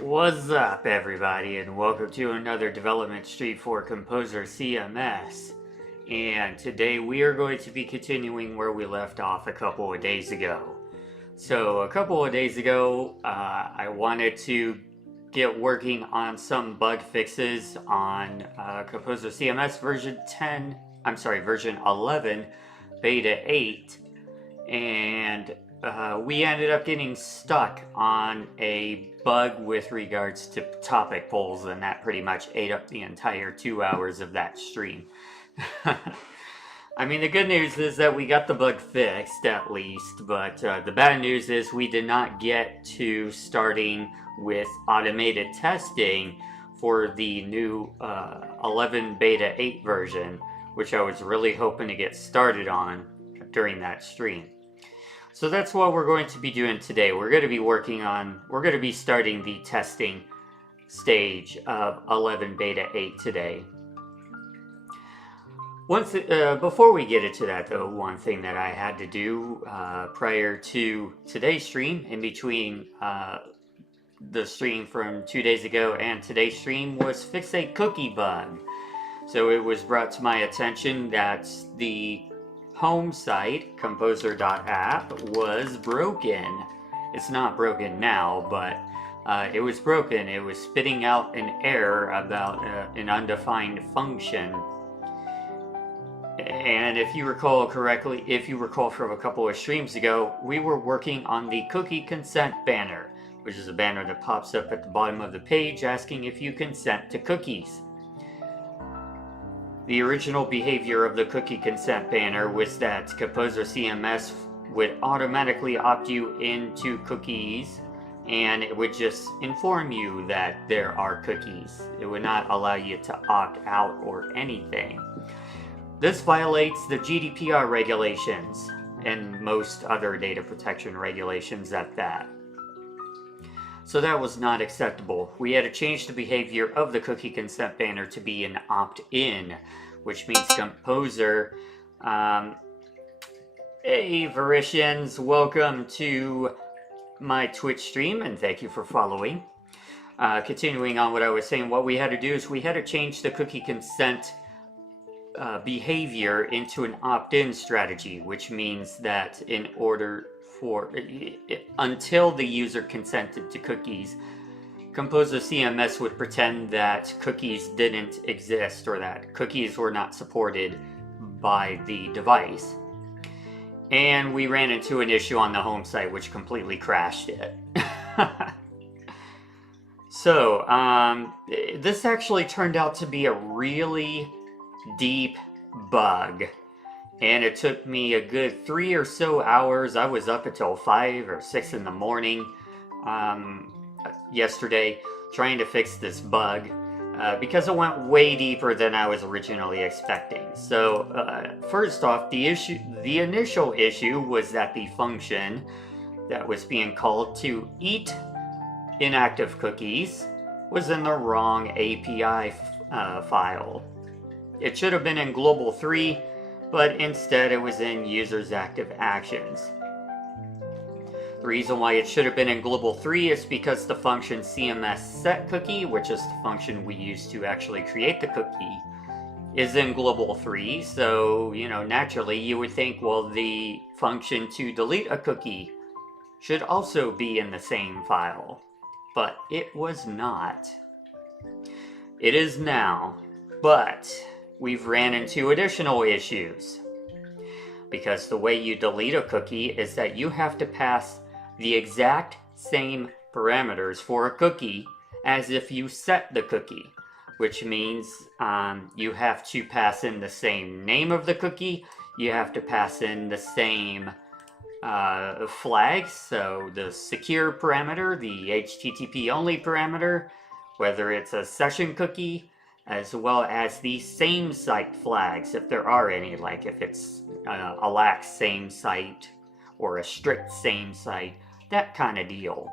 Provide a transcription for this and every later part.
What's up, everybody, and welcome to another development stream for Composr CMS. And today we are going to be continuing where we left off a couple of days ago. So a couple of days ago, I wanted to get working on some bug fixes on Composr CMS version 11, beta 8, and we ended up getting stuck on a bug with regards to topic polls, and that pretty much ate up the entire 2 hours of that stream. I mean, the good news is that we got the bug fixed, at least, but the bad news is we did not get to starting with automated testing for the new 11 beta 8 version, which I was really hoping to get started on during that stream. So that's what we're going to be doing today. We're going to be starting the testing stage of 11 beta 8 today. Before we get into that, though, one thing that I had to do prior to today's stream, in between the stream from 2 days ago and today's stream, was fix a cookie bug. So it was brought to my attention that the home site, composr.app, was broken. It's not broken now, but it was broken. It was spitting out an error about an undefined function. And if you recall from a couple of streams ago, we were working on the cookie consent banner, which is a banner that pops up at the bottom of the page asking if you consent to cookies. The original behavior of the cookie consent banner was that Composr CMS would automatically opt you into cookies, and it would just inform you that there are cookies. It would not allow you to opt out or anything. This violates the GDPR regulations and most other data protection regulations at that. So that was not acceptable. We had to change the behavior of the cookie consent banner to be an opt-in, which means Composr. Hey, Veritians, welcome to my Twitch stream, and thank you for following. Continuing on what I was saying, what we had to do is we had to change the cookie consent behavior into an opt-in strategy, which means that in order for until the user consented to cookies, Composr CMS would pretend that cookies didn't exist or that cookies were not supported by the device. And we ran into an issue on the home site which completely crashed it. So this actually turned out to be a really deep bug, and it took me a good 3 or so hours. I was up until 5 or 6 in the morning yesterday trying to fix this bug because it went way deeper than I was originally expecting. So first off, the initial issue was that the function that was being called to eat inactive cookies was in the wrong API file. It should have been in global 3, but instead it was in users active actions. The reason why it should have been in global 3 is because the function CMS set cookie, which is the function we use to actually create the cookie, is in global 3. So, naturally you would think, well, the function to delete a cookie should also be in the same file, but it was not. It is now, but we've ran into additional issues, because the way you delete a cookie is that you have to pass the exact same parameters for a cookie as if you set the cookie, which means you have to pass in the same name of the cookie, you have to pass in the same flags, so the secure parameter, the HTTP only parameter, whether it's a session cookie, as well as the same site flags, if there are any, like if it's a lax same site or a strict same site, that kind of deal.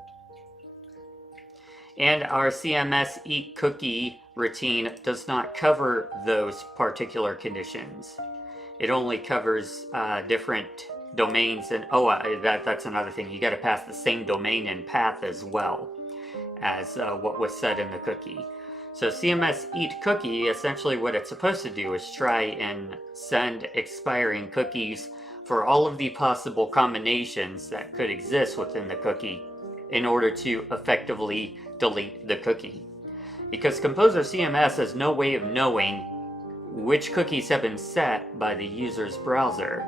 And our CMS eat cookie routine does not cover those particular conditions. It only covers different domains, and that's another thing. You got to pass the same domain and path as well. as what was said in the cookie. So CMS eat cookie, essentially what it's supposed to do is try and send expiring cookies for all of the possible combinations that could exist within the cookie in order to effectively delete the cookie. Because Composr CMS has no way of knowing which cookies have been set by the user's browser.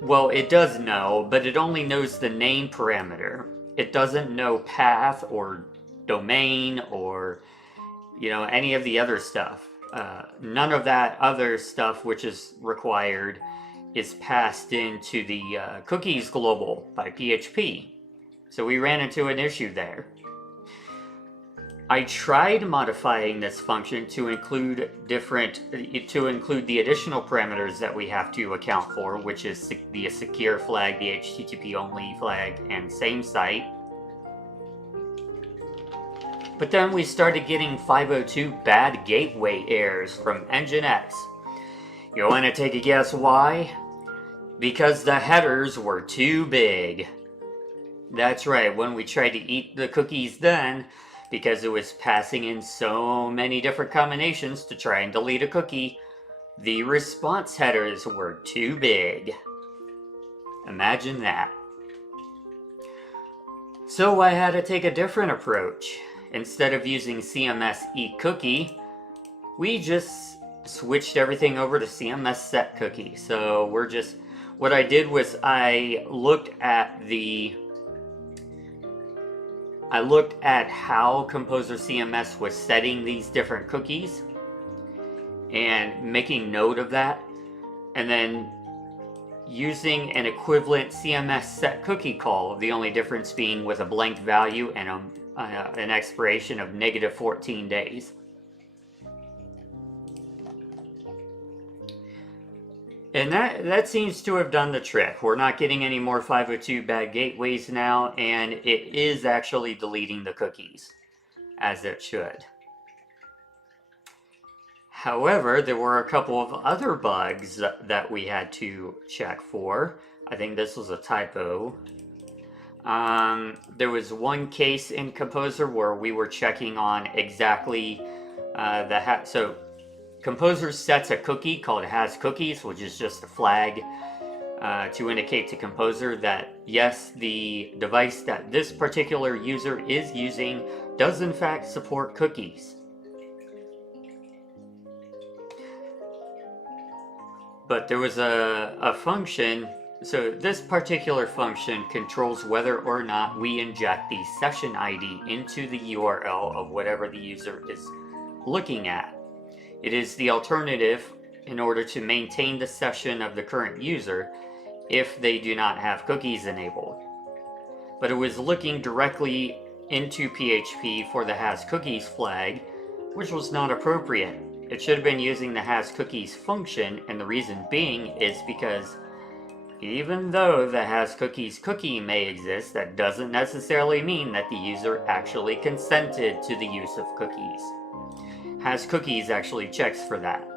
Well, it does know, but it only knows the name parameter. It doesn't know path or domain or, any of the other stuff. None of that other stuff which is required is passed into the cookies global by PHP. So we ran into an issue there. I tried modifying this function to include the additional parameters that we have to account for, which is the secure flag, the HTTP only flag, and same site. But then we started getting 502 bad gateway errors from Nginx. You want to take a guess why? Because the headers were too big. That's right, when we tried to eat the cookies then, because it was passing in so many different combinations to try and delete a cookie, the response headers were too big. Imagine that. So I had to take a different approach. Instead of using CMS eat cookie, we just switched everything over to CMS set cookie. So what I did was I looked at how Composr CMS was setting these different cookies and making note of that, and then using an equivalent CMS set cookie call, the only difference being with a blank value and an expiration of -14 days. And that seems to have done the trick. We're not getting any more 502 bad gateways now, and it is actually deleting the cookies, as it should. However, there were a couple of other bugs that we had to check for. I think this was a typo. There was one case in Composr where we were checking on exactly so Composr sets a cookie called has cookies, which is just a flag to indicate to Composr that yes, the device that this particular user is using does in fact support cookies. But there was a function, so this particular function controls whether or not we inject the session ID into the URL of whatever the user is looking at. It is the alternative in order to maintain the session of the current user if they do not have cookies enabled. But it was looking directly into PHP for the has cookies flag, which was not appropriate. It should have been using the has cookies function, and the reason being is because even though the has cookies cookie may exist, that doesn't necessarily mean that the user actually consented to the use of cookies. Has cookies actually checks for that.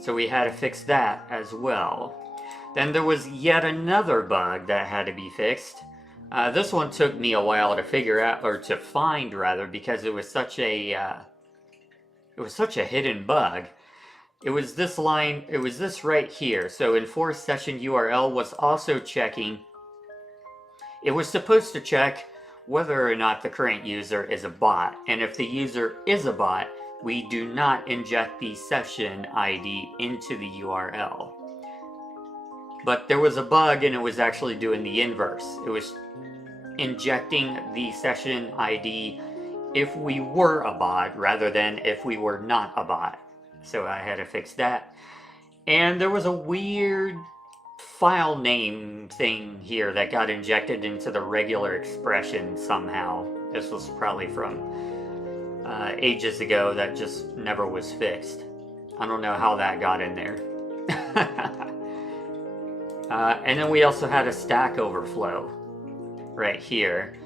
So we had to fix that as well. Then there was yet another bug that had to be fixed. This one took me a while to figure out, or to find rather, because it was such a hidden bug. It was this line, it was this right here. So enforce session URL was also checking. It was supposed to check whether or not the current user is a bot. And if the user is a bot, we do not inject the session ID into the URL. But there was a bug and it was actually doing the inverse. It was injecting the session ID if we were a bot rather than if we were not a bot. So I had to fix that. And there was a weird file name thing here that got injected into the regular expression somehow. This was probably from ages ago that just never was fixed. I don't know how that got in there. And then we also had a stack overflow right here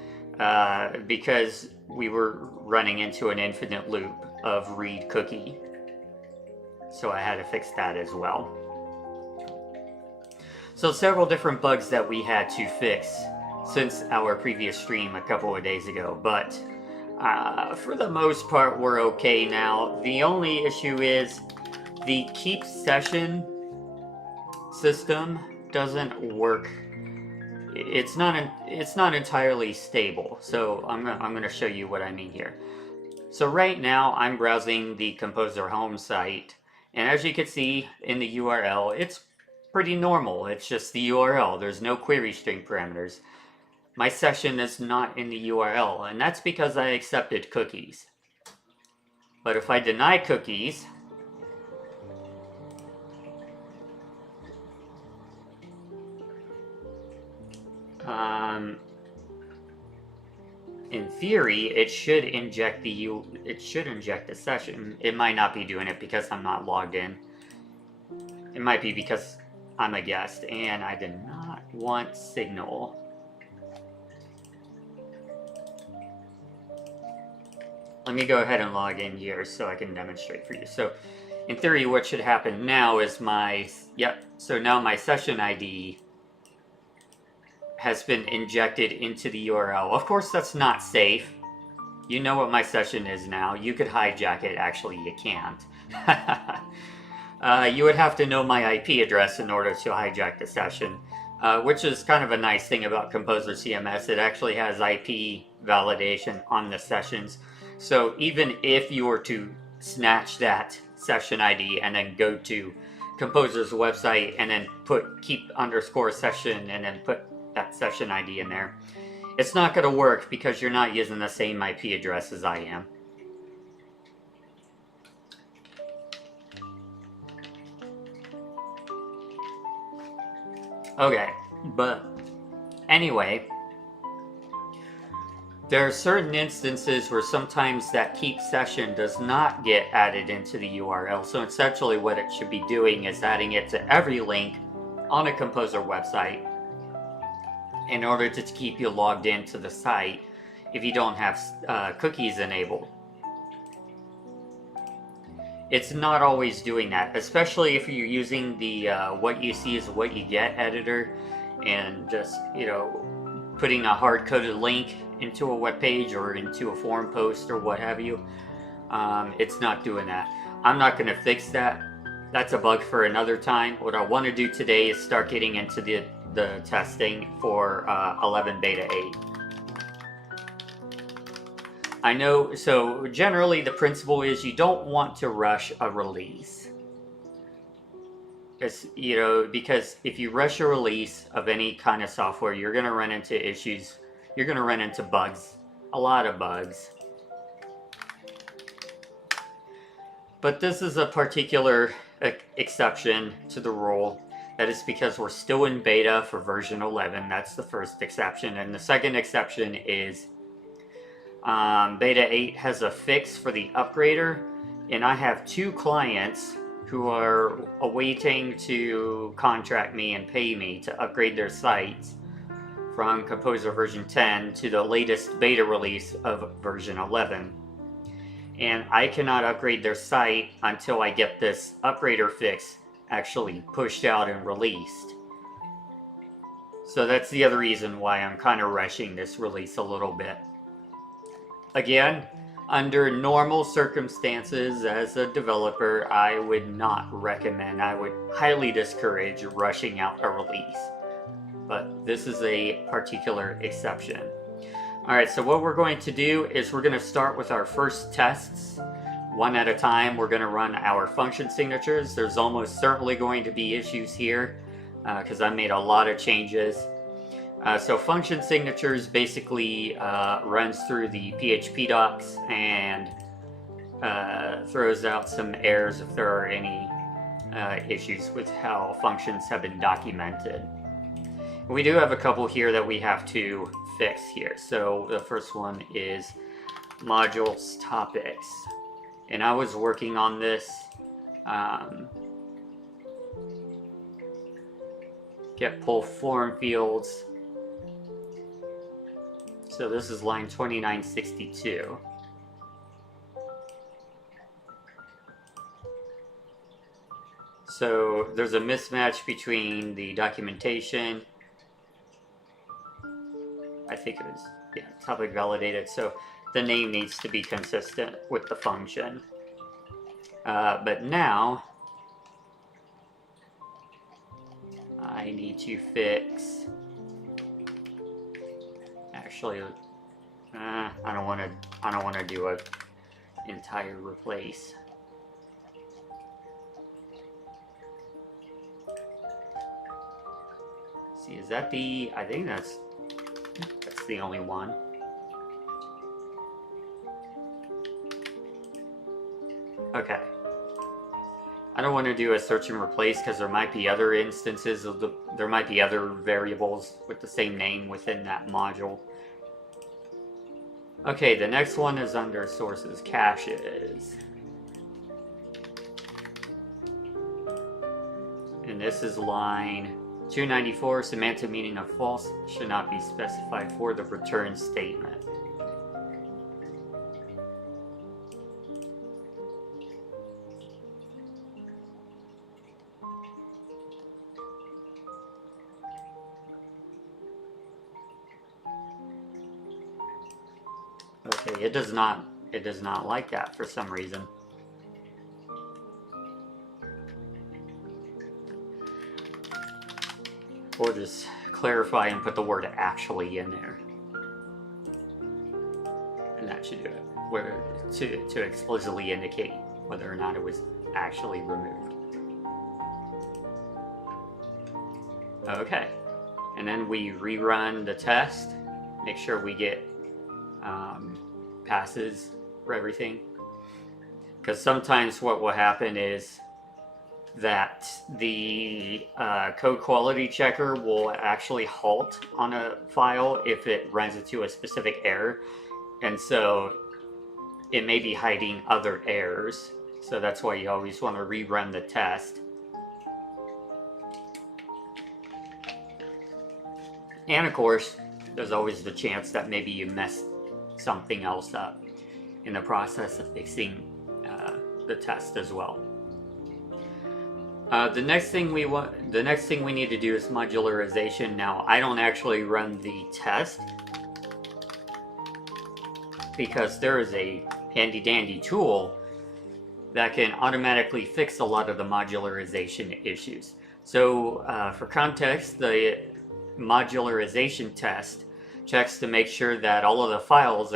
because we were running into an infinite loop of read cookie. So I had to fix that as well. So several different bugs that we had to fix since our previous stream a couple of days ago, but for the most part we're okay now. The only issue is the keep session system doesn't work. It's not entirely stable. So I'm gonna show you what I mean here. So right now I'm browsing the Composr home site, and as you can see in the URL, it's pretty normal. It's just the URL. There's no query string parameters. My session is not in the URL, and that's because I accepted cookies. But if I deny cookies, in theory, it should inject the session. It might not be doing it because I'm not logged in. It might be because I'm a guest and I did not want signal. Let me go ahead and log in here so I can demonstrate for you. So in theory, what should happen now is so now my session ID has been injected into the URL. Of course, that's not safe. You know what my session is now. You could hijack it. Actually, you can't. You would have to know my IP address in order to hijack the session, which is kind of a nice thing about Composr CMS. It actually has IP validation on the sessions. So even if you were to snatch that session ID and then go to Composr's website and then put keep_session and then put that session ID in there, it's not going to work because you're not using the same IP address as I am. Okay, but anyway, there are certain instances where sometimes that keep session does not get added into the URL. So essentially what it should be doing is adding it to every link on a Composr website in order to keep you logged into the site if you don't have cookies enabled. It's not always doing that, especially if you're using the what you see is what you get editor and just, putting a hard-coded link into a web page or into a forum post or what have you. It's not doing that. I'm not going to fix that. That's a bug for another time. What I want to do today is start getting into the testing for 11 beta 8. I know, so generally the principle is you don't want to rush a release. Because if you rush a release of any kind of software, you're going to run into issues. You're going to run into bugs, a lot of bugs. But this is a particular exception to the rule. That is because we're still in beta for version 11. That's the first exception. And the second exception is beta 8 has a fix for the upgrader. And I have 2 clients who are awaiting to contract me and pay me to upgrade their sites from Composr version 10 to the latest beta release of version 11. And I cannot upgrade their site until I get this upgrader fix actually pushed out and released. So that's the other reason why I'm kind of rushing this release a little bit. Again, under normal circumstances as a developer, I would not recommend, I would highly discourage rushing out a release. But this is a particular exception. Alright, so what we're going to do is we're going to start with our first tests. One at a time, we're going to run our function signatures. There's almost certainly going to be issues here because I made a lot of changes. So function signatures basically runs through the PHP docs and throws out some errors if there are any issues with how functions have been documented. We do have a couple here that we have to fix here. So the first one is modules topics. And I was working on this. Get pull form fields. So this is line 2962. So there's a mismatch between the documentation think it was, yeah, topic validated. So the name needs to be consistent with the function. But now I need to fix. Actually, I don't want to do a entire replace. See, is that the? I think that's the only one. Okay. I don't want to do a search and replace because there might be other instances of there might be other variables with the same name within that module. Okay, the next one is under sources caches. And this is line 294, semantic meaning of false should not be specified for the return statement. Okay, it does not like that for some reason. We'll just clarify and put the word actually in there. And that should do it. Where to explicitly indicate whether or not it was actually removed. Okay. And then we rerun the test. Make sure we get passes for everything. Because sometimes what will happen is that the code quality checker will actually halt on a file if it runs into a specific error. And so it may be hiding other errors. So that's why you always want to rerun the test. And of course, there's always the chance that maybe you messed something else up in the process of fixing the test as well. The next thing we need to do is modularization. Now, I don't actually run the test because there is a handy dandy tool that can automatically fix a lot of the modularization issues. So, for context, the modularization test checks to make sure that all of the files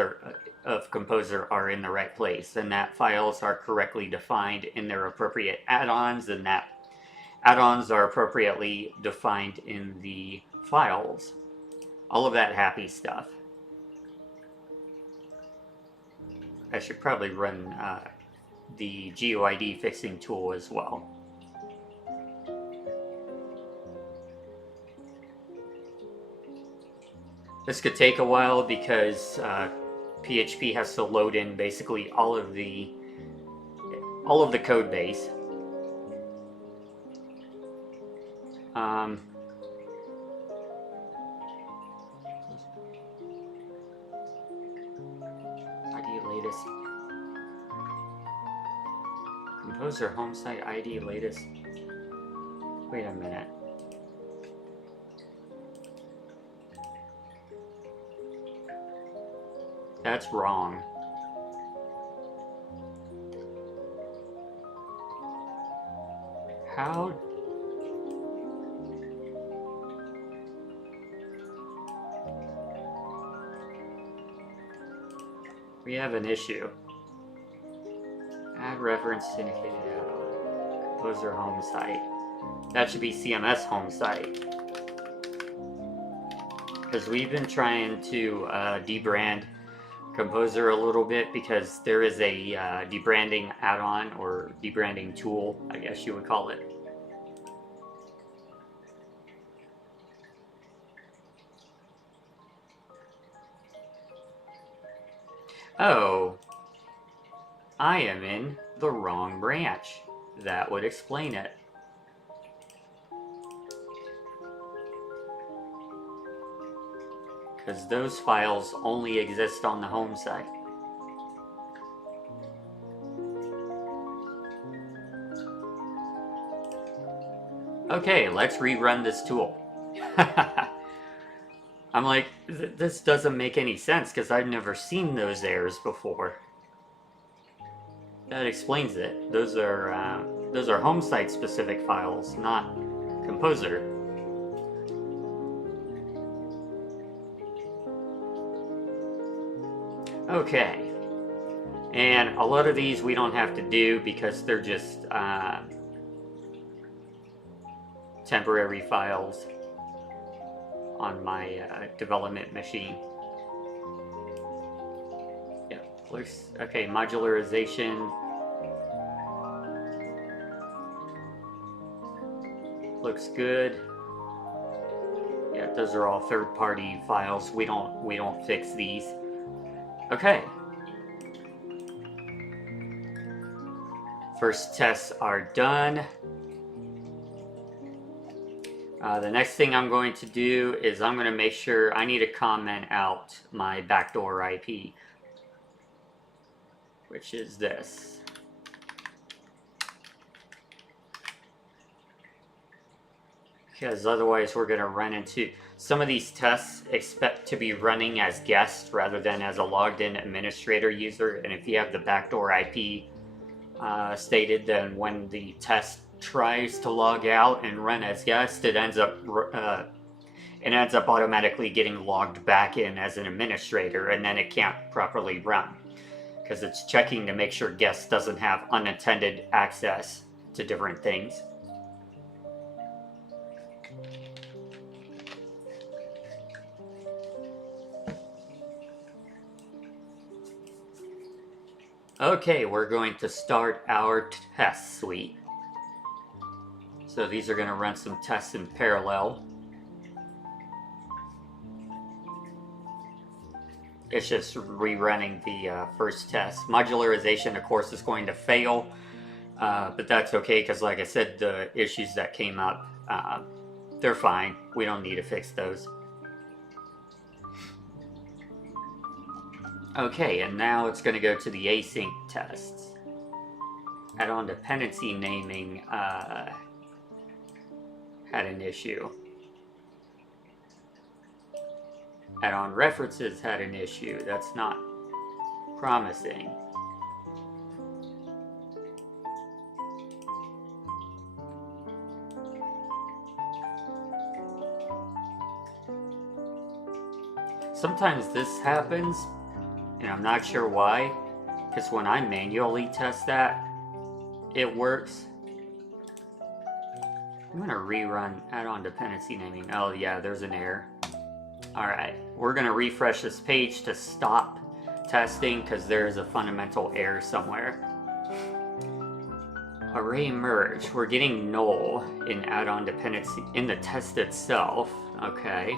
of Composr are in the right place, and that files are correctly defined in their appropriate add-ons, and that add-ons are appropriately defined in the files. All of that happy stuff. I should probably run the GUID fixing tool as well. This could take a while because PHP has to load in basically all of the code base. ID latest. Composr home site ID latest. Wait a minute. That's wrong. How? We have an issue. Add reference indicated add-on. Composr home site. That should be CMS home site. Because we've been trying to debrand Composr a little bit because there is a debranding add-on or debranding tool, I guess you would call it. Oh, I am in the wrong branch. That would explain it. Because those files only exist on the home site. Okay, let's rerun this tool. I'm like, this doesn't make any sense because I've never seen those errors before. That explains it. Those are home site specific files, not Composr. Okay. And a lot of these we don't have to do because they're just temporary files on my development machine. Yeah, looks okay. Modularization looks good. Yeah, those are all third-party files. We don't fix these. Okay. First tests are done. The next thing I'm going to do is I'm going to make sure I need to comment out my backdoor IP, which is this. Because otherwise we're going to run into some of these tests expect to be running as guests rather than as a logged in administrator user, and if you have the backdoor IP stated, then when the test tries to log out and run as guest, it ends up automatically getting logged back in as an administrator, and then it can't properly run because it's checking to make sure guest doesn't have unintended access to different things. Okay, we're going to start our test suite. So these are going to run some tests in parallel. It's just rerunning the first test. Modularization, of course, is going to fail, but that's okay because, like I said, the issues that came up, they're fine. We don't need to fix those. Okay, and now it's going to go to the async tests. Add-on dependency naming had an issue. Add-on references had an issue. That's not promising. Sometimes this happens, and I'm not sure why, because when I manually test that, it works. I'm going to rerun add-on dependency naming. Oh yeah, there's an error. Alright, we're going to refresh this page to stop testing because there is a fundamental error somewhere. Array merge. We're getting null in add-on dependency in the test itself. Okay.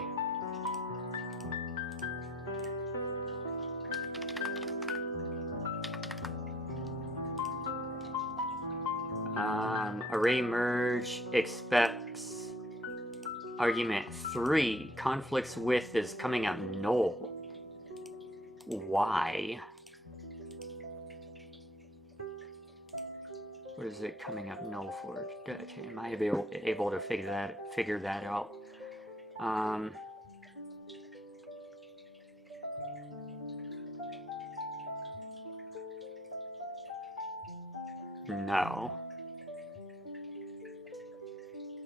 Array merge expects argument 3 conflicts with is coming up null. Why? What is it coming up null for? Okay, am I able to figure that out? No.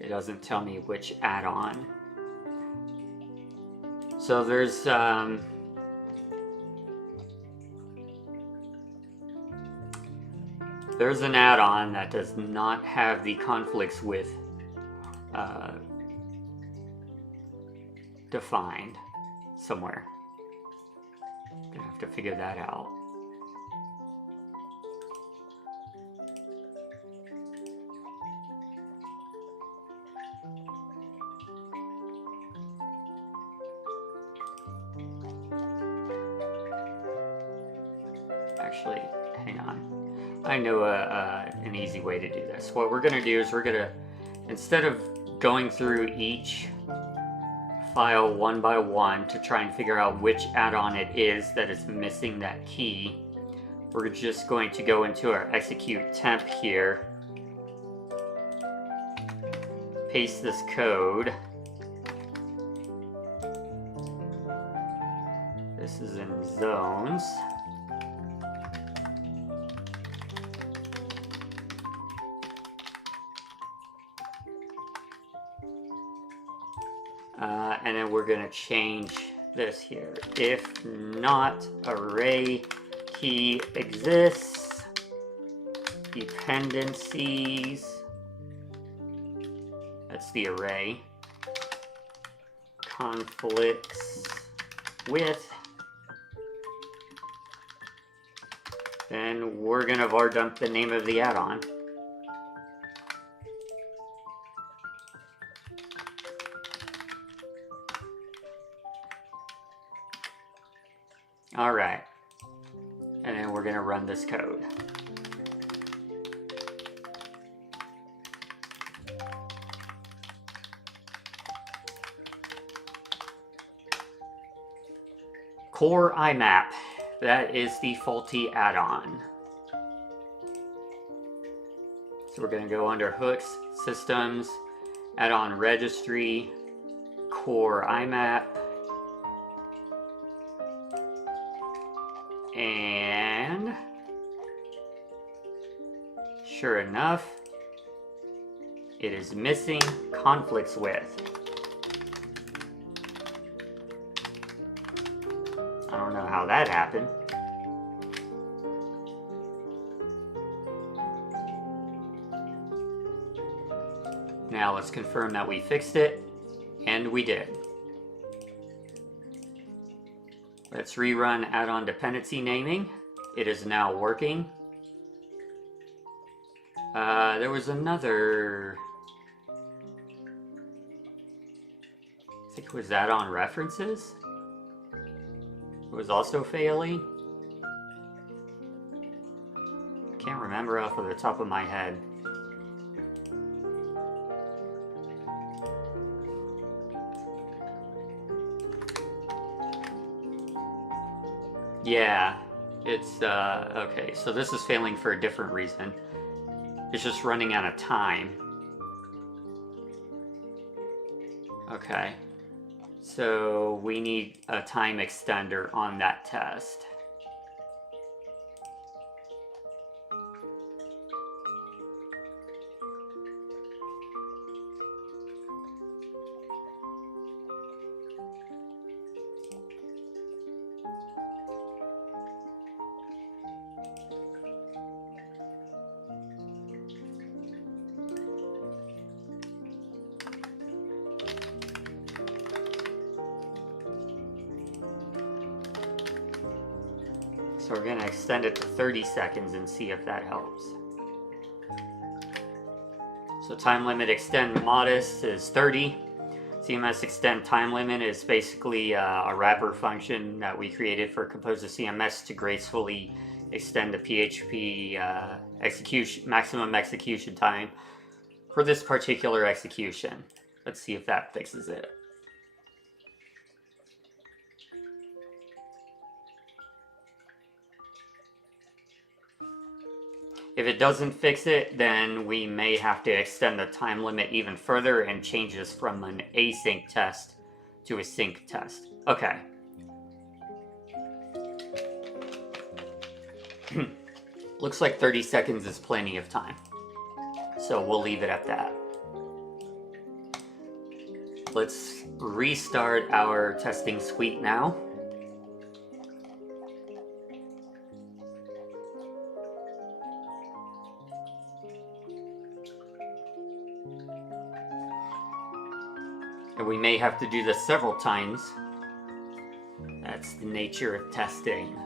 It doesn't tell me which add-on. So there's an add-on that does not have the conflicts with defined somewhere. Gonna have to figure that out. Actually, hang on. I know an easy way to do this. What we're going to do is we're going to, instead of going through each file one by one to try and figure out which add-on it is that is missing that key, we're just going to go into our execute temp here, paste this code, This is in zones. And then we're going to change this here. If not array key exists, dependencies, that's the array, conflicts with, then we're going to var dump the name of the add-on. All right, and then we're gonna run this code. Core IMAP, that is the faulty add-on. So we're gonna go under hooks, systems, add-on registry, core IMAP, and sure enough, it is missing conflicts with. I don't know how that happened. Now let's confirm that we fixed it, and we did. Let's rerun add-on dependency naming. It is now working. There was another, I think it was add-on references. It was also failing. Can't remember off of the top of my head. Yeah, it's, okay, so this is failing for a different reason. It's just running out of time. Okay, so we need a time extender on that test. So we're going to extend it to 30 seconds and see if that helps. So time limit extend modest is 30. CMS extend time limit is basically a wrapper function that we created for Composr CMS to gracefully extend the PHP maximum execution time for this particular execution. Let's see if that fixes it. If it doesn't fix it, then we may have to extend the time limit even further and change this from an async test to a sync test. Okay. Looks like 30 seconds is plenty of time. So we'll leave it at that. Let's restart our testing suite now. And we may have to do this several times. That's the nature of testing.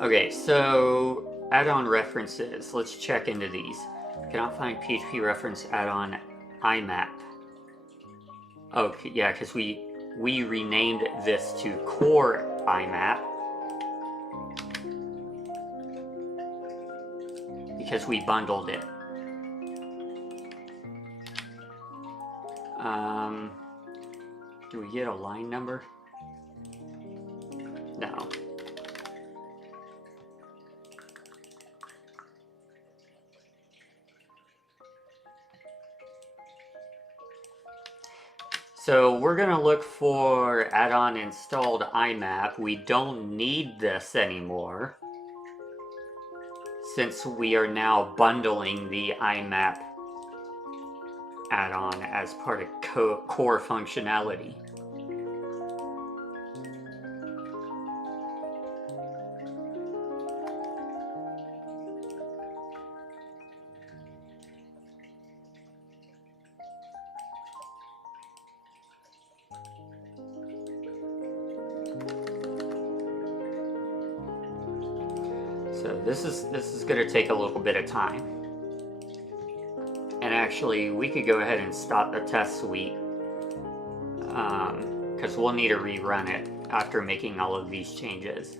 Okay, so add-on references. Let's check into these. Cannot find PHP reference add-on IMAP. Okay, yeah, because we renamed this to core IMAP because we bundled it. Do we get a line number? No. So we're going to look for add-on installed IMAP. We don't need this anymore, since we are now bundling the IMAP add-on as part of core functionality. So this is going to take a little bit of time. And actually, we could go ahead and stop the test suite, because we'll need to rerun it after making all of these changes.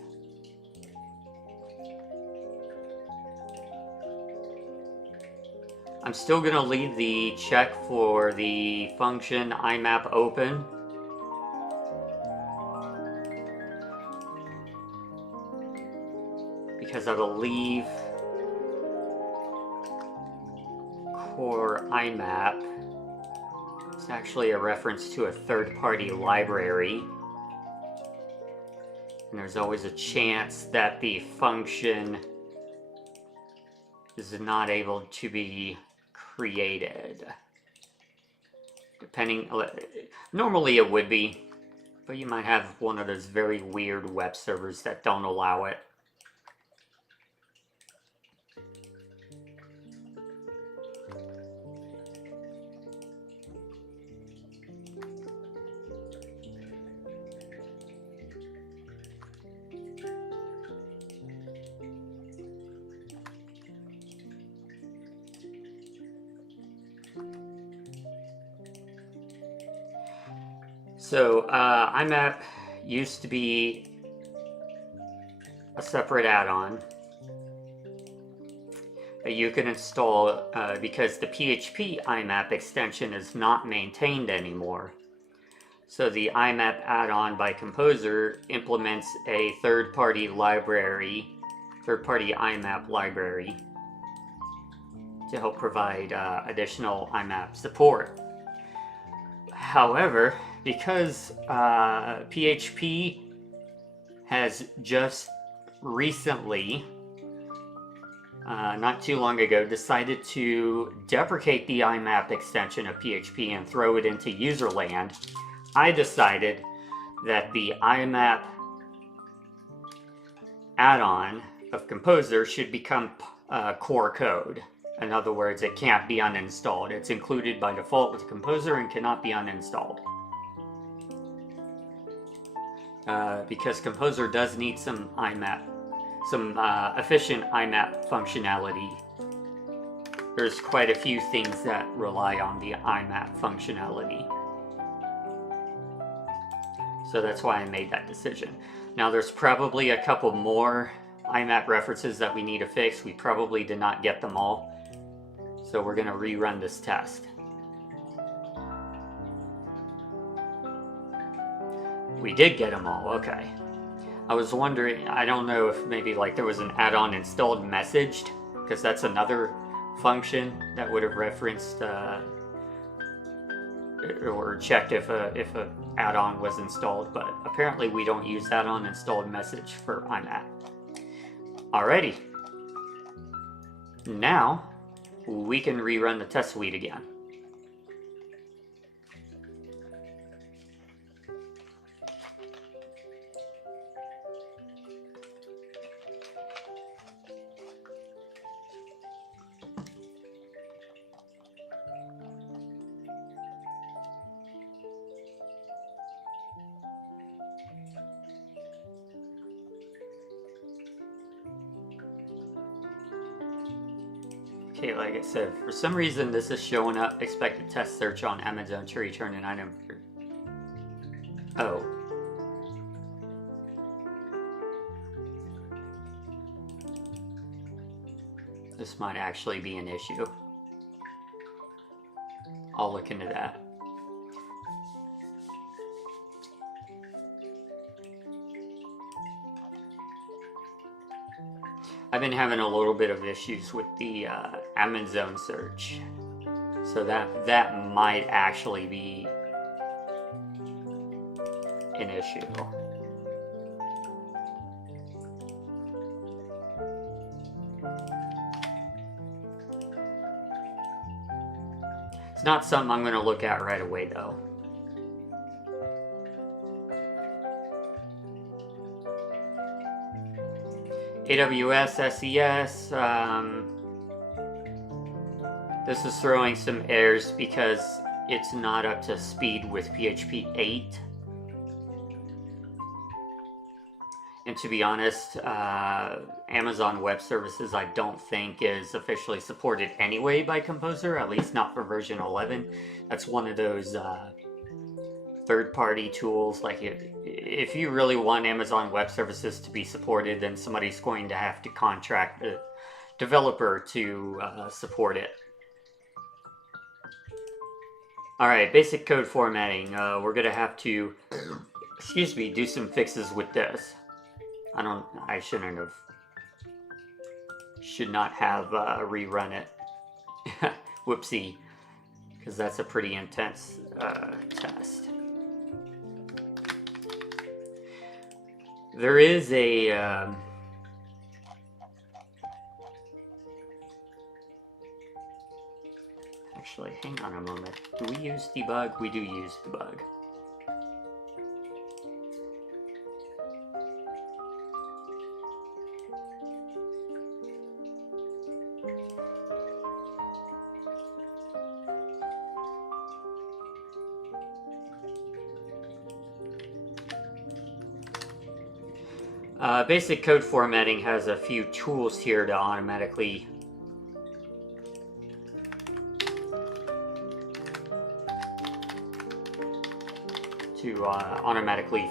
I'm still going to leave the check for the function IMAP open. Because I believe core IMAP is actually a reference to a third-party library. And there's always a chance that the function is not able to be created. Normally it would be, but you might have one of those very weird web servers that don't allow it. So IMAP used to be a separate add-on that you can install because the PHP IMAP extension is not maintained anymore. So the IMAP add-on by Composr implements a third-party library, third-party IMAP library, to help provide additional IMAP support. However, because PHP has just recently, not too long ago, decided to deprecate the IMAP extension of PHP and throw it into userland, I decided that the IMAP add-on of Composr should become core code. In other words, it can't be uninstalled. It's included by default with Composr and cannot be uninstalled. Because Composr does need some IMAP, some efficient IMAP functionality. There's quite a few things that rely on the IMAP functionality. So that's why I made that decision. Now there's probably a couple more IMAP references that we need to fix. We probably did not get them all. So we're going to rerun this test. We did get them all, okay. I was wondering, I don't know if maybe like there was an add-on installed messaged, because that's another function that would have referenced or checked if a add-on was installed, but apparently we don't use add-on installed message for IMAP. Alrighty. Now we can rerun the test suite again. Okay, like I said, for some reason this is showing up expected test search on Amazon to return an item. Oh. This might actually be an issue. I'll look into that. I've been having a little bit of issues with the Amazon search, so that might actually be an issue. It's not something I'm going to look at right away, though. AWS SES, this is throwing some errors because it's not up to speed with PHP 8. And to be honest, Amazon Web Services I don't think is officially supported anyway by Composr, at least not for version 11. That's one of those third-party tools. Like if you really want Amazon Web Services to be supported, then somebody's going to have to contract a developer to support it. Alright, basic code formatting. We're going to have to, excuse me, do some fixes with this. I should not have rerun it. Whoopsie. Because that's a pretty intense test. There is a... Actually, hang on a moment. Do we use debug? We do use debug. Basic code formatting has a few tools here to automatically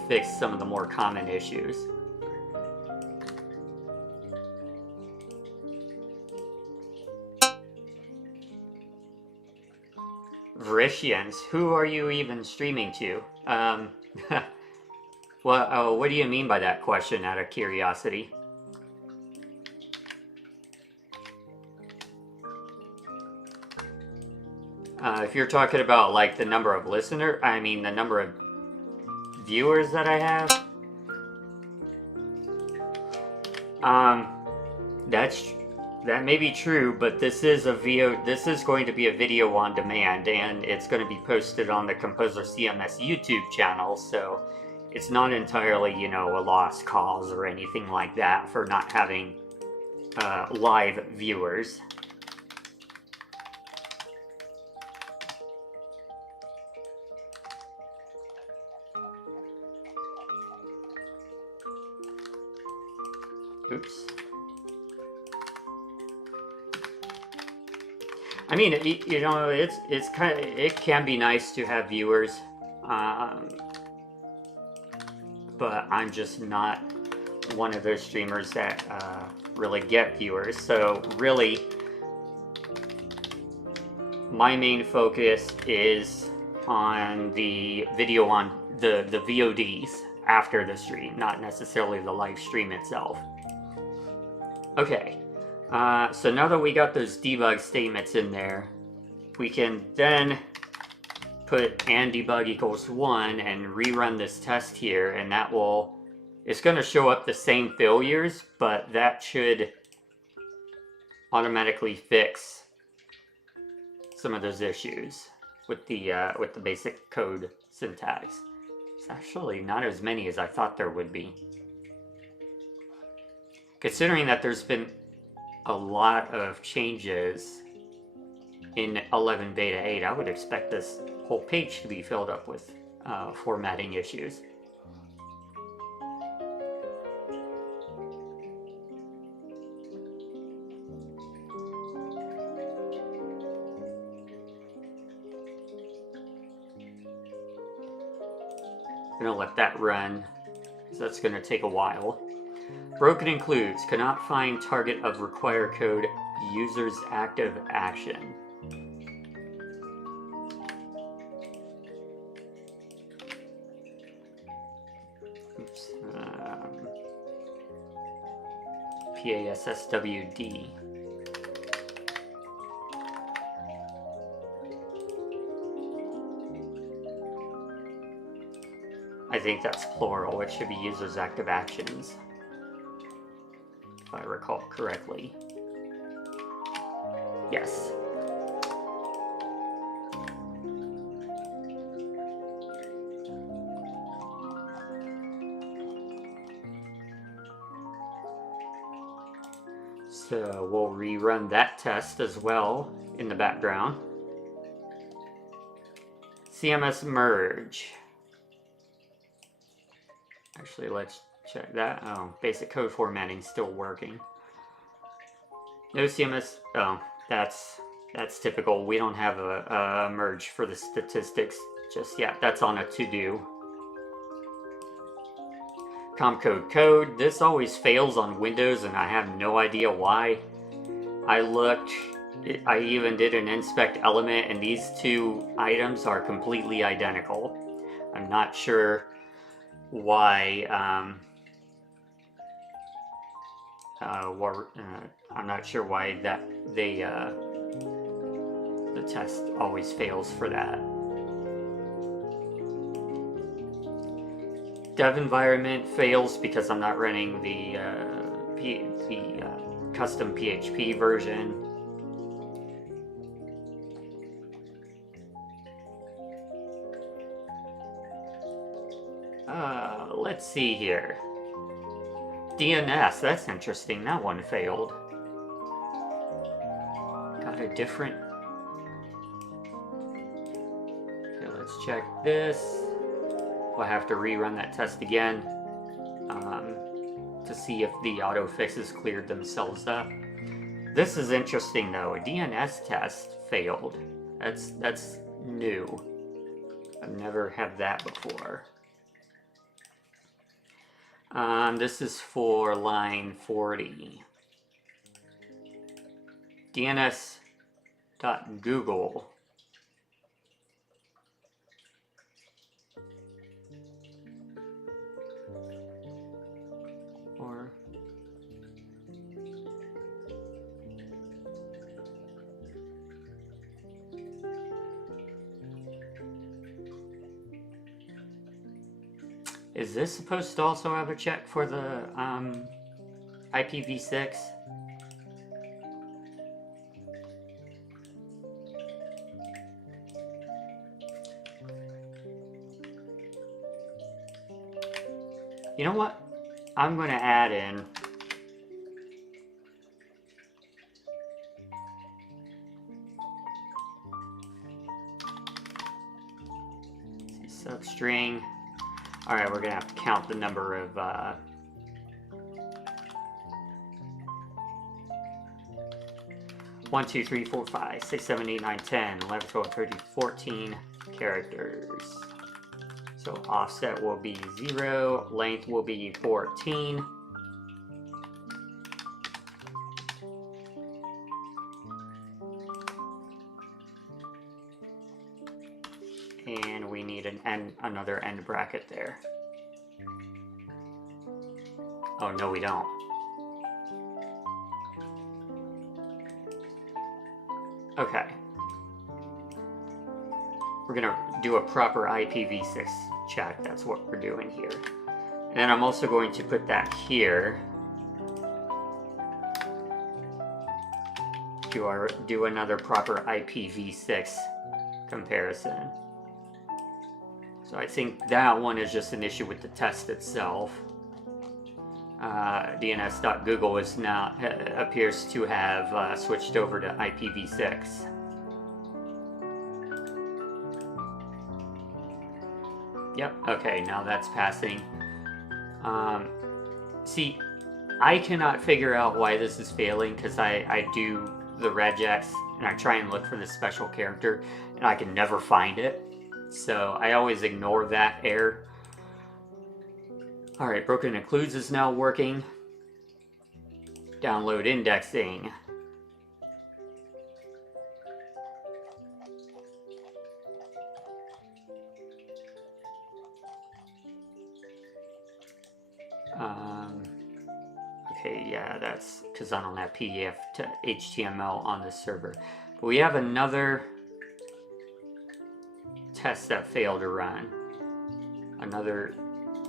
fix some of the more common issues. Veritians, who are you even streaming to? Well, what do you mean by that question, out of curiosity? If you're talking about like the number of the number of viewers that I have, that may be true, but this is going to be a video on demand, and it's going to be posted on the Composr CMS YouTube channel, so it's not entirely, you know, a lost cause or anything like that for not having live viewers. Oops. I mean, you know, it can be nice to have viewers, but I'm just not one of those streamers that really get viewers. So really, my main focus is on the video on the VODs after the stream, not necessarily the live stream itself. Okay, so now that we got those debug statements in there, we can then put and debug equals 1 and rerun this test here, and that will, it's going to show up the same failures, but that should automatically fix some of those issues with the basic code syntax. It's actually not as many as I thought there would be. Considering that there's been a lot of changes in 11 beta 8, I would expect this whole page to be filled up with formatting issues. I'm gonna let that run, because that's gonna take a while. Broken includes, cannot find target of require code user's active action. Oops. PASSWD. I think that's plural. It should be users active actions, if I recall correctly. Yes. So we'll rerun that test as well in the background. CMS merge. Actually, let's check that. Oh, basic code formatting still working. No CMS. Oh, that's typical. We don't have a merge for the statistics just yet. That's on a to-do. Comcode code. This always fails on Windows, and I have no idea why. I looked. I even did an inspect element, and these two items are completely identical. I'm not sure why. I'm not sure why that the test always fails for that. Dev environment fails because I'm not running the custom PHP version. Let's see here. DNS, that's interesting. That one failed. Got a different... Okay, let's check this. We'll have to rerun that test again to see if the auto fixes cleared themselves up. This is interesting though. A DNS test failed. That's new. I've never had that before. This is for line 40. DNS.Google. Or is this supposed to also have a check for the IPv6? You know what? I'm going to add in substring. All right, we're going to have to count the number of 1, 2, 3, 4, 5, 6, 7, 8, 9, 10, 11, 12, 13, 14 characters. So offset will be 0, length will be 14. And we need another end bracket there. Oh, no, we don't. Okay. We're gonna do a proper IPv6 check. That's what we're doing here. And then I'm also going to put that here. Do another proper IPv6 comparison. So I think that one is just an issue with the test itself. DNS.Google is now appears to have switched over to IPv6. Yep, okay, now that's passing. See, I cannot figure out why this is failing because I do the regex and I try and look for this special character and I can never find it. So I always ignore that error. Alright, broken includes is now working. Download indexing. Okay, yeah, that's because I don't have PDF to HTML on this server. But we have another test that failed to run. another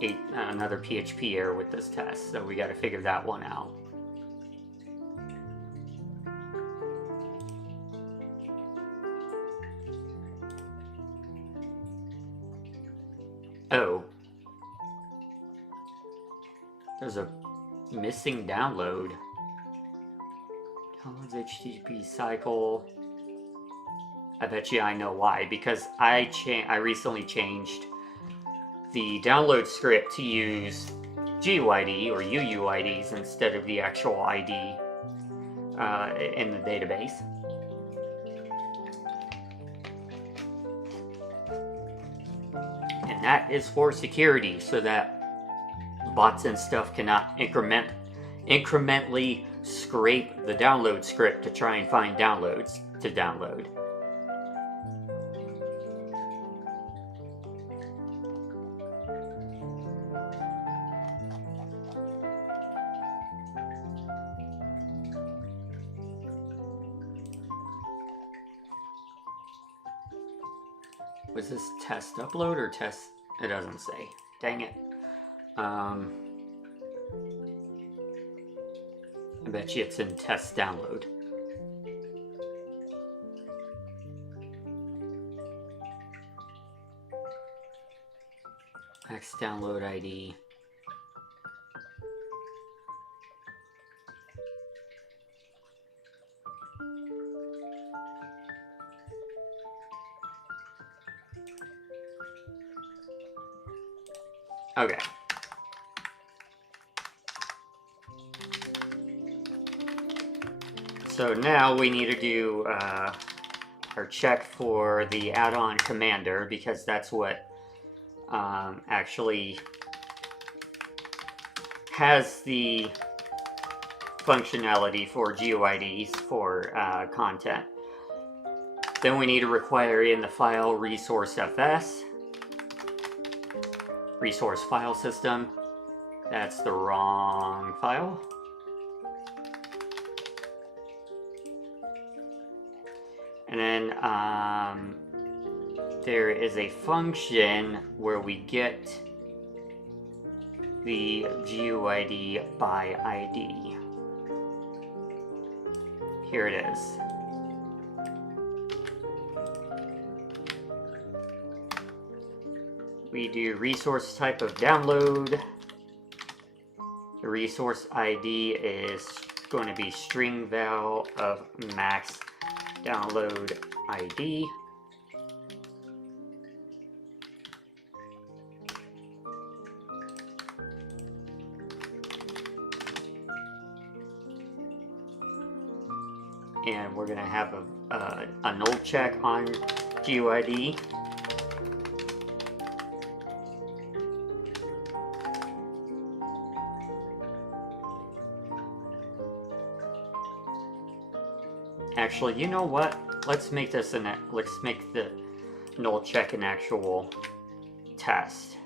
PHP error with this test, so we got to figure that one out. Oh, there's a missing download. Downloads HTTP cycle. I bet you I know why, because I recently changed the download script to use GUID or UUIDs instead of the actual ID in the database. And that is for security, so that bots and stuff cannot incrementally scrape the download script to try and find downloads to download. Was this test upload or test? It doesn't say. Dang it. I bet you it's in test download. Max download ID. Okay. So now we need to do our check for the add-on commander, because that's what actually has the functionality for GUIDs for content. Then we need to require in the file resource.fs. Resource file system. That's the wrong file. And then there is a function where we get the GUID by ID. Here it is. We do resource type of download. The resource ID is going to be string val of max download ID. And we're going to have a null check on GUID. Actually, you know what? Let's make this let's make the null check an actual test.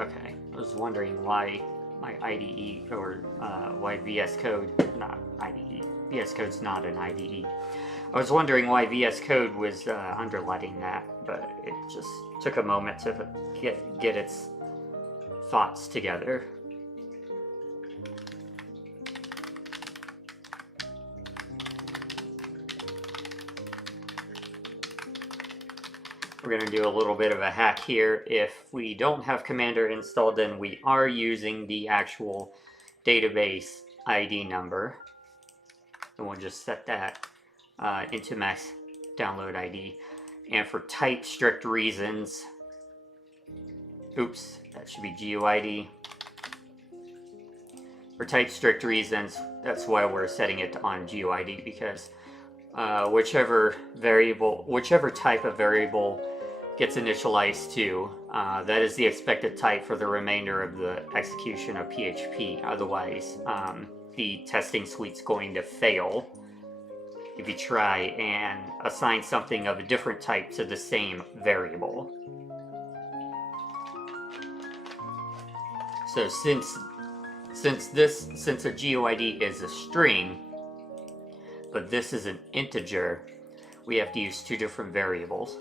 Okay, I was wondering why my IDE, or why VS Code, not IDE, VS Code's not an IDE. I was wondering why VS Code was underletting that, but it just took a moment to get its thoughts together. We're going to do a little bit of a hack here. If we don't have Commander installed, then we are using the actual database ID number. And we'll just set that into max download ID. And for type strict reasons, oops, that should be GUID. For type strict reasons, that's why we're setting it on GUID, because whichever type of variable gets initialized too. That is the expected type for the remainder of the execution of PHP. Otherwise, the testing suite's going to fail if you try and assign something of a different type to the same variable. So since a GUID is a string, but this is an integer, we have to use two different variables.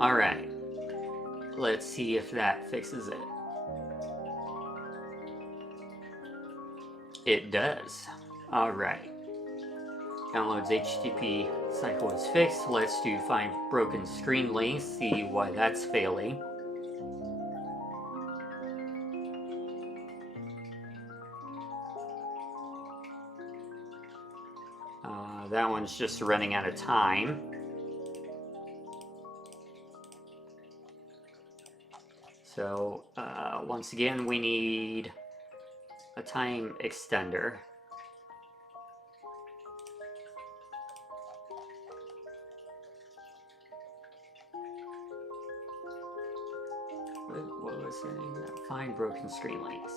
All right, let's see if that fixes it. It does. All right. Downloads HTTP cycle is fixed. Let's do find broken screen links, see why that's failing. That one's just running out of time. So once again, we need a time extender. What was it? Find broken screen links.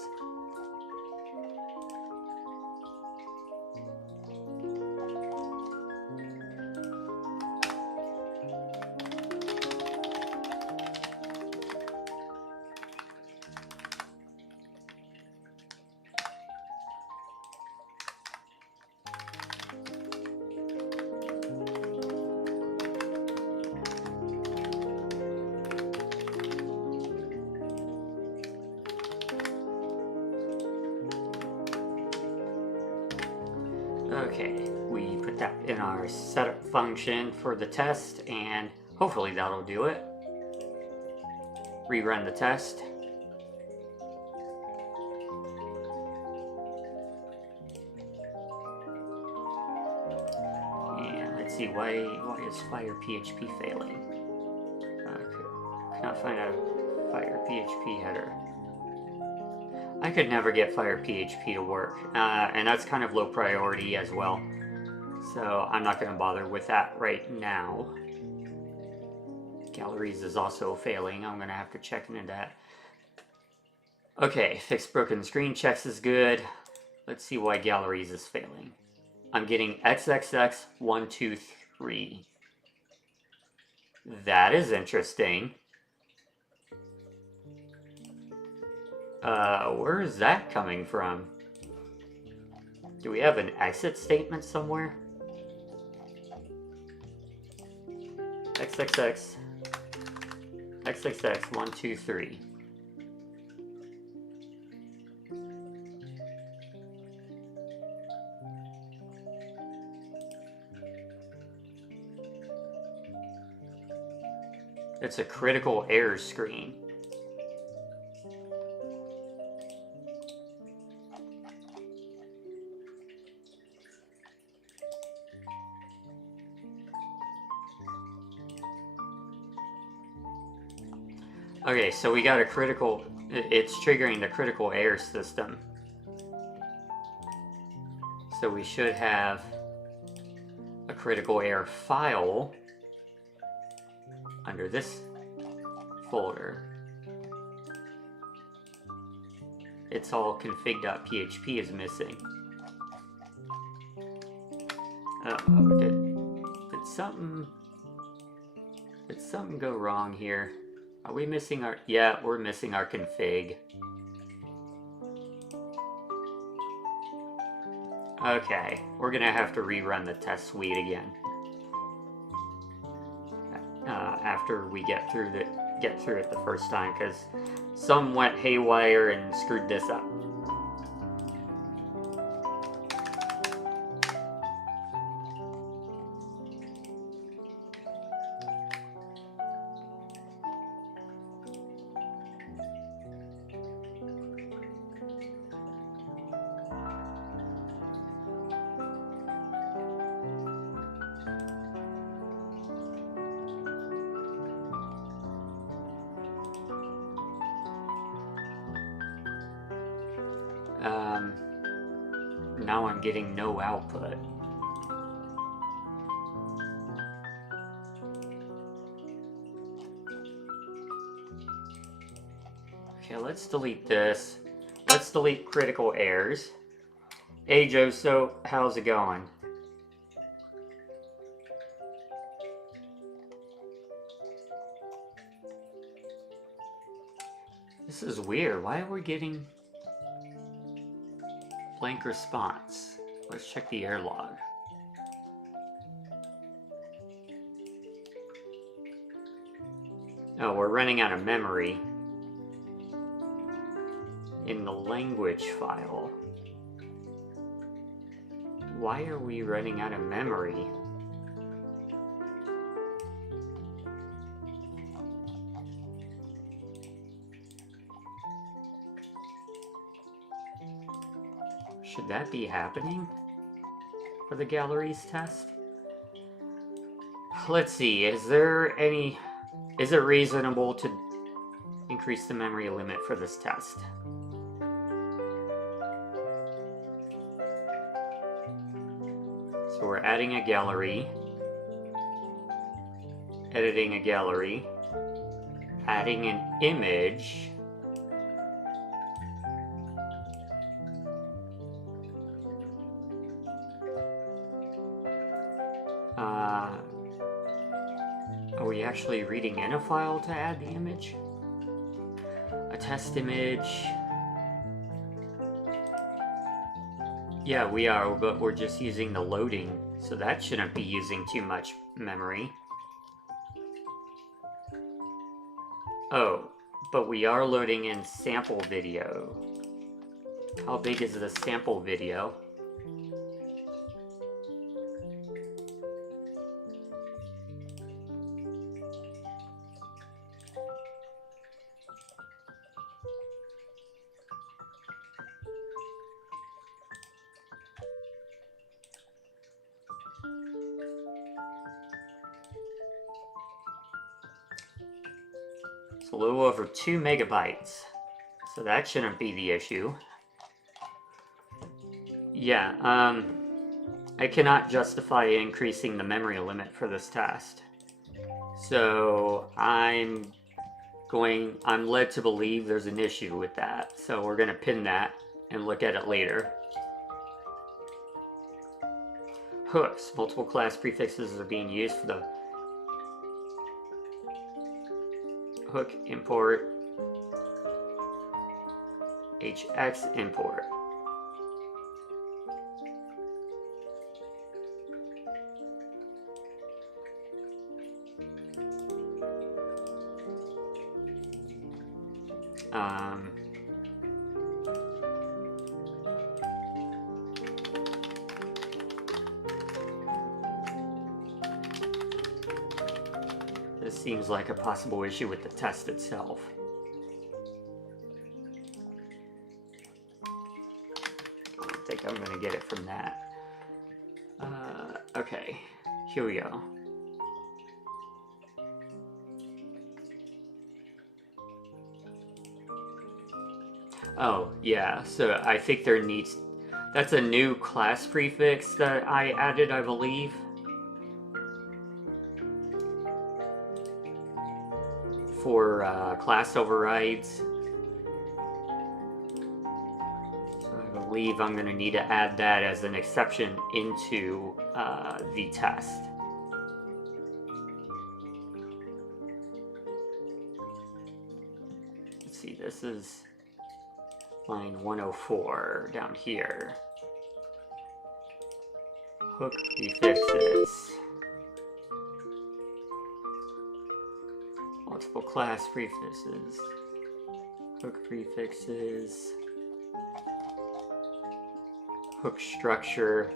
Okay, we put that in our setup function for the test, and hopefully that'll do it. Rerun the test. And let's see, why is Fire PHP failing? Okay, cannot find a Fire PHP header. I could never get Fire PHP to work, and that's kind of low priority as well. So I'm not going to bother with that right now. Galleries is also failing. I'm going to have to check into that. Okay, fix broken screen checks is good. Let's see why Galleries is failing. I'm getting XXX123. That is interesting. Where is that coming from? Do we have an exit statement somewhere? XXX 123. It's a critical error screen. Okay, so we got a critical, it's triggering the critical error system. So we should have a critical error file under this folder. It's all config.php is missing. Uh-oh, did something go wrong here? Are we missing our... Yeah, we're missing our config. Okay, we're gonna have to rerun the test suite again. After we get through it the first time, because some went haywire and screwed this up. now I'm getting no output. Okay, let's delete this. Let's delete critical errors. Hey Joe, so how's it going? This is weird. Why are we getting blank response? Let's check the error log. Oh, we're running out of memory in the language file. Why are we running out of memory? Should that be happening for the galleries test? Let's see, is it reasonable to increase the memory limit for this test? So we're adding a gallery, editing a gallery, adding an image, are we actually reading in a file to add the image? A test image. Yeah, we are, but we're just using the loading, so that shouldn't be using too much memory. Oh, but we are loading in sample video. How big is the sample video? It's a little over 2 megabytes, so that shouldn't be the issue. Yeah, I cannot justify increasing the memory limit for this test. So I'm led to believe there's an issue with that. So we're gonna pin that and look at it later. Hooks. Multiple class prefixes are being used for the hook import, hx import. This seems like a possible issue with the test itself. I don't think I'm gonna get it from that. Okay, here we go. Oh, yeah, so I think there needs... That's a new class prefix that I added, I believe. For class overrides. So I believe I'm going to need to add that as an exception into the test. Let's see, this is line 104 down here. Hook prefixes. Multiple class prefixes, hook prefixes, hook structure.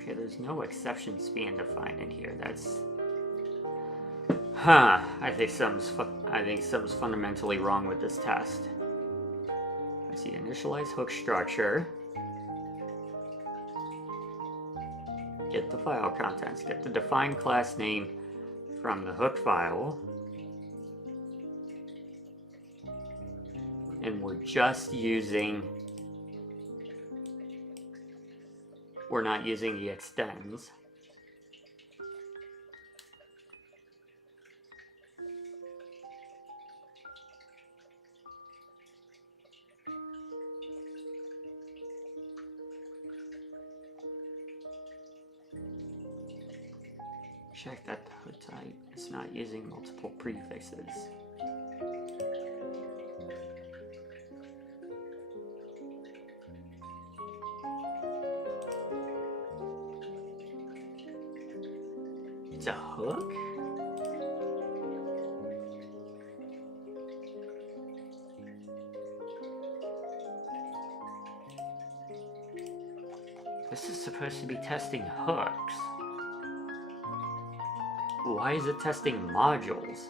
Okay, there's no exceptions being defined in here. That's, I think something's fundamentally wrong with this test. Let's see, initialize hook structure. Get the file contents, get the defined class name from the hook file. and we're just using, we're not using the extends. Check that the hood type is not using multiple prefixes. It's a hook? This is supposed to be testing hooks. Why is it testing modules?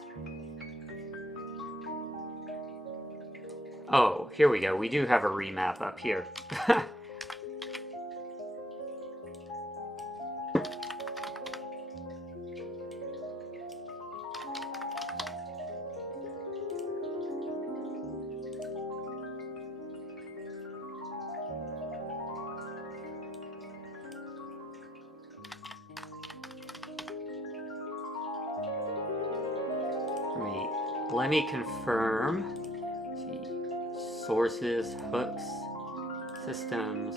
Oh, here we go. We do have a remap up here. Let me confirm. Let's see. Sources, hooks, systems.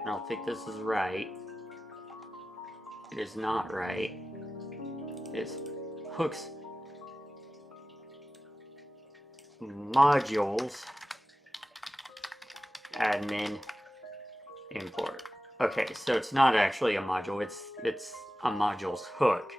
I don't think this is right. It is not right. It's hooks, modules, admin, import. Okay, so it's not actually a module. It's a module's hook.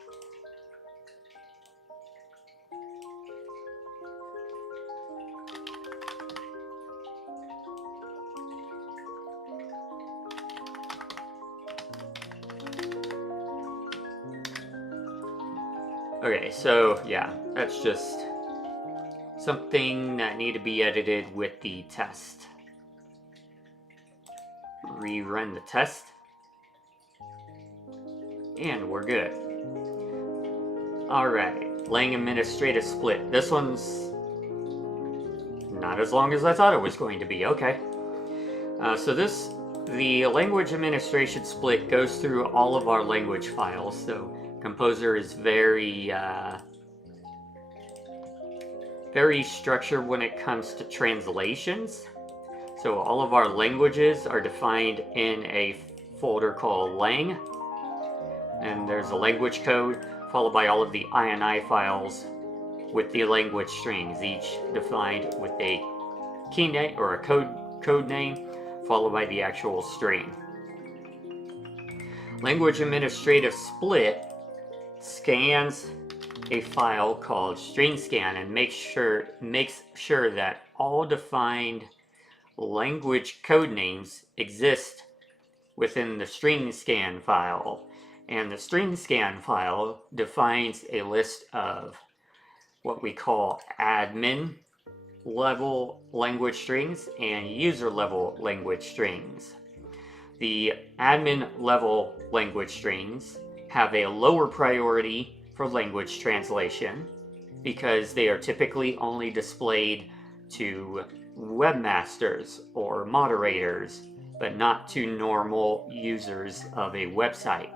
Okay, so yeah, that's just something that need to be edited with the test. Rerun the test. And we're good. Alright, Lang administrative split. This one's not as long as I thought it was going to be. Okay. The language administration split goes through all of our language files. So Composr is very structured when it comes to translations. So all of our languages are defined in a folder called lang, and there's a language code followed by all of the INI files with the language strings, each defined with a key name or a code name followed by the actual string. Language administrative split scans a file called string scan and makes sure that all defined language code names exist within the string scan file. And the string scan file defines a list of what we call admin level language strings and user level language strings. The admin level language strings have a lower priority for language translation because they are typically only displayed to webmasters or moderators, but not to normal users of a website.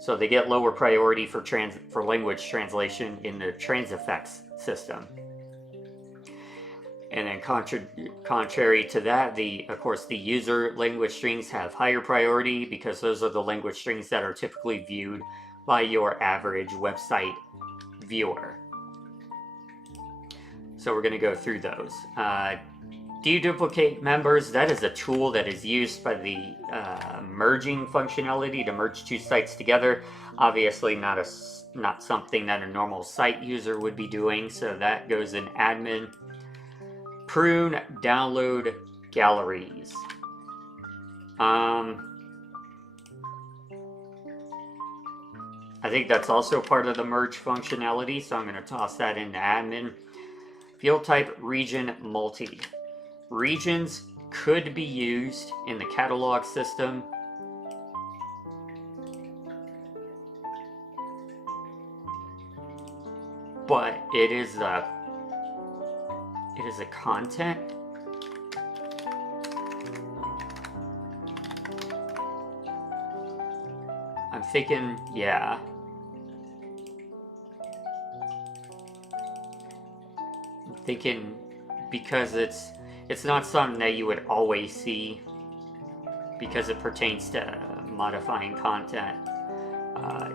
So they get lower priority for language translation in the Transifex system. And then contrary to that, of course, the user language strings have higher priority because those are the language strings that are typically viewed by your average website viewer. So we're going to go through those. Deduplicate members, that is a tool that is used by the merging functionality to merge two sites together. Obviously not something that a normal site user would be doing, so that goes in admin. Prune download galleries. I think that's also part of the merge functionality, so I'm going to toss that into admin. Field type region multi. Regions could be used in the catalog system. But it is It is a content. I'm thinking, yeah. I'm thinking because it's not something that you would always see because it pertains to modifying content.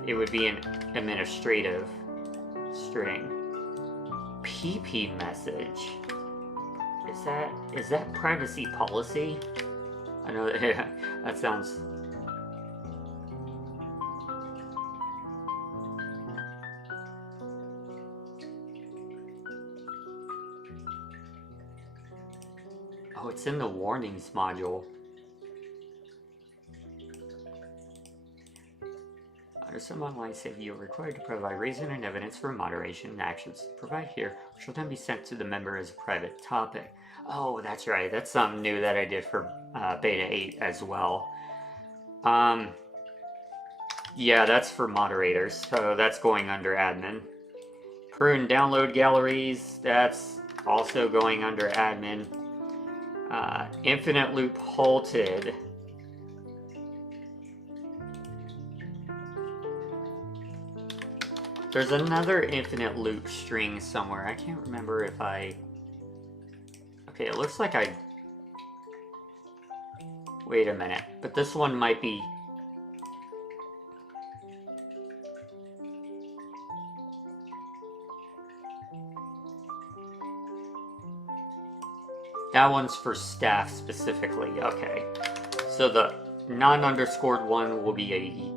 It would be an administrative string. PP message. Is that privacy policy? I know that sounds. Oh, it's in the warnings module. Under some online safety, you are required to provide reason and evidence for moderation and actions provided here, which will then be sent to the member as a private topic. Oh, that's right. That's something new that I did for Beta 8 as well. Yeah, that's for moderators, so that's going under admin. Prune download galleries, that's also going under admin. Infinite loop halted. There's another infinite loop string somewhere. I can't remember if I... Okay, it looks like I... Wait a minute. But this one might be... That one's for staff specifically. Okay. So the non-underscored one will be a...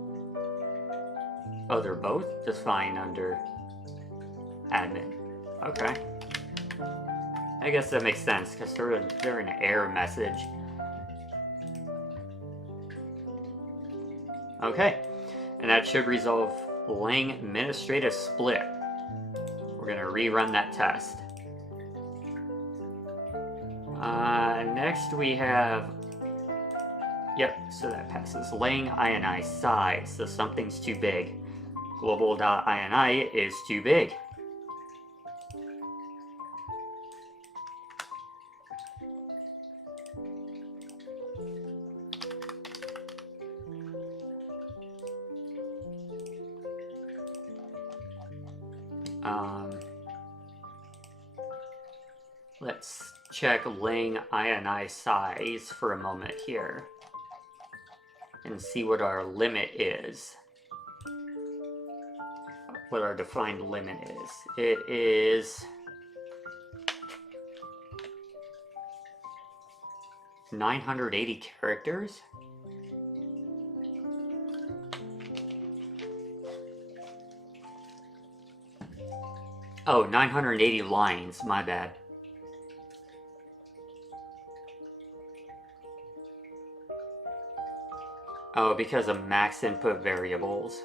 Oh, they're both defined under admin. Okay. I guess that makes sense because they're an error message. Okay. And that should resolve Lang administrative split. We're going to rerun that test. Next we have... Yep, so that passes. Lang ini size, so something's too big. Global.ini is too big. Let's check Lang ini size for a moment here and see what our limit is. What our defined limit is. It is 980 characters. Oh, 980 lines, my bad. Oh, because of max input variables.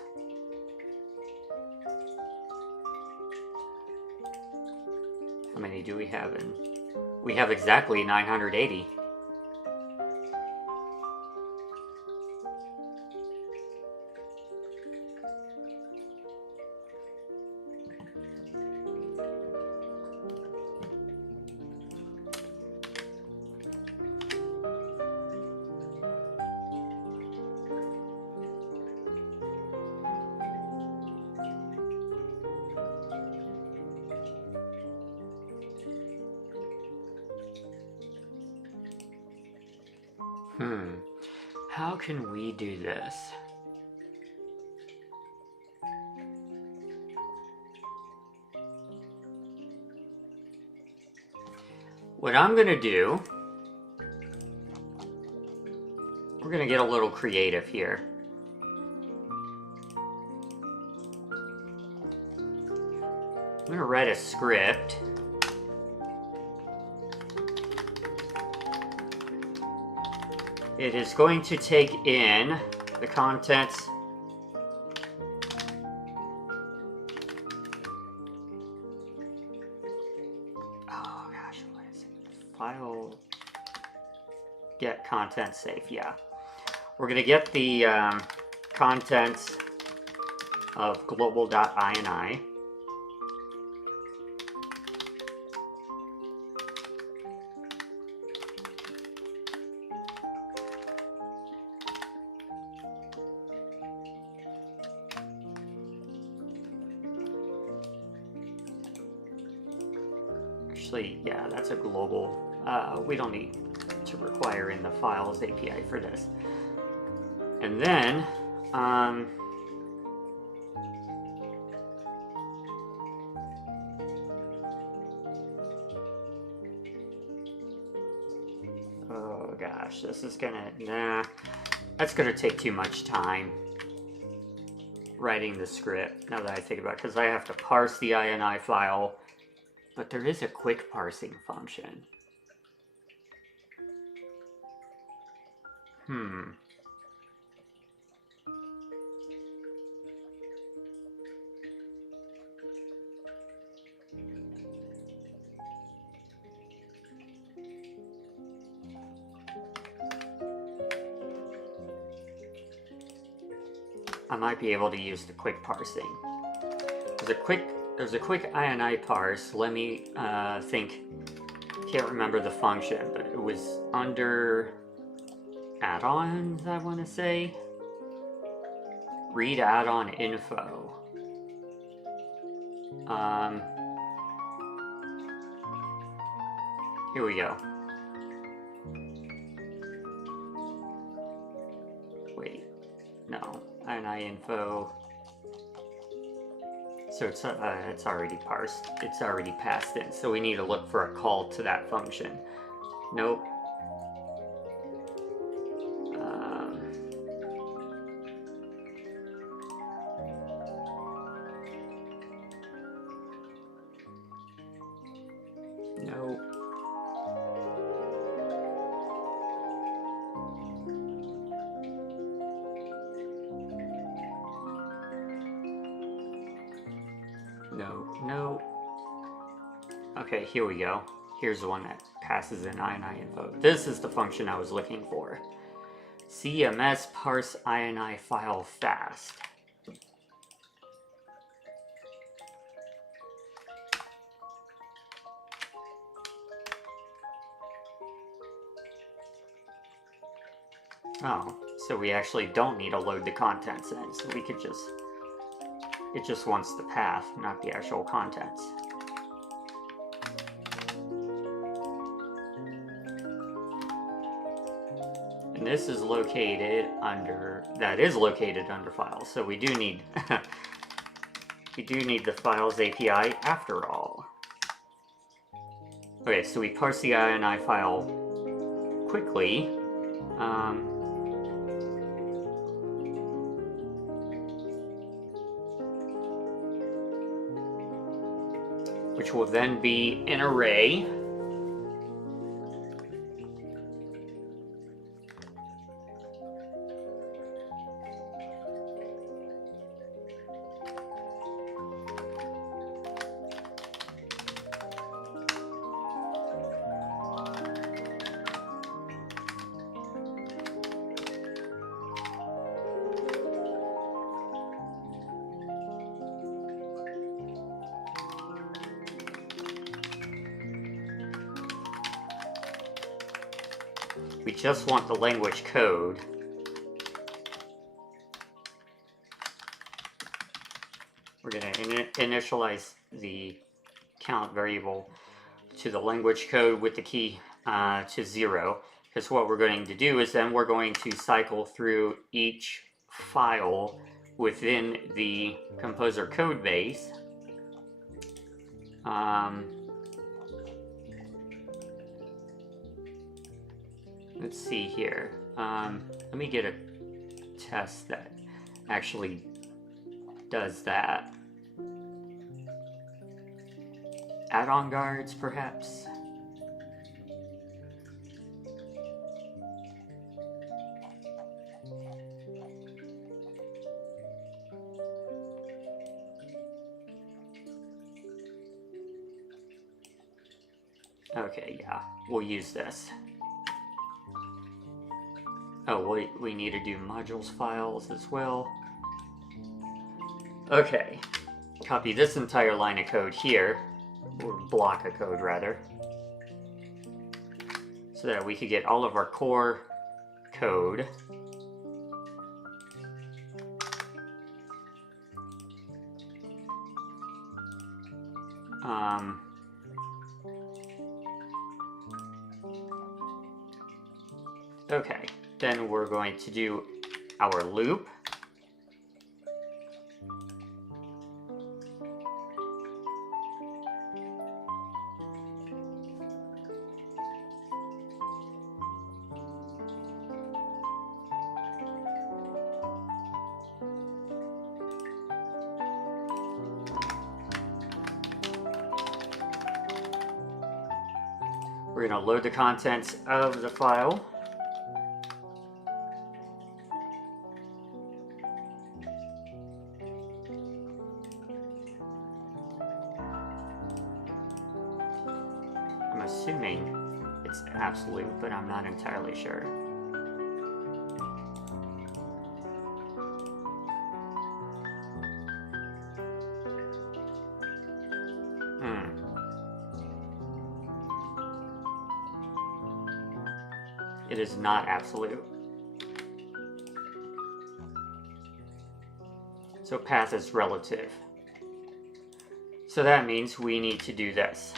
How many do we have in? We have exactly 980. How can we do this? What I'm gonna do, we're gonna get a little creative here. I'm gonna write a script. It is going to take in the contents file get content safe. Yeah, we're gonna get the contents of global.ini. actually, yeah, that's a global. We don't need to require in the files API for this. And then, oh gosh, this is gonna, nah, that's gonna take too much time writing the script, now that I think about it, because I have to parse the INI file, but there is a quick parsing function. I might be able to use the quick parsing. There's a quick INI parse. Let me think. Can't remember the function, but it was under add-ons, I want to say. Read add-on info. Here we go. Wait, no, INI info. So it's already parsed. It's already passed in. So we need to look for a call to that function. Nope. Nope. No. Okay, here we go. Here's the one that passes in INI info. This is the function I was looking for. CMS parse INI file fast. Oh, so we actually don't need to load the contents in, so we could just, it just wants the path, not the actual contents. And this is located under, that is located under files, so we do need, we do need the files API after all. Okay, so we parse the INI file quickly. Which will then be an array. We just want the language code. We're going to initialize the count variable to the language code with the key to 0. Because what we're going to do is then we're going to cycle through each file within the Composr code base. Let's see here. Let me get a test that actually does that. Add-on guards, perhaps? Okay, yeah, we'll use this. Oh, we need to do modules files as well. Okay, copy this entire line of code here, or block of code rather, so that we could get all of our core code. Okay, then we're going to do our loop. We're going to load the contents of the file. I'm assuming it's absolute, but I'm not entirely sure. It is not absolute. So path is relative. So that means we need to do this.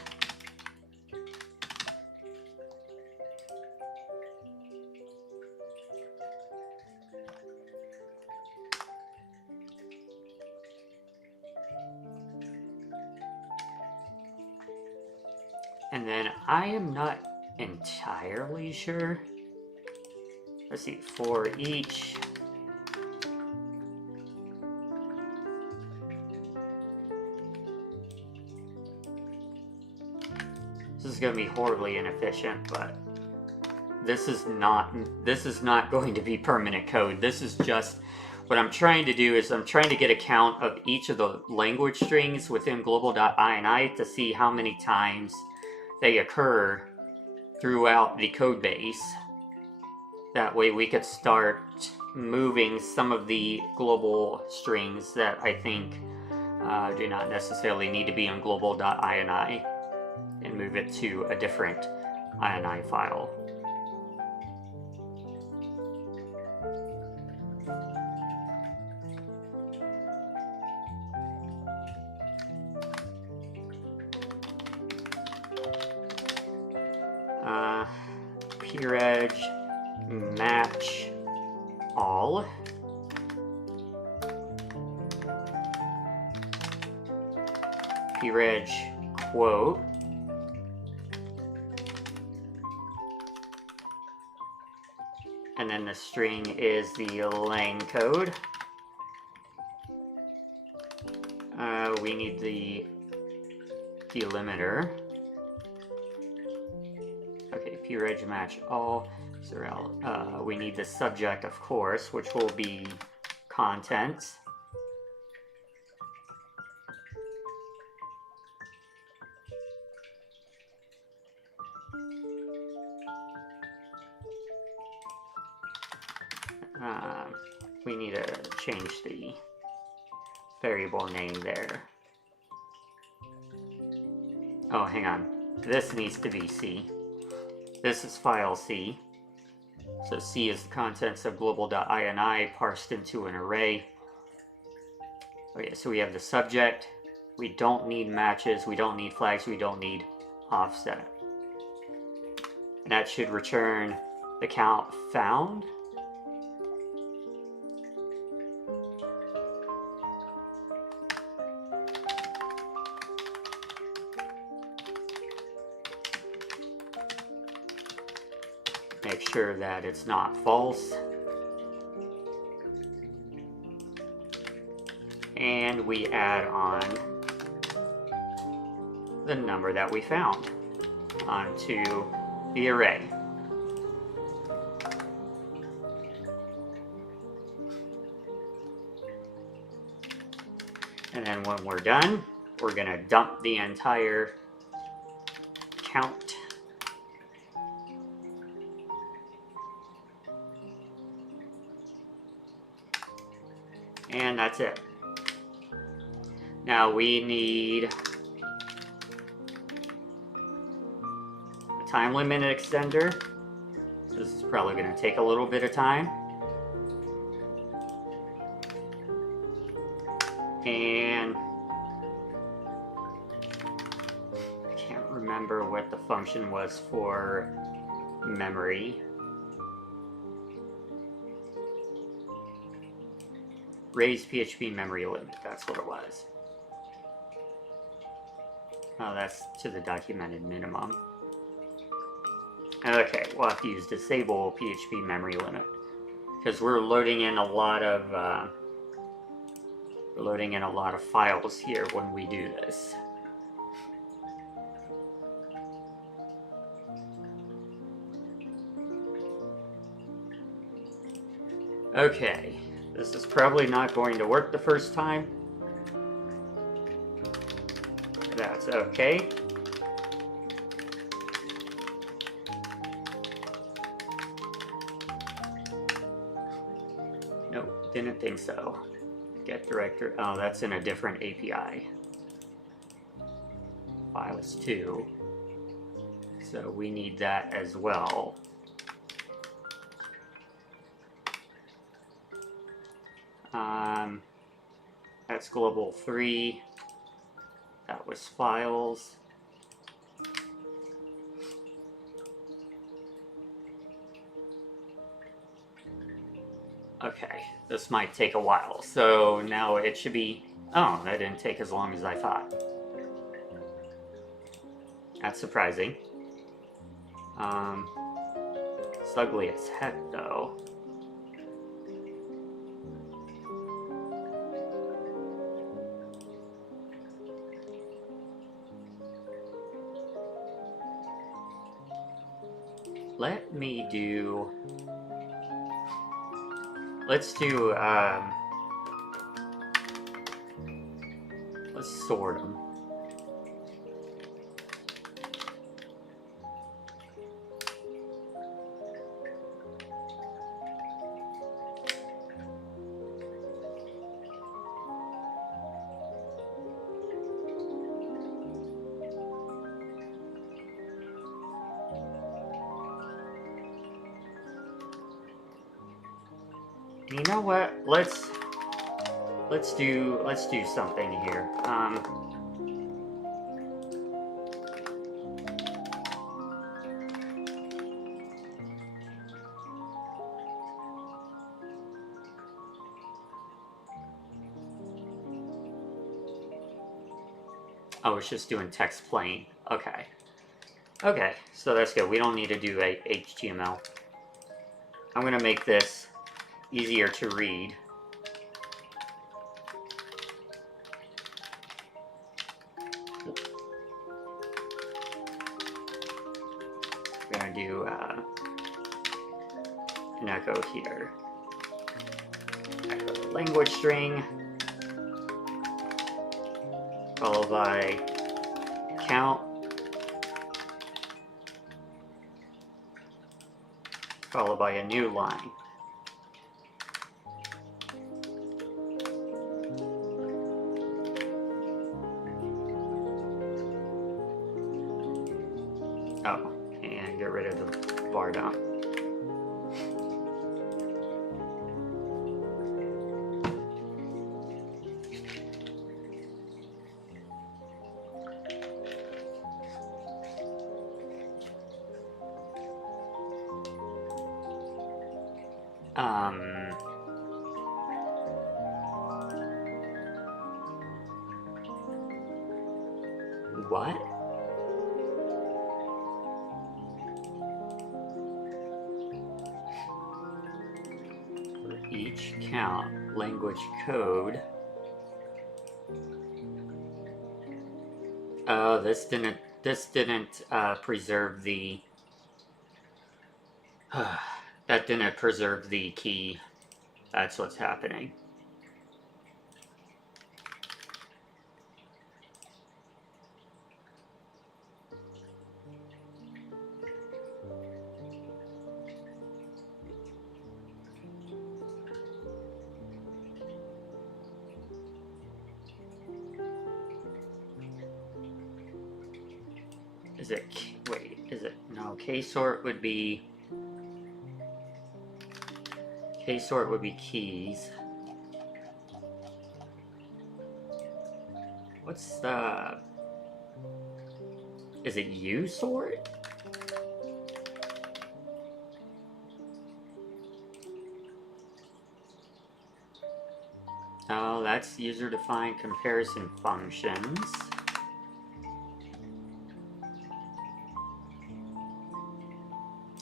And then I am not entirely sure. Let's see, for each this is going to be horribly inefficient, but this is not going to be permanent code. This is just what I'm trying to do is I'm trying to get a count of each of the language strings within global.ini to see how many times they occur throughout the code base. That way we could start moving some of the global strings that I think do not necessarily need to be on global.ini and move it to a different ini file. Preg match all. Preg quote. And then the string is the lang code. We need the delimiter. Okay, preg match all. So we need the subject, of course, which will be content. We need to change the variable name there. Oh, hang on. This needs to be C. This is file C. So C is the contents of global.ini parsed into an array. Okay, so we have the subject. We don't need matches. We don't need flags. We don't need offset. And that should return the count found. Make sure that it's not false. And we add on the number that we found onto the array. And then when we're done, we're going to dump the entire count. And that's it. Now we need a time limit extender. This is probably going to take a little bit of time. And I can't remember what the function was for memory. Raise PHP memory limit, that's what it was. Oh, that's to the documented minimum. Okay, we'll have to use disable PHP memory limit, because we're loading in a lot of files here when we do this. Okay, this is probably not going to work the first time. That's okay. Nope, didn't think so. Get director, oh, that's in a different API. Files 2. So we need that as well. That's global 3. That was files. Okay, this might take a while. So now it should be... Oh, that didn't take as long as I thought. That's surprising. It's ugly as heck, though. Let me do... Let's do, let's sort them. You know what? Let's do something here. Oh, it's just doing text plain. Okay. Okay, so that's good. We don't need to do a HTML. I'm gonna make this easier to read. We're gonna do an echo here. Echo language string, followed by count, followed by a new line. Oh, and get rid of the bar down. What? For each count, language code. Oh, this didn't preserve the that didn't preserve the key. That's what's happening. Is it, wait, is it, no, K-sort would be keys. What's the, is it U-sort? that's user-defined comparison functions.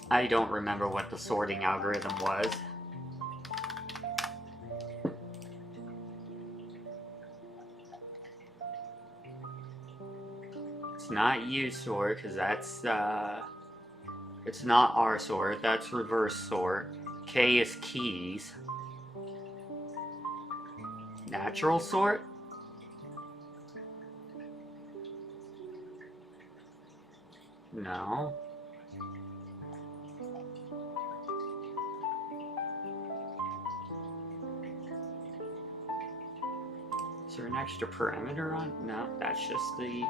I don't remember what the sorting algorithm was. It's not usort, because that's, it's not rsort, that's reverse sort. K is keys. Natural sort? No. Is there an extra parameter on? No, that's just the...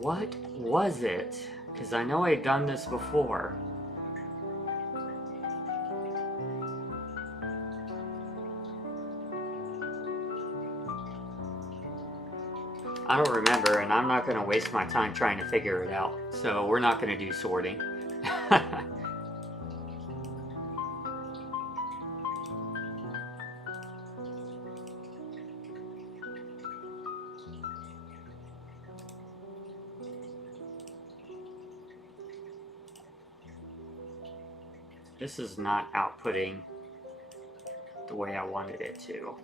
What was it? Because I know I'd done this before. I don't remember, and I'm not going to waste my time trying to figure it out. So we're not going to do sorting. This is not outputting the way I wanted it to.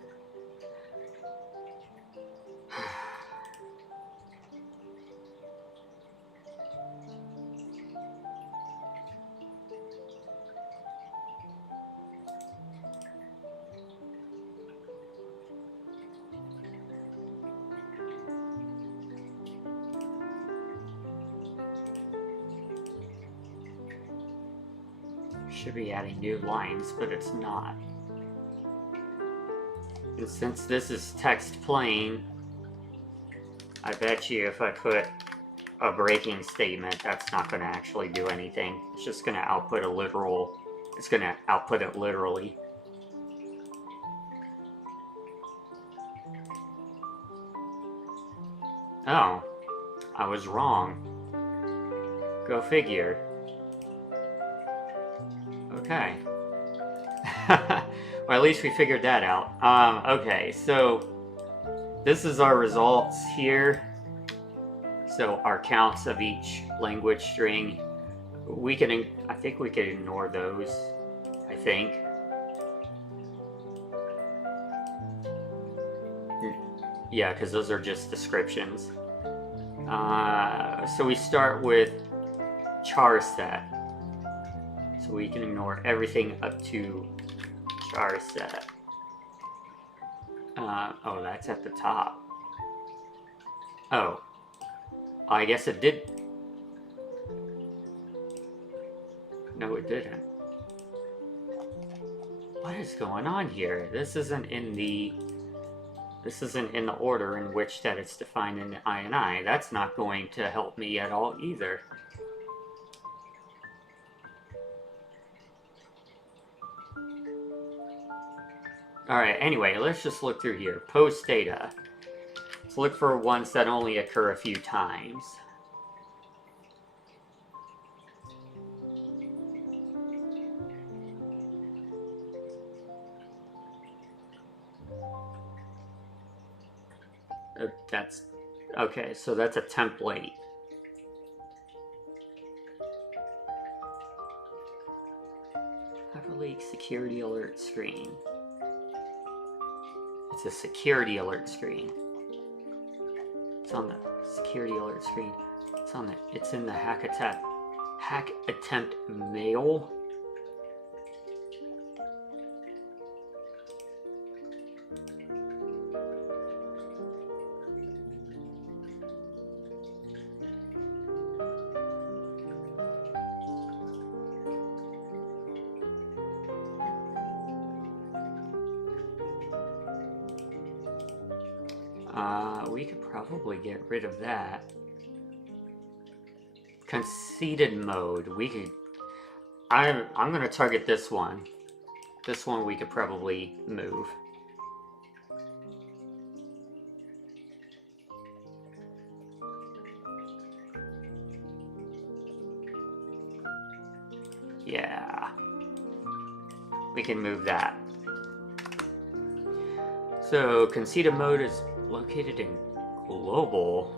Should be adding new lines, but it's not. And since this is text plain, I bet you if I put a breaking statement, that's not going to actually do anything. It's just going to output a literal, it's going to output it literally. Oh, I was wrong. Go figure. Okay. Well, at least we figured that out. Okay, so this is our results here. So our counts of each language string. We can, I think we can ignore those. I think. Yeah, because those are just descriptions. So we start with char set. So we can ignore everything up to char set. Oh, that's at the top. Oh, I guess it did. No, it didn't. What is going on here? This isn't in the order in which that it's defined in the INI. That's not going to help me at all either. Alright, anyway, let's just look through here. Post data. Let's look for ones that only occur a few times. That's... okay, so that's a template. Hyperlink security alert screen. It's a security alert screen. It's on the security alert screen. It's in the hack attempt mail. We could probably get rid of that. Conceited mode. We could. I'm gonna target this one. This one we could probably move. Yeah, we can move that. So conceded mode is located in global.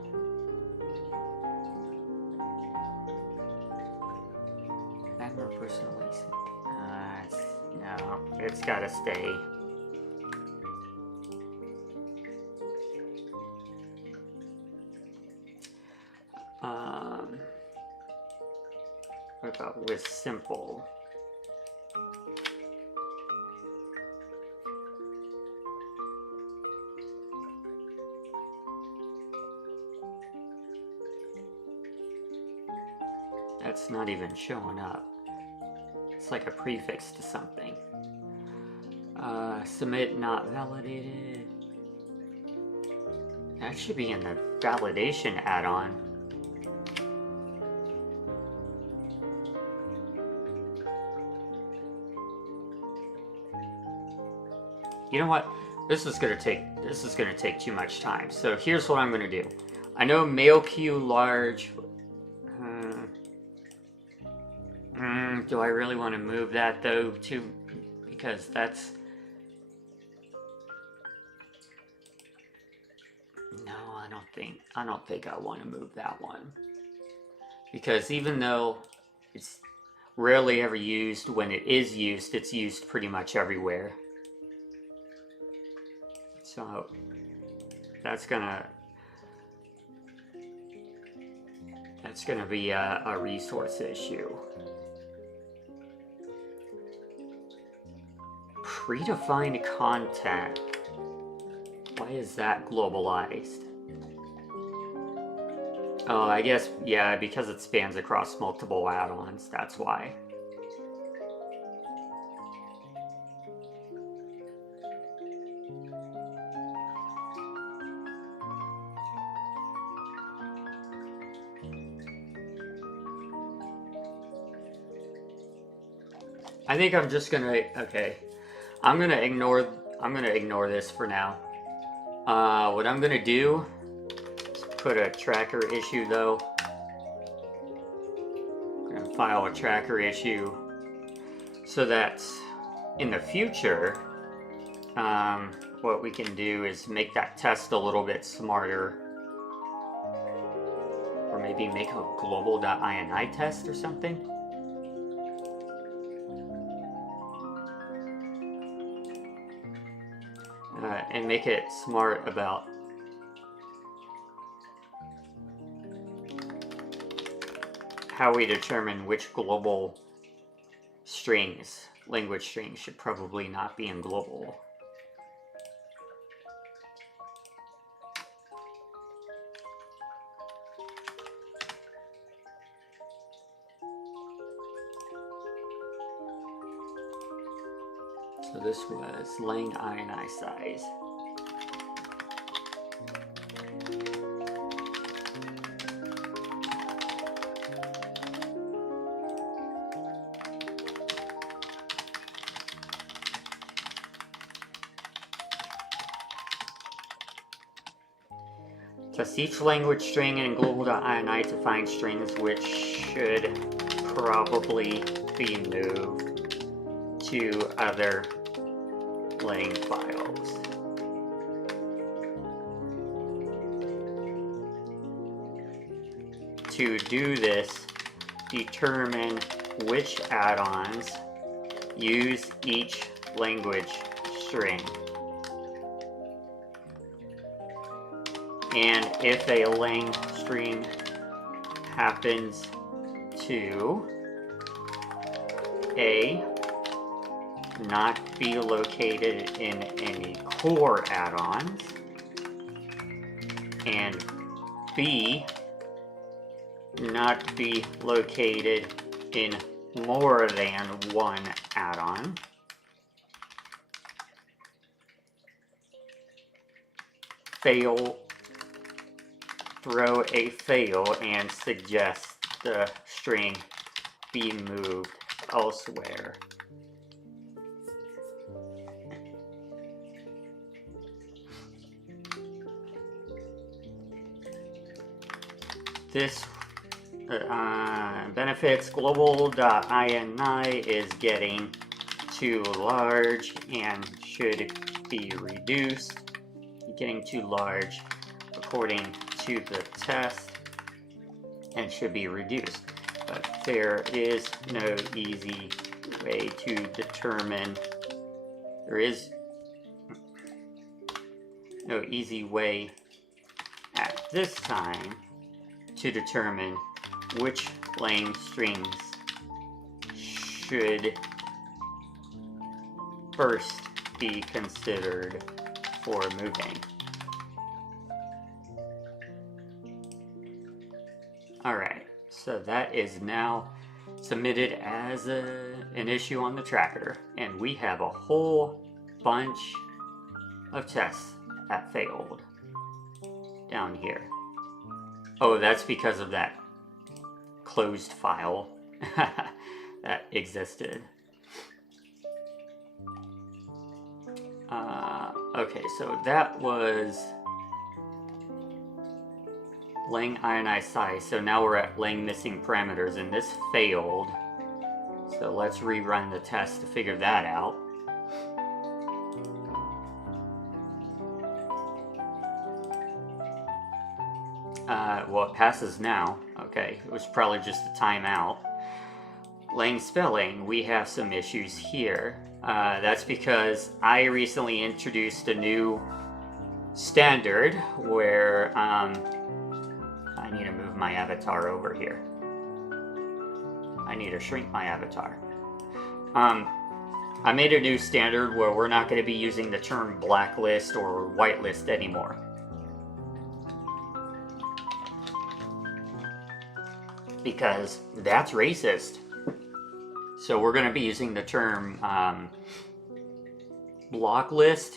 Add more personalization. No, it's gotta stay. What about with simple? That's not even showing up. It's like a prefix to something. Submit not validated. That should be in the validation add-on. You know what? This is gonna take too much time. So here's what I'm gonna do. I know mail queue large. Do I really want to move that though too? Because that's... No, I don't think I want to move that one. Because even though it's rarely ever used, when it is used, it's used pretty much everywhere. So that's gonna be a resource issue. Predefined content. Why is that globalized? Oh, I guess, yeah, because it spans across multiple add-ons, that's why. I think I'm just gonna, okay. I'm gonna ignore this for now. What I'm gonna do is put a tracker issue though. I'm gonna file a tracker issue so that in the future, what we can do is make that test a little bit smarter. Or maybe make a global.ini test or something. And make it smart about how we determine which global strings, language strings, should probably not be in global. So this was lang ini size. Test each language string in global.ini to find strings which should probably be moved to other lang files. To do this, determine which add-ons use each language string. And if a lang string happens to A, not be located in any core add-ons, and B, not be located in more than one add-on, throw a fail and suggest the string be moved elsewhere. this benefits global.ini is getting too large and should be reduced. Getting too large according to the test and should be reduced. But there is no easy way to determine, there is no easy way at this time to determine which lang strings should first be considered for moving. Alright, so that is now submitted as an issue on the tracker, and we have a whole bunch of tests that failed down here. Oh, that's because of that closed file that existed. Okay, so that was lang ionized size. So now we're at lang missing parameters, and this failed. So let's rerun the test to figure that out. Well, it passes now. Okay, it was probably just a timeout. Lang spelling, we have some issues here. That's because I recently introduced a new standard where I need to move my avatar over here. I need to shrink my avatar. I made a new standard where we're not going to be using the term blacklist or whitelist anymore. Because that's racist. So we're going to be using the term block list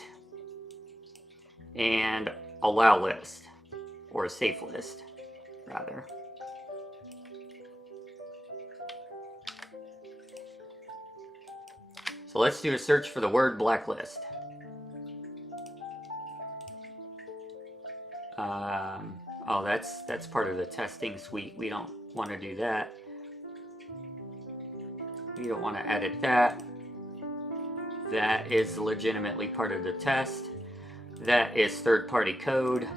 and allow list, or safe list, rather. So let's do a search for the word blacklist. Oh, that's part of the testing suite. We don't want to do that. We don't want to edit that. That is legitimately part of the test. That is third-party code.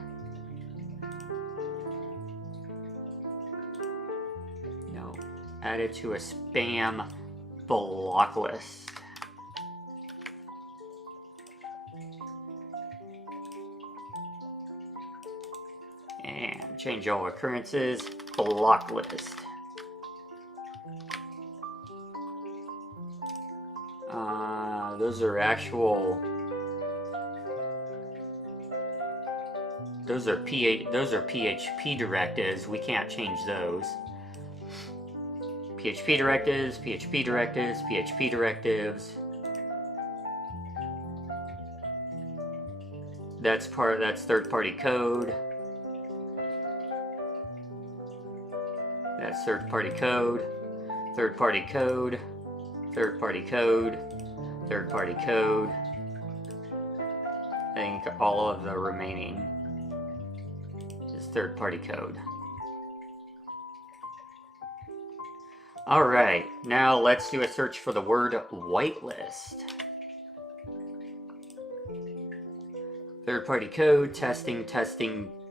No, added to a spam block list. And change all occurrences, block list. Those are actual. Those are PHP directives. We can't change those. PHP directives, PHP directives, PHP directives. That's third-party code. That's third-party code. Third-party code. Third-party code. Third-party code. I think all of the remaining is third-party code. Alright, now let's do a search for the word whitelist. Third-party code, testing,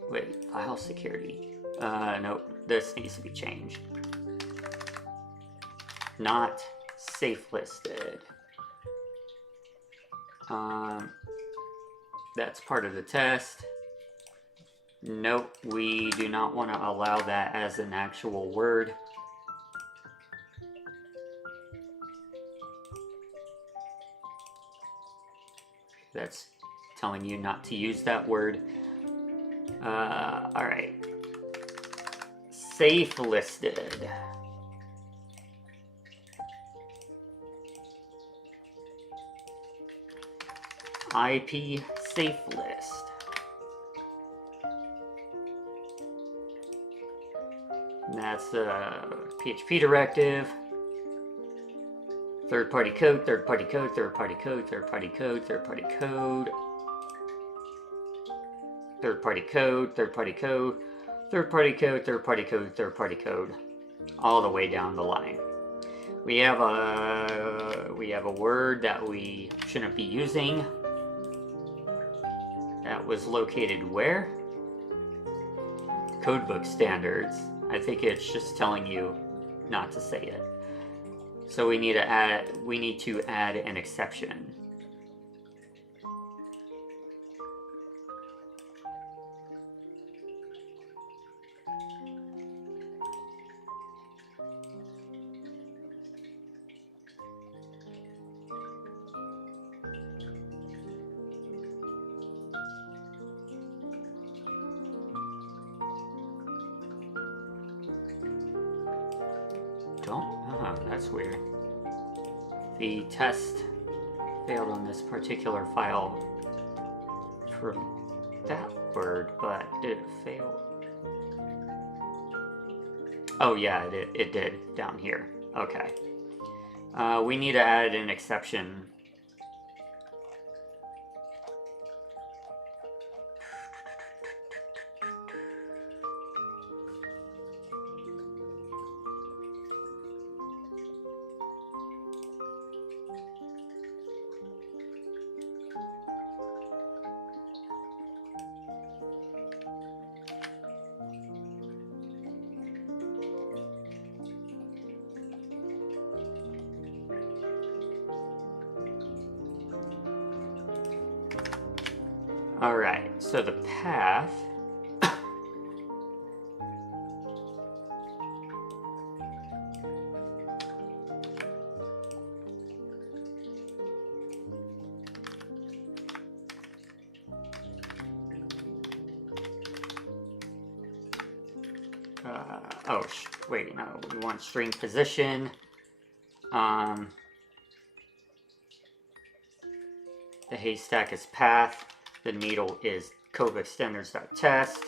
wait, file security. Nope, this needs to be changed. Not safe listed. That's part of the test. Nope, we do not want to allow that as an actual word. That's telling you not to use that word. Alright. Safe listed. IP safe list. And that's a PHP directive. Third-party code, third-party code, third-party code, third-party code, third-party code. Third-party code, third-party code. third-party code, third-party code, third-party code, all the way down the line. We have a word that we shouldn't be using. That was located where? Codebook standards. I think it's just telling you not to say it. So we need to add an exception. That's weird. The test failed on this particular file for that word, but did it fail? Oh yeah, it did down here. Okay. We need to add an exception. Alright, so the path wait, no, we want string position. The haystack is path. The needle is codebook standards.test.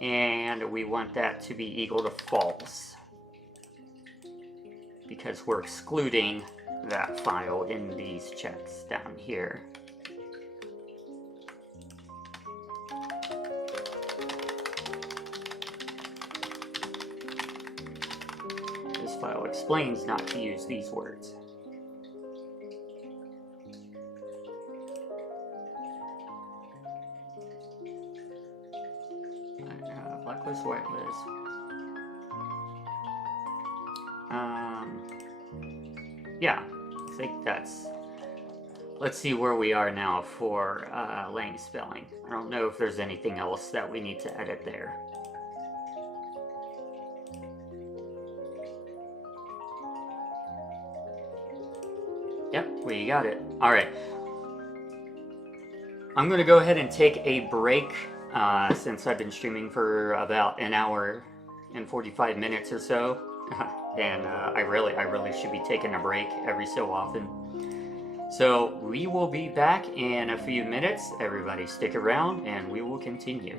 And we want that to be equal to false, because we're excluding that file in these checks down here. This file explains not to use these words. Blacklist, whitelist. Yeah, I think that's... Let's see where we are now for lang spelling. I don't know if there's anything else that we need to edit there. Yep, we got it. All right. I'm going to go ahead and take a break since I've been streaming for about an hour and 45 minutes or so. And I really should be taking a break every so often. So we will be back in a few minutes. Everybody stick around and we will continue.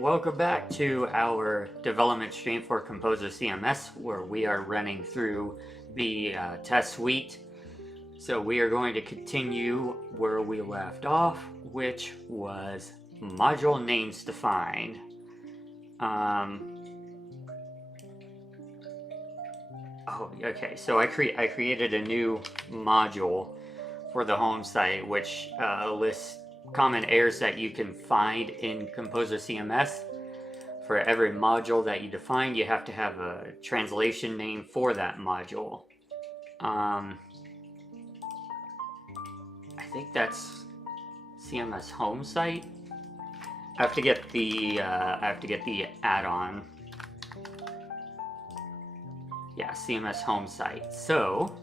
Welcome back to our development stream for Composr CMS, where we are running through the test suite. So we are going to continue where we left off, which was module names defined. Okay, so I created a new module for the home site, which lists common errors that you can find in Composr CMS. For every module that you define, you have to have a translation name for that module. I think that's CMS home site. I have to get the add-on. Yeah, CMS home site. So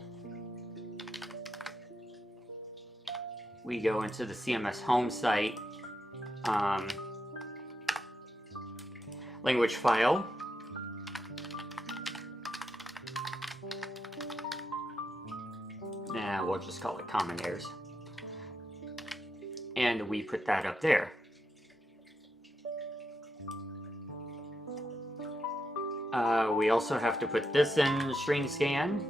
we go into the CMS home site language file. Nah, we'll just call it common errors. and we put that up there. We also have to put this in string scan.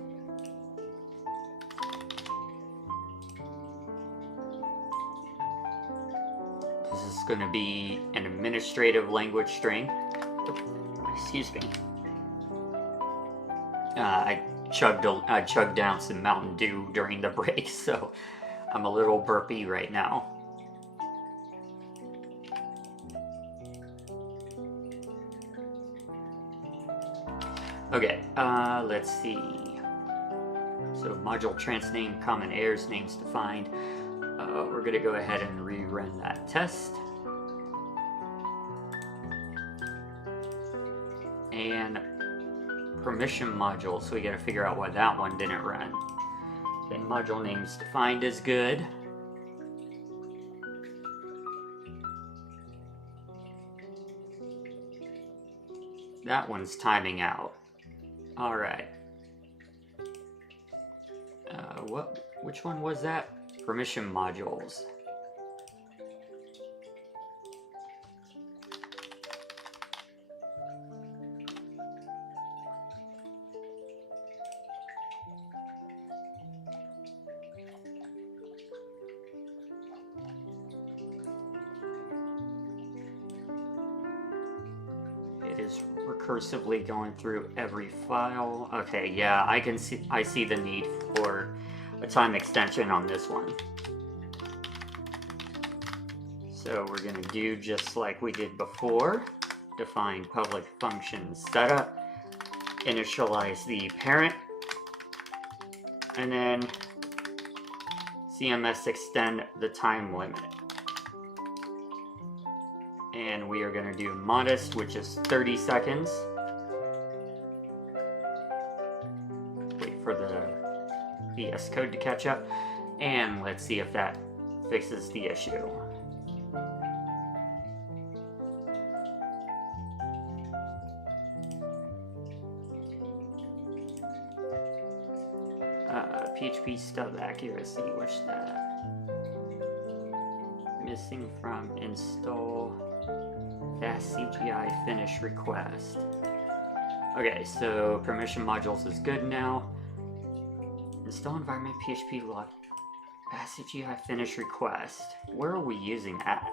This is going to be an administrative language string. Excuse me. I chugged down some Mountain Dew during the break, so I'm a little burpy right now. Okay, let's see. So module trans name, common errors, names defined. We're gonna go ahead and rerun that test. And permission module, so we gotta figure out why that one didn't run. Okay, module names defined is good. That one's timing out. All right. Which one was that? Permission modules. It is recursively going through every file. Okay, yeah, I see the need for a time extension on this one. So we're gonna do just like we did before. Define public function setup, initialize the parent, and then CMS extend the time limit. And we are going to do modest, which is 30 seconds. Wait for the VS Code to catch up. And let's see if that fixes the issue. PHP stub accuracy, what's that? Missing from install fast CGI finish request. Okay, so permission modules is good now. Install environment PHP log fast CGI finish request. Where are we using that?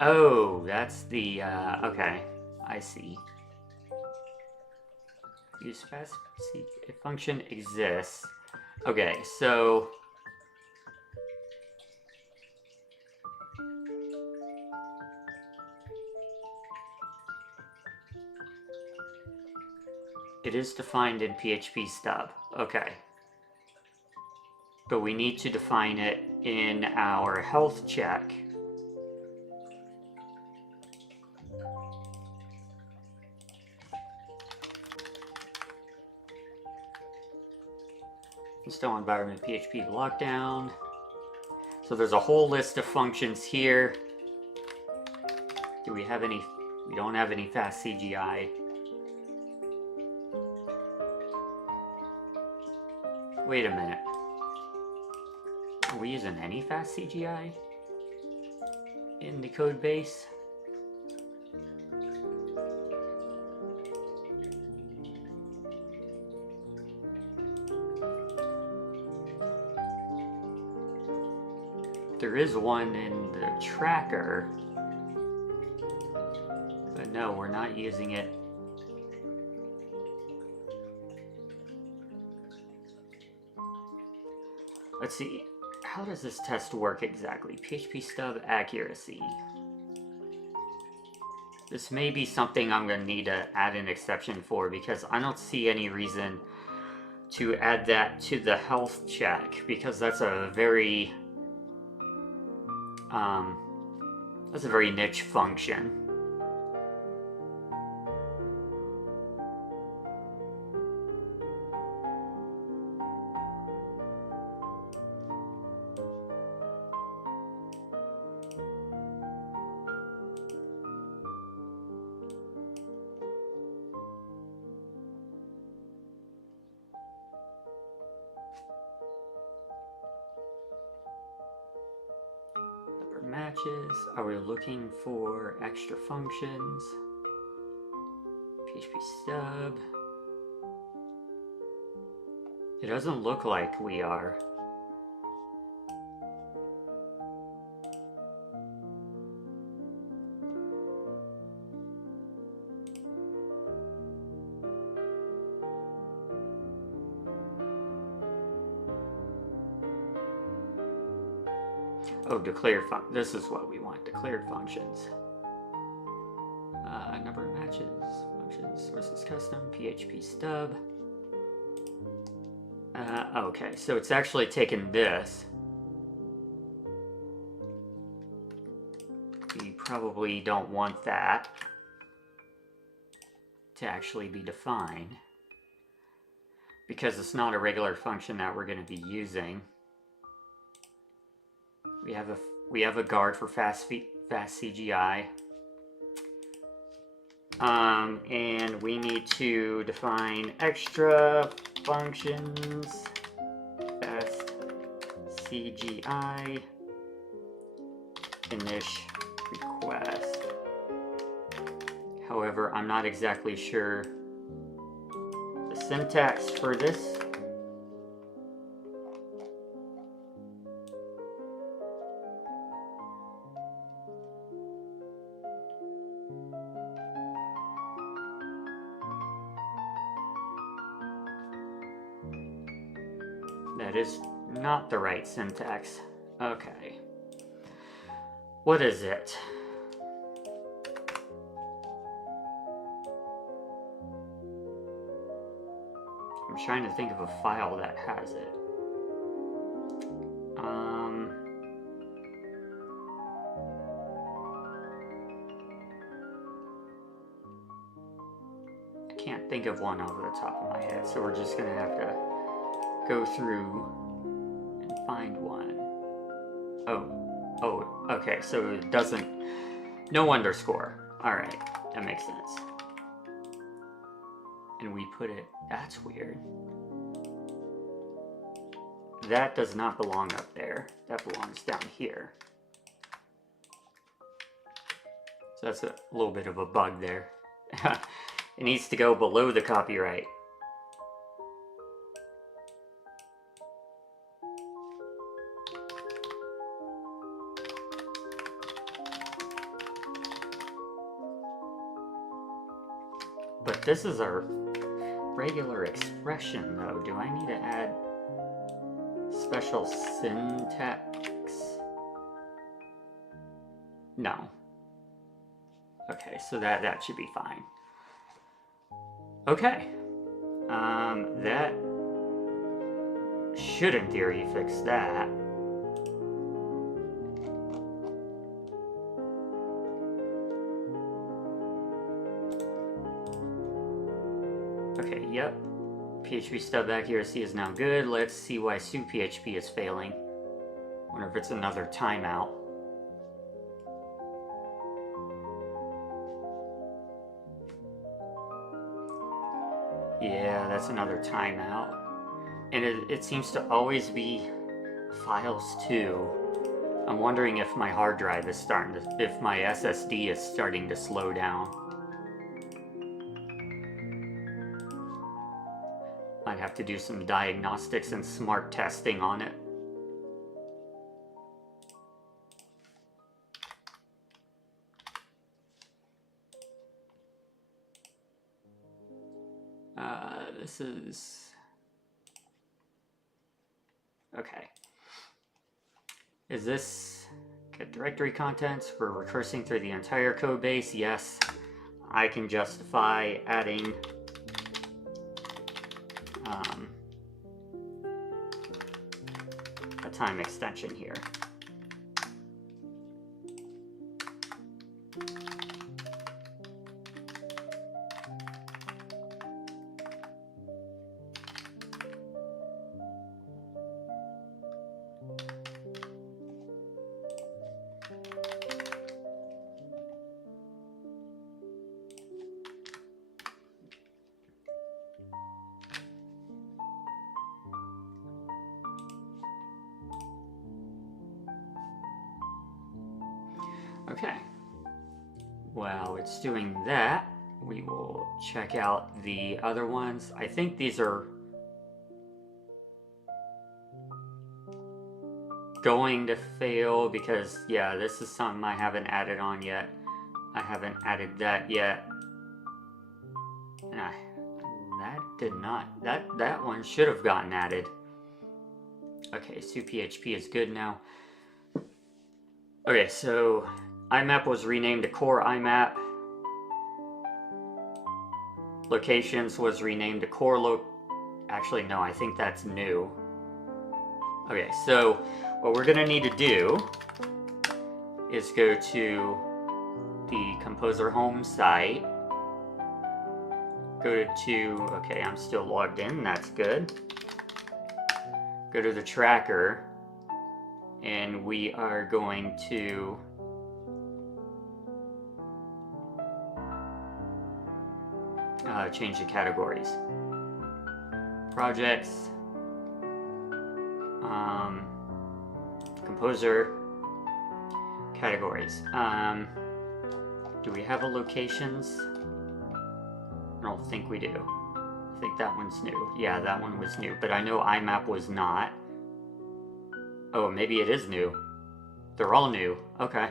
Oh, that's the, okay, I see. Use fast see if function exists. Okay, so it is defined in PHP stub. Okay. But we need to define it in our health check. Install environment PHP lockdown. So there's a whole list of functions here. Do we have any? We don't have any fast CGI. Wait a minute. Are we using any fast CGI in the code base? There is one in the tracker, but no, we're not using it. Let's see, how does this test work exactly? PHP stub accuracy. This may be something I'm going to need to add an exception for, because I don't see any reason to add that to the health check, because that's a very niche function. matches. Are we looking for extra functions? PHP stub. It doesn't look like we are. Oh, declared this is what we want, declared functions. Number of matches, functions, sources custom, PHP stub. Okay, so it's actually taken this. We probably don't want that to actually be defined because it's not a regular function that we're going to be using. We have a guard for fast CGI. And we need to define extra functions, fast CGI, init request. However, I'm not exactly sure the syntax for this. That is not the right syntax. Okay. What is it? I'm trying to think of a file that has it. I can't think of one over the top of my head, so we're just gonna have to go through and find one. Oh, okay, so it doesn't, no underscore. All right, that makes sense. And we put it, that's weird. That does not belong up there. That belongs down here. So that's a little bit of a bug there. It needs to go below the copyright. But this is our regular expression, though. Do I need to add special syntax? No. Okay, so that should be fine. Okay. That should, in theory, fix that. Okay, yep. PHP stub accuracy is now good. Let's see why PHP is failing. Wonder if it's another timeout. Yeah, that's another timeout. And it seems to always be files too. I'm wondering if my hard drive is starting to, if my SSD is starting to slow down. I'd have to do some diagnostics and smart testing on it. This is... Okay. Is this get directory contents for recursing through the entire code base? Yes, I can justify adding a time extension here. Okay. While it's doing that, we will check out the other ones. I think these are going to fail because, yeah, this is something I haven't added on yet. I haven't added that yet. That did not. That one should have gotten added. Okay, SUPHP is good now. Okay, so IMAP was renamed to Core IMAP. Locations was renamed to Core Actually, no, I think that's new. Okay, so what we're gonna need to do is go to the Composr home site. Go to, okay, I'm still logged in, that's good. Go to the tracker, and we are going to change the categories. Projects, Composr, categories. Do we have a locations? I don't think we do. I think that one's new. Yeah, that one was new, but I know IMAP was not. Oh, maybe it is new. They're all new. Okay.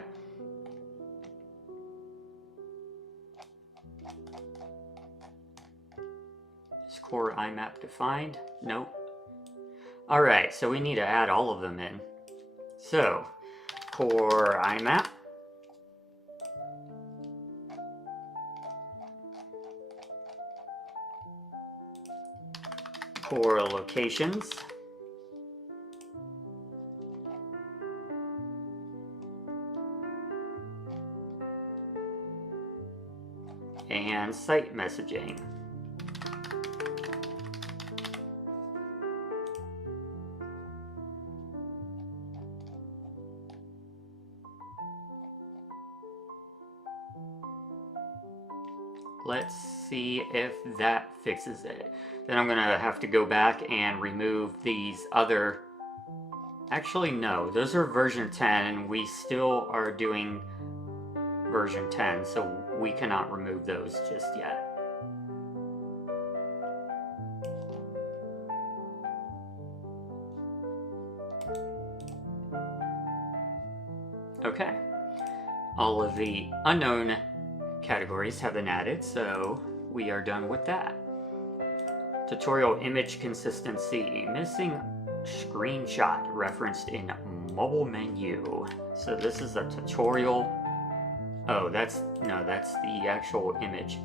Is Core IMAP defined? Nope. Alright, so we need to add all of them in. So, Core IMAP. Core locations. And site messaging. Let's see if that fixes it. Then I'm gonna have to go back and remove these other... Actually, no, those are version 10 and we still are doing version 10, so we cannot remove those just yet. Okay, all of the unknown categories have been added, so we are done with that. Tutorial image consistency, missing screenshot referenced in mobile menu. So this is a tutorial. Oh, that's the actual image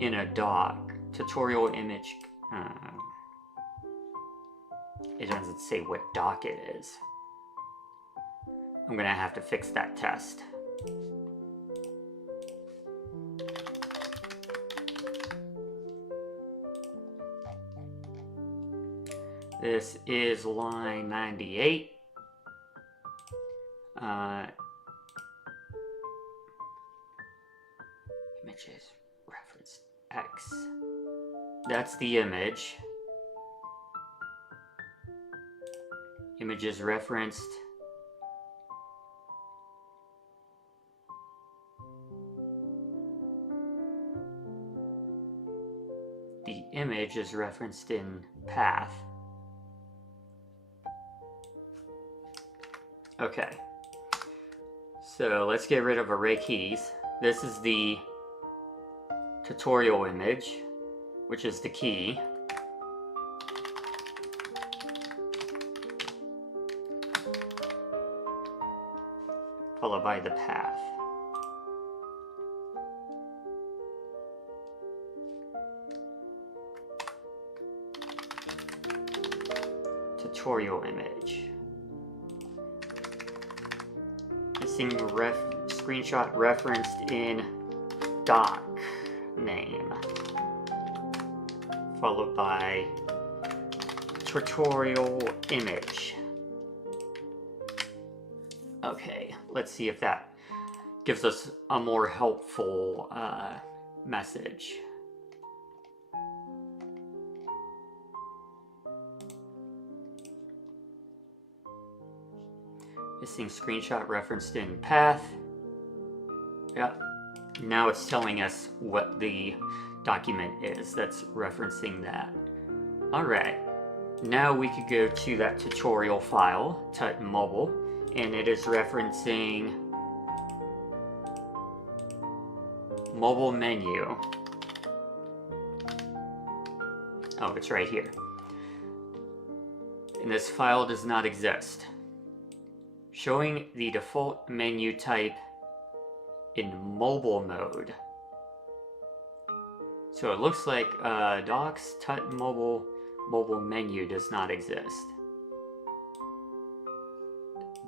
in a doc. Tutorial image. It doesn't say what doc it is. I'm gonna have to fix that test. This is line 98. Images reference X. That's the image. Images referenced. The image is referenced in path. Okay, so let's get rid of array keys. This is the tutorial image, which is the key. Followed by the path. Tutorial image. Missing screenshot referenced in doc name. Followed by tutorial image. Okay, let's see if that gives us a more helpful message. Missing screenshot referenced in path. Yep. Now it's telling us what the document is that's referencing that. Alright. Now we could go to that tutorial file, Tut Mobile, and it is referencing mobile menu. Oh, it's right here. And this file does not exist. Showing the default menu type in mobile mode. So it looks like docs, Tut mobile menu does not exist.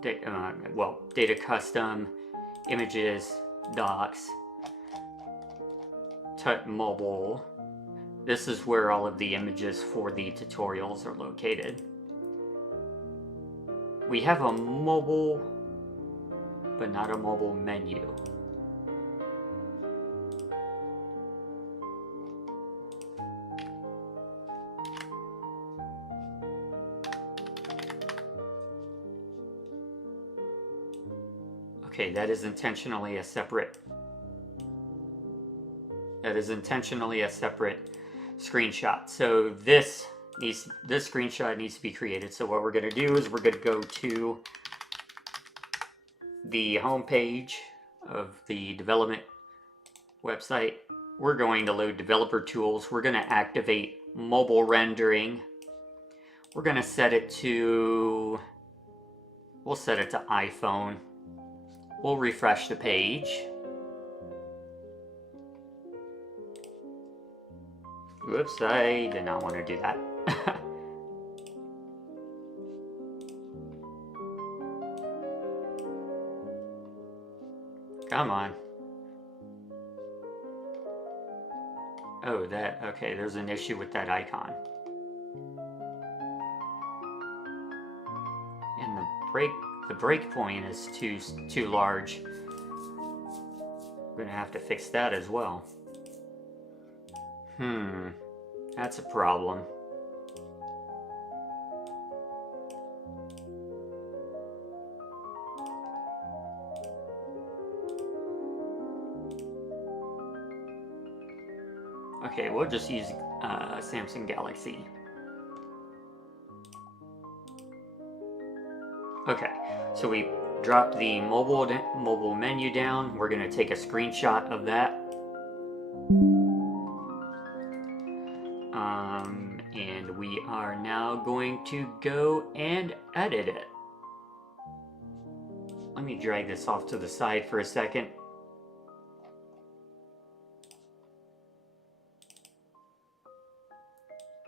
Data custom, images, docs, Tut mobile. This is where all of the images for the tutorials are located. We have a mobile, but not a mobile menu. Okay, that is intentionally a separate screenshot. So this screenshot needs to be created. So what we're going to do is we're going to go to the home page of the development website. We're going to load developer tools. We're going to activate mobile rendering. We're going to set it to, we'll set it to iPhone. We'll refresh the page. Whoops, I did not want to do that. Come on. Oh, okay, there's an issue with that icon. And the breakpoint is too large. We're gonna have to fix that as well. That's a problem. Okay, we'll just use Samsung Galaxy. Okay, so we dropped the mobile menu down. We're going to take a screenshot of that. And we are now going to go and edit it. Let me drag this off to the side for a second.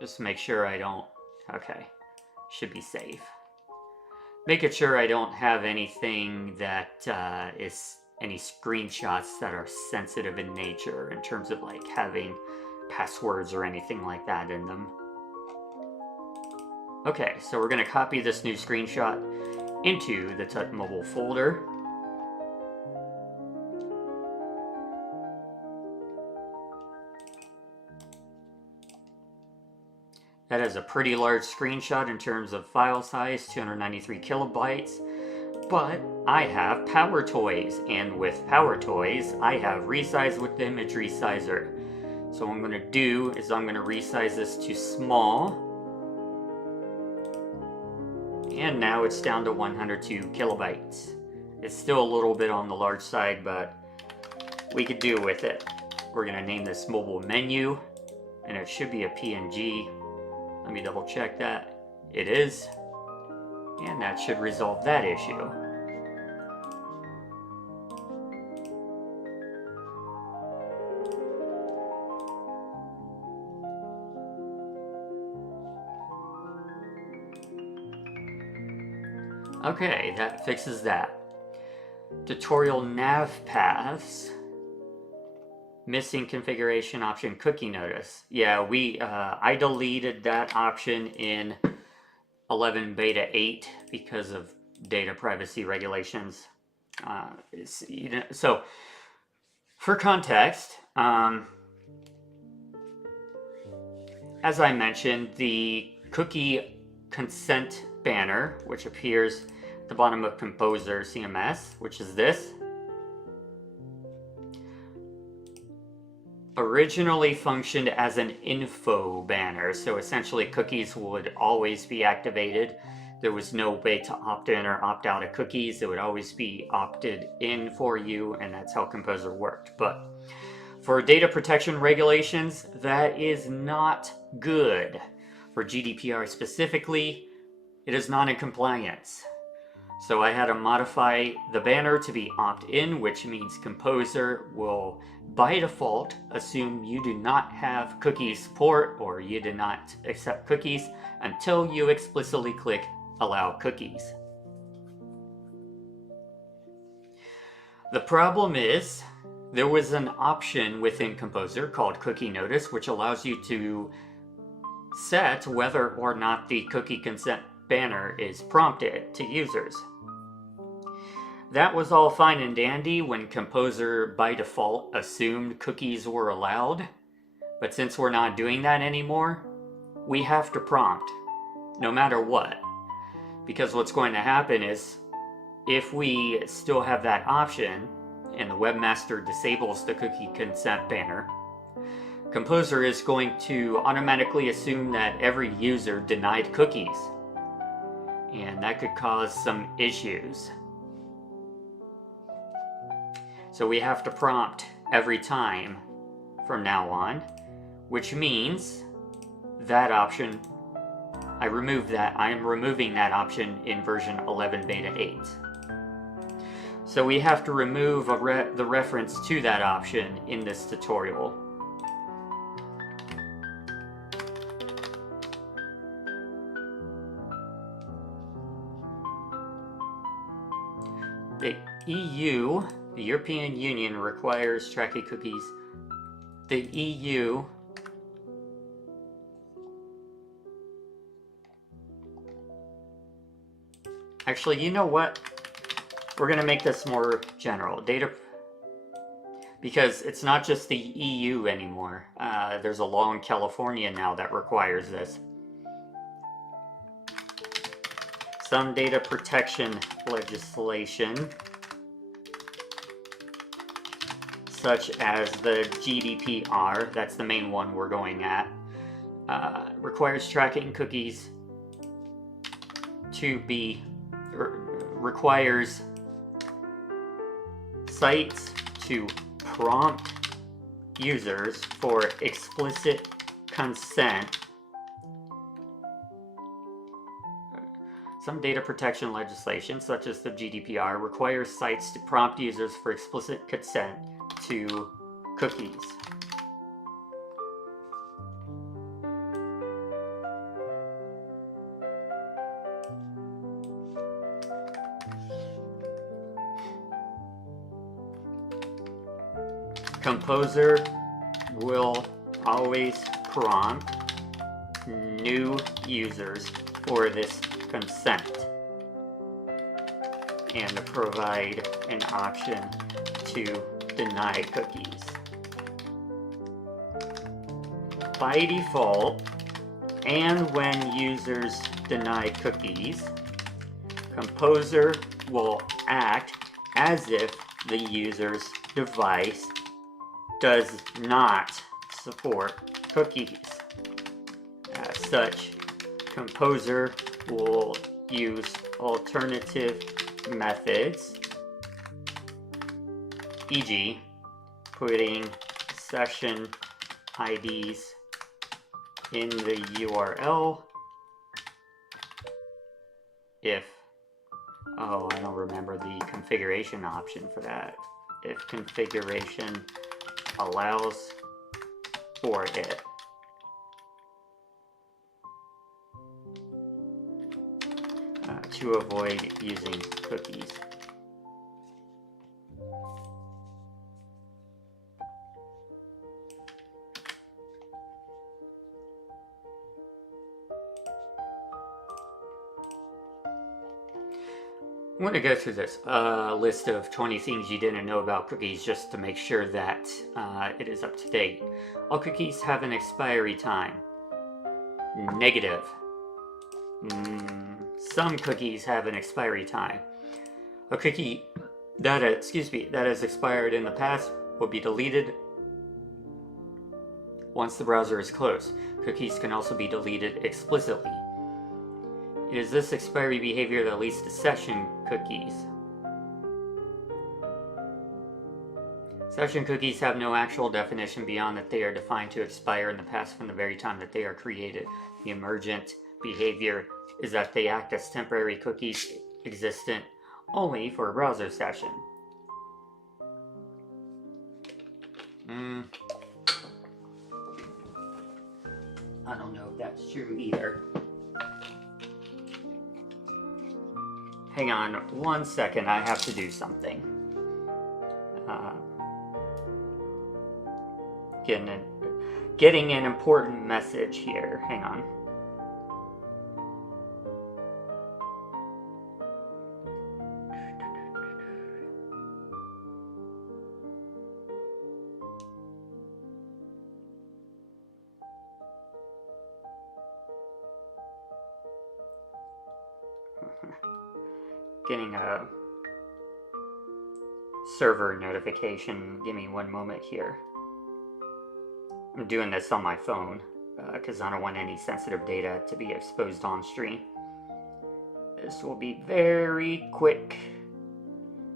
Just make sure I don't, okay, should be safe. Making sure I don't have anything that is any screenshots that are sensitive in nature in terms of like having passwords or anything like that in them. Okay, so we're going to copy this new screenshot into the Tut Mobile folder. That is a pretty large screenshot in terms of file size, 293 kilobytes. But I have Power Toys, and with Power Toys, I have resize with image resizer. So what I'm going to do is I'm going to resize this to small. And now it's down to 102 kilobytes. It's still a little bit on the large side, but we could do with it. We're going to name this mobile menu, and it should be a PNG. Let me double check that. It is. And that should resolve that issue. Okay, that fixes that. Tutorial nav paths. Missing configuration option cookie notice. Yeah, I deleted that option in 11 beta 8 because of data privacy regulations. So for context, as I mentioned, the cookie consent banner, which appears at the bottom of Composr CMS, which is this. Originally functioned as an info banner, so essentially cookies would always be activated. There was no way to opt in or opt out of cookies. It would always be opted in for you, and that's how Composr worked. But for data protection regulations, that is not good. For GDPR specifically, it is not in compliance. So I had to modify the banner to be opt-in, which means Composr will, by default, assume you do not have cookie support or you do not accept cookies until you explicitly click Allow Cookies. The problem is, there was an option within Composr called Cookie Notice, which allows you to set whether or not the cookie consent banner is prompted to users. That was all fine and dandy when Composr by default assumed cookies were allowed, but since we're not doing that anymore, we have to prompt, no matter what. Because what's going to happen is, if we still have that option, and the webmaster disables the cookie consent banner, Composr is going to automatically assume that every user denied cookies. And that could cause some issues. So we have to prompt every time from now on, which means that option, I am removing that option in version 11 beta 8. So we have to remove the reference to that option in this tutorial. The EU, the European Union, requires tracking cookies. The EU actually, you know what? We're going to make this more general. Because it's not just the EU anymore. There's a law in California now that requires this. Some data protection legislation, such as the GDPR, that's the main one we're going at, requires tracking cookies to be, requires sites to prompt users for explicit consent. Some data protection legislation, such as the GDPR, requires sites to prompt users for explicit consent to cookies. Composr will always prompt new users for this consent and provide an option to deny cookies. By default, and when users deny cookies, Composr will act as if the user's device does not support cookies. As such, Composr will use alternative methods, e.g., putting session IDs in the URL if, I don't remember the configuration option for that. If configuration allows for it. To avoid using cookies. I'm going to go through this list of 20 things you didn't know about cookies just to make sure that it is up to date. All cookies have an expiry time. Negative. some cookies have an expiry time. A cookie that has expired in the past will be deleted once the browser is closed. Cookies can also be deleted explicitly. It is this expiry behavior that leads to session cookies. Session cookies have no actual definition beyond that they are defined to expire in the past from the very time that they are created. The emergent behavior is that they act as temporary cookies existent only for a browser session. I don't know if that's true either. Hang on 1 second, I have to do something. Getting an important message here. Hang on. Getting a server notification. Give me 1 moment here. I'm doing this on my phone because I don't want any sensitive data to be exposed on stream. This will be very quick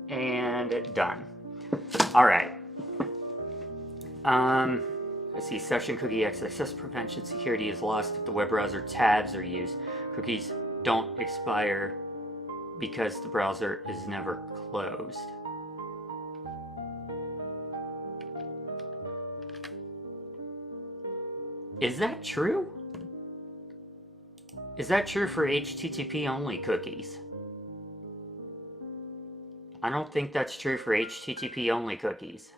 and done. All right. Let's see. Session cookie access prevention security is lost if the web browser tabs are used. Cookies don't expire because the browser is never closed. Is that true? Is that true for HTTP only cookies? I don't think that's true for HTTP only cookies.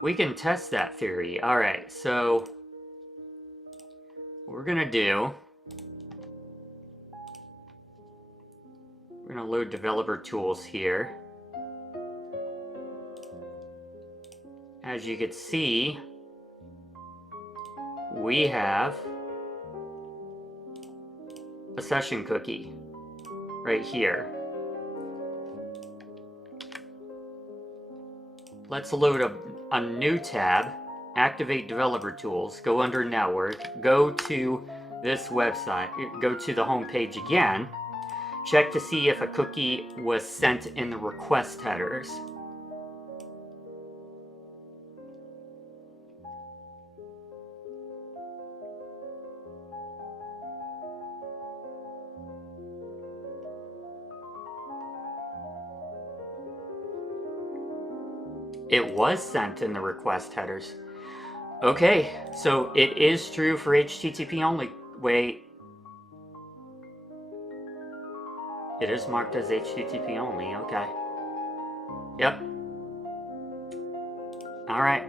We can test that theory. All right, so what we're gonna do, we're gonna load developer tools here. As you can see, we have a session cookie right here. Let's load a new tab, activate developer tools, go under network, go to this website, go to the home page again, check to see if a cookie was sent in the request headers. It was sent in the request headers. Okay, so it is true for HTTP only. Wait. It is marked as HTTP only, okay. Yep. Alright,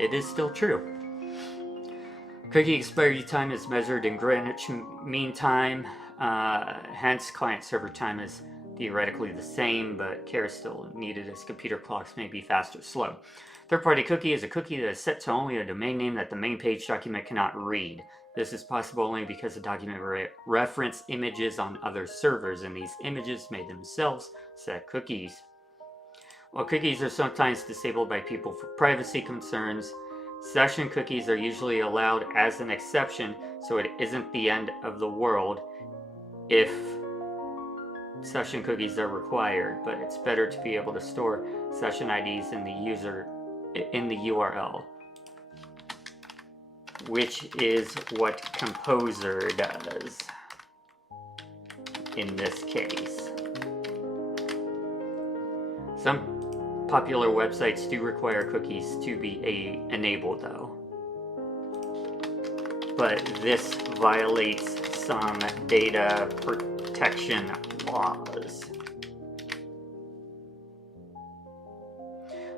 it is still true. Cookie expiry time is measured in Greenwich Mean Time, hence client server time is theoretically the same, but care is still needed as computer clocks may be fast or slow. Third-party cookie is a cookie that is set to only a domain name that the main page document cannot read. This is possible only because the document reference images on other servers, and these images may themselves set cookies. While cookies are sometimes disabled by people for privacy concerns, session cookies are usually allowed as an exception, so it isn't the end of the world if session cookies are required, but it's better to be able to store session IDs in the URL, which is what Composr does in this case. Some popular websites do require cookies to be enabled though, but this violates some data protection laws.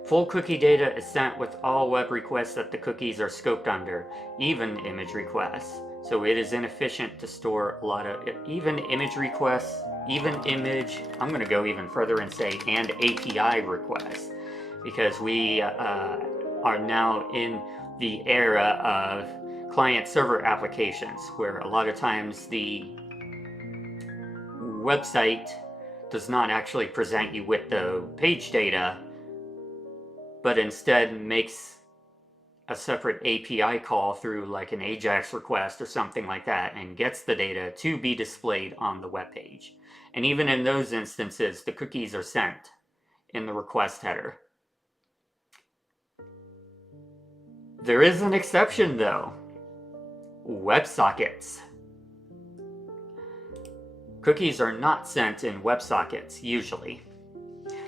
Full cookie data is sent with all web requests that the cookies are scoped under, even image requests. So it is inefficient to store a lot of even image requests, I'm going to go even further and say and API requests. because we are now in the era of client-server applications, where a lot of times the website does not actually present you with the page data, but instead makes a separate API call through like an AJAX request or something like that and gets the data to be displayed on the web page. And even in those instances, the cookies are sent in the request header. There is an exception though. WebSockets. Cookies are not sent in WebSockets usually.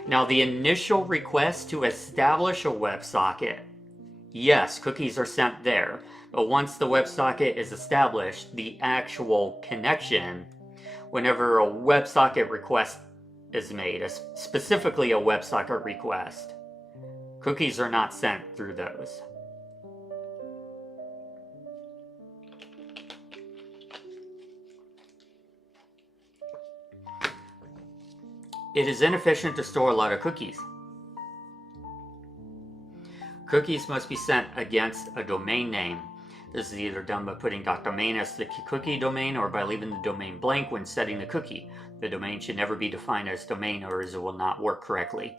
Now, the initial request to establish a WebSocket, yes, cookies are sent there. But once the WebSocket is established, the actual connection, whenever a WebSocket request is made, specifically a WebSocket request, cookies are not sent through those. It is inefficient to store a lot of cookies. Cookies must be sent against a domain name. This is either done by putting .domain as the cookie domain or by leaving the domain blank when setting the cookie. The domain should never be defined as domain or it will not work correctly.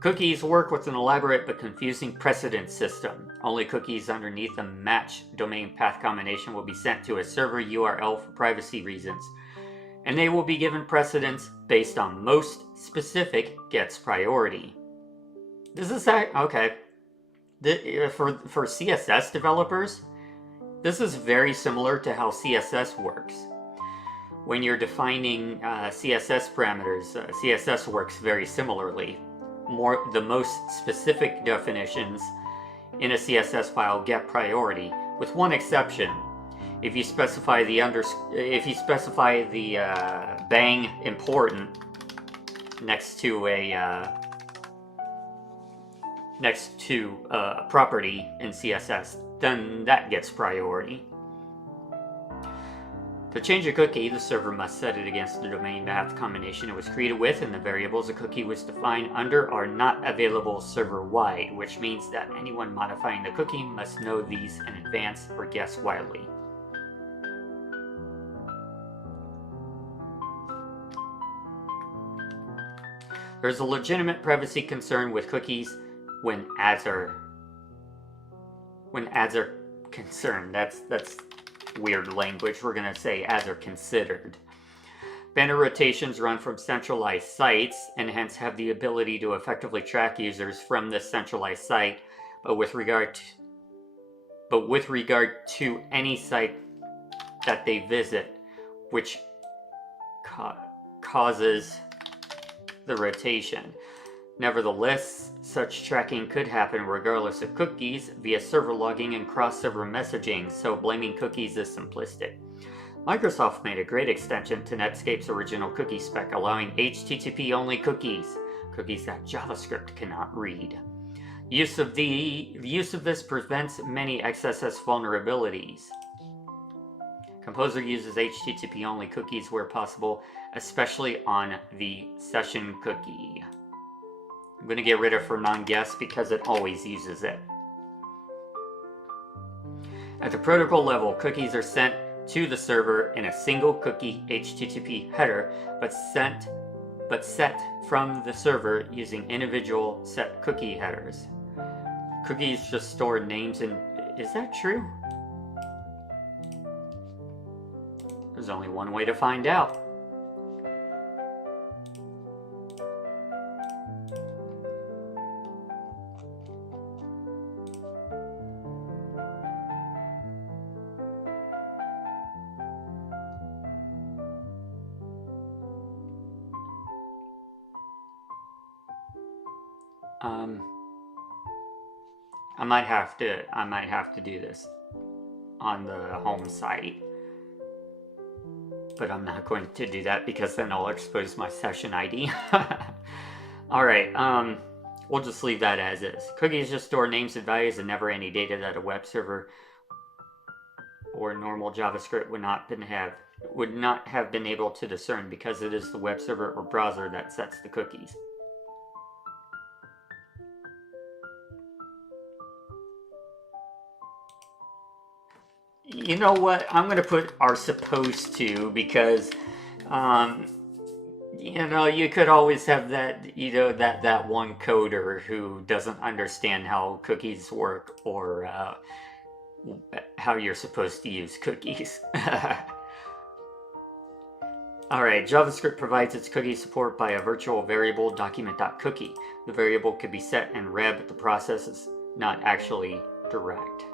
Cookies work with an elaborate but confusing precedence system. Only cookies underneath a match domain path combination will be sent to a server URL for privacy reasons, and they will be given precedence based on most specific gets priority. This is okay. For CSS developers, this is very similar to how CSS works. When you're defining CSS parameters, CSS works very similarly. The most specific definitions in a CSS file get priority, with one exception. If you specify the bang important next to a property in CSS, then that gets priority. To change a cookie, the server must set it against the domain path combination it was created with, and the variables a cookie was defined under are not available server-wide, which means that anyone modifying the cookie must know these in advance or guess wildly. There's a legitimate privacy concern with cookies when ads are concerned. That's weird language. We're going to say ads are considered. Banner rotations run from centralized sites and hence have the ability to effectively track users from this centralized site, but with regard to any site that they visit, which causes the rotation. Nevertheless, such tracking could happen regardless of cookies via server logging and cross-server messaging, so blaming cookies is simplistic. Microsoft made a great extension to Netscape's original cookie spec, allowing HTTP-only cookies that JavaScript cannot read. The use of this prevents many XSS vulnerabilities. Composr uses HTTP-only cookies where possible, especially on the session cookie. I'm going to get rid of for non-guest because it always uses it. At the protocol level, cookies are sent to the server in a single cookie HTTP header, but set from the server using individual set cookie headers. Cookies just store names and... Is that true? There's only one way to find out. I might have to do this on the home site, but I'm not going to do that because then I'll expose my session ID. Alright, we'll just leave that as is. Cookies just store names and values and never any data that a web server or normal JavaScript would not have been able to discern, because it is the web server or browser that sets the cookies. You know what? I'm going to put are supposed to because, you know, you could always have that, you know, that one coder who doesn't understand how cookies work or how you're supposed to use cookies. Alright, JavaScript provides its cookie support by a virtual variable document.cookie. The variable could be set in reb, but the process is not actually direct.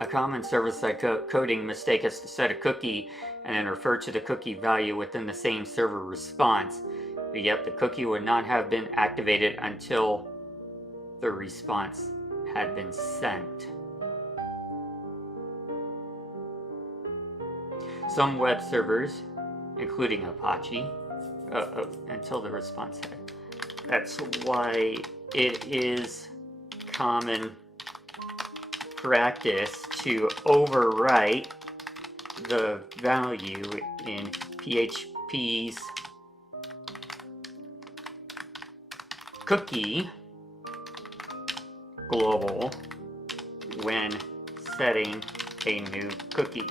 A common server-side coding mistake is to set a cookie and then refer to the cookie value within the same server response, but yet the cookie would not have been activated until the response had been sent. Some web servers, including Apache, until the response had. That's why it is common practice to overwrite the value in PHP's cookie global when setting a new cookie.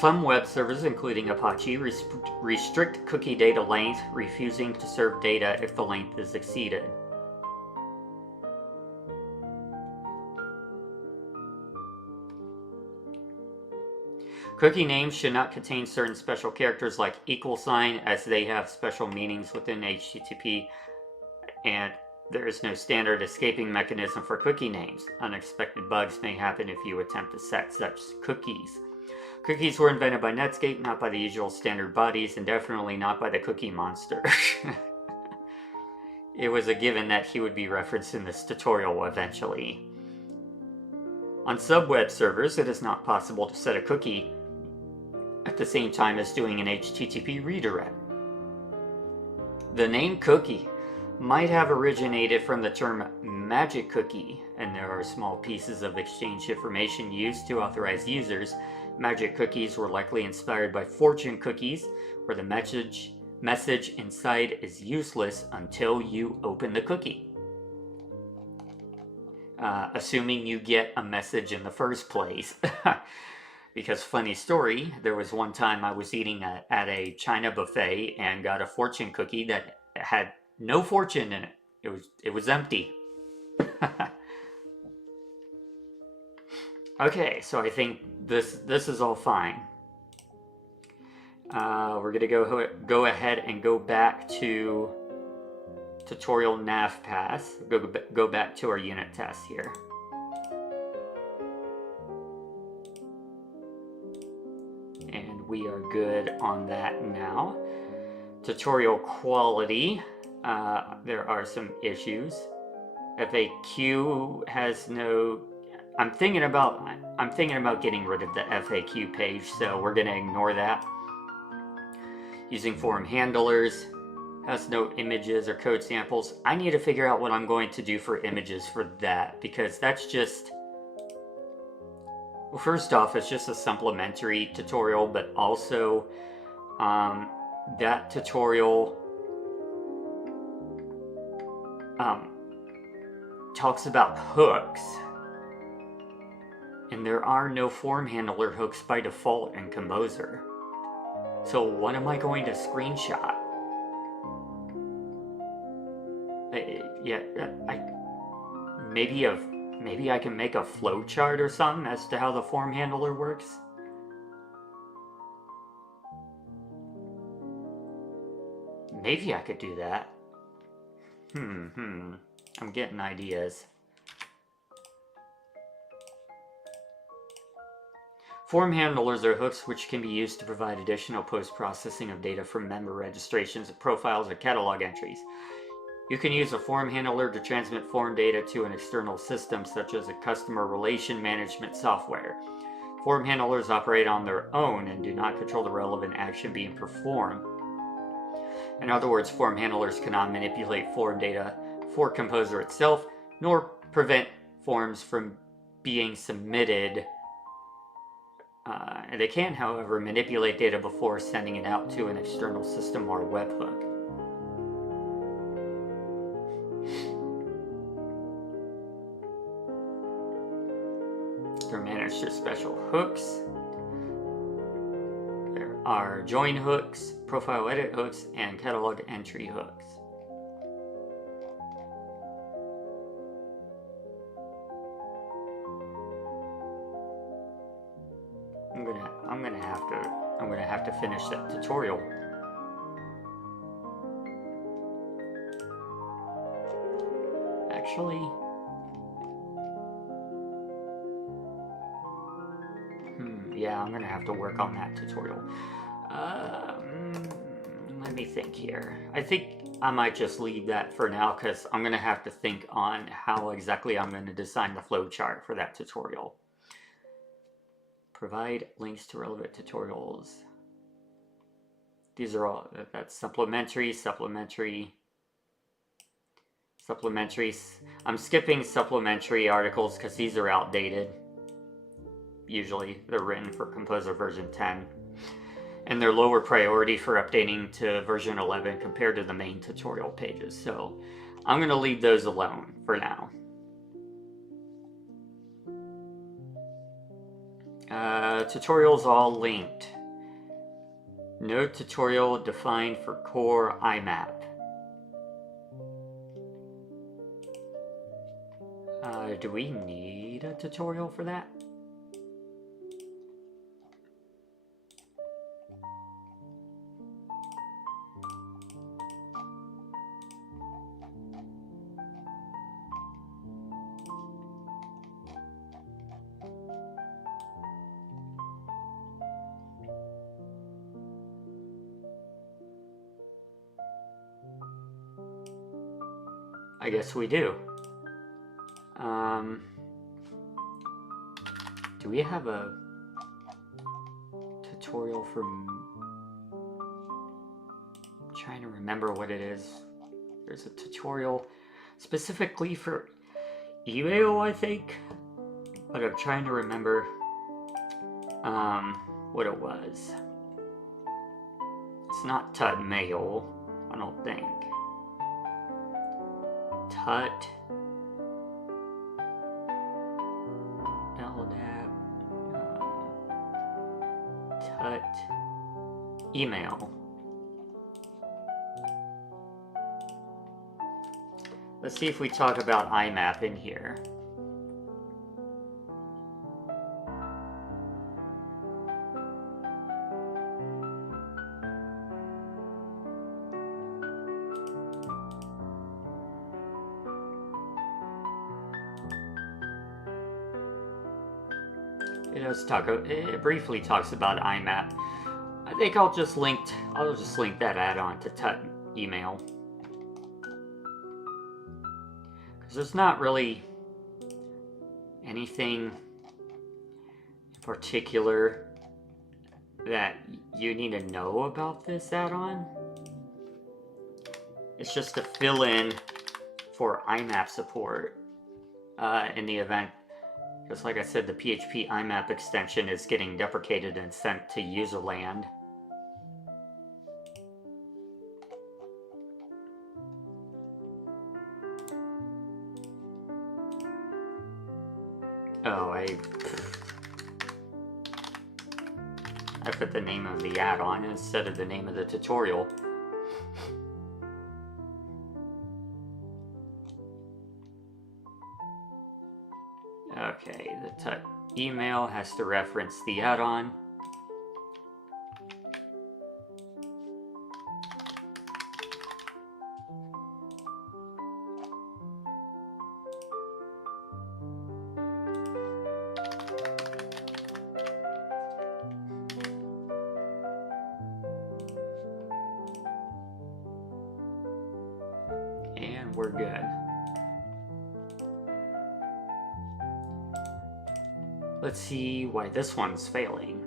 Some web servers, including Apache, restrict cookie data length, refusing to serve data if the length is exceeded. Cookie names should not contain certain special characters like $, as they have special meanings within HTTP, and there is no standard escaping mechanism for cookie names. Unexpected bugs may happen if you attempt to set such cookies. Cookies were invented by Netscape, not by the usual standard bodies, and definitely not by the Cookie Monster. It was a given that he would be referenced in this tutorial eventually. On sub-web servers, it is not possible to set a cookie at the same time as doing an HTTP redirect. The name cookie might have originated from the term magic cookie, and there are small pieces of exchange information used to authorize users. Magic cookies were likely inspired by fortune cookies, where the message inside is useless until you open the cookie. Assuming you get a message in the first place. Because funny story, there was one time I was eating at a China buffet and got a fortune cookie that had no fortune in it. It was empty. Okay, so I think this is all fine. We're gonna go ahead and go back to tutorial nav path. Go back to our unit test here. And we are good on that now. Tutorial quality. There are some issues. FAQ has no. I'm thinking about getting rid of the FAQ page, so we're gonna ignore that. Using form handlers, has no images or code samples. I need to figure out what I'm going to do for images for that, because that's just, well, first off, it's just a supplementary tutorial, but also that tutorial talks about hooks. And there are no form handler hooks by default in Composr. So what am I going to screenshot? Maybe I can make a flowchart or something as to how the form handler works. Maybe I could do that. I'm getting ideas. Form handlers are hooks which can be used to provide additional post-processing of data from member registrations, profiles, or catalog entries. You can use a form handler to transmit form data to an external system, such as a customer relation management software. Form handlers operate on their own and do not control the relevant action being performed. In other words, form handlers cannot manipulate form data for Composr itself, nor prevent forms from being submitted. They can, however, manipulate data before sending it out to an external system or webhook. Composr manages special hooks. There are join hooks, profile edit hooks, and catalog entry hooks. I'm gonna have to finish that tutorial. Actually, yeah, I'm gonna have to work on that tutorial. Let me think here. I think I might just leave that for now because I'm gonna have to think on how exactly I'm going to design the flowchart for that tutorial. Provide links to relevant tutorials. These are all, that's supplementary. I'm skipping supplementary articles because these are outdated. Usually they're written for Composr version 10. And they're lower priority for updating to version 11 compared to the main tutorial pages. So I'm going to leave those alone for now. Tutorials all linked. No tutorial defined for core IMAP. Do we need a tutorial for that? I guess we do. Do we have a tutorial for... I'm trying to remember what it is. There's a tutorial specifically for email, I think. But I'm trying to remember what it was. It's not Tut Mail, I don't think. Tut LDAP Tut email. Let's see if we talk about IMAP in here. It briefly talks about IMAP. I think I'll just link that add-on to Tut email. Because there's not really anything in particular that you need to know about this add-on. It's just to fill in for IMAP support in the event. Because like I said, the PHP IMAP extension is getting deprecated and sent to userland. Oh, I put the name of the add-on instead of the name of the tutorial. Okay, the Tut email has to reference the add-on. And we're good. Let's see why this one's failing.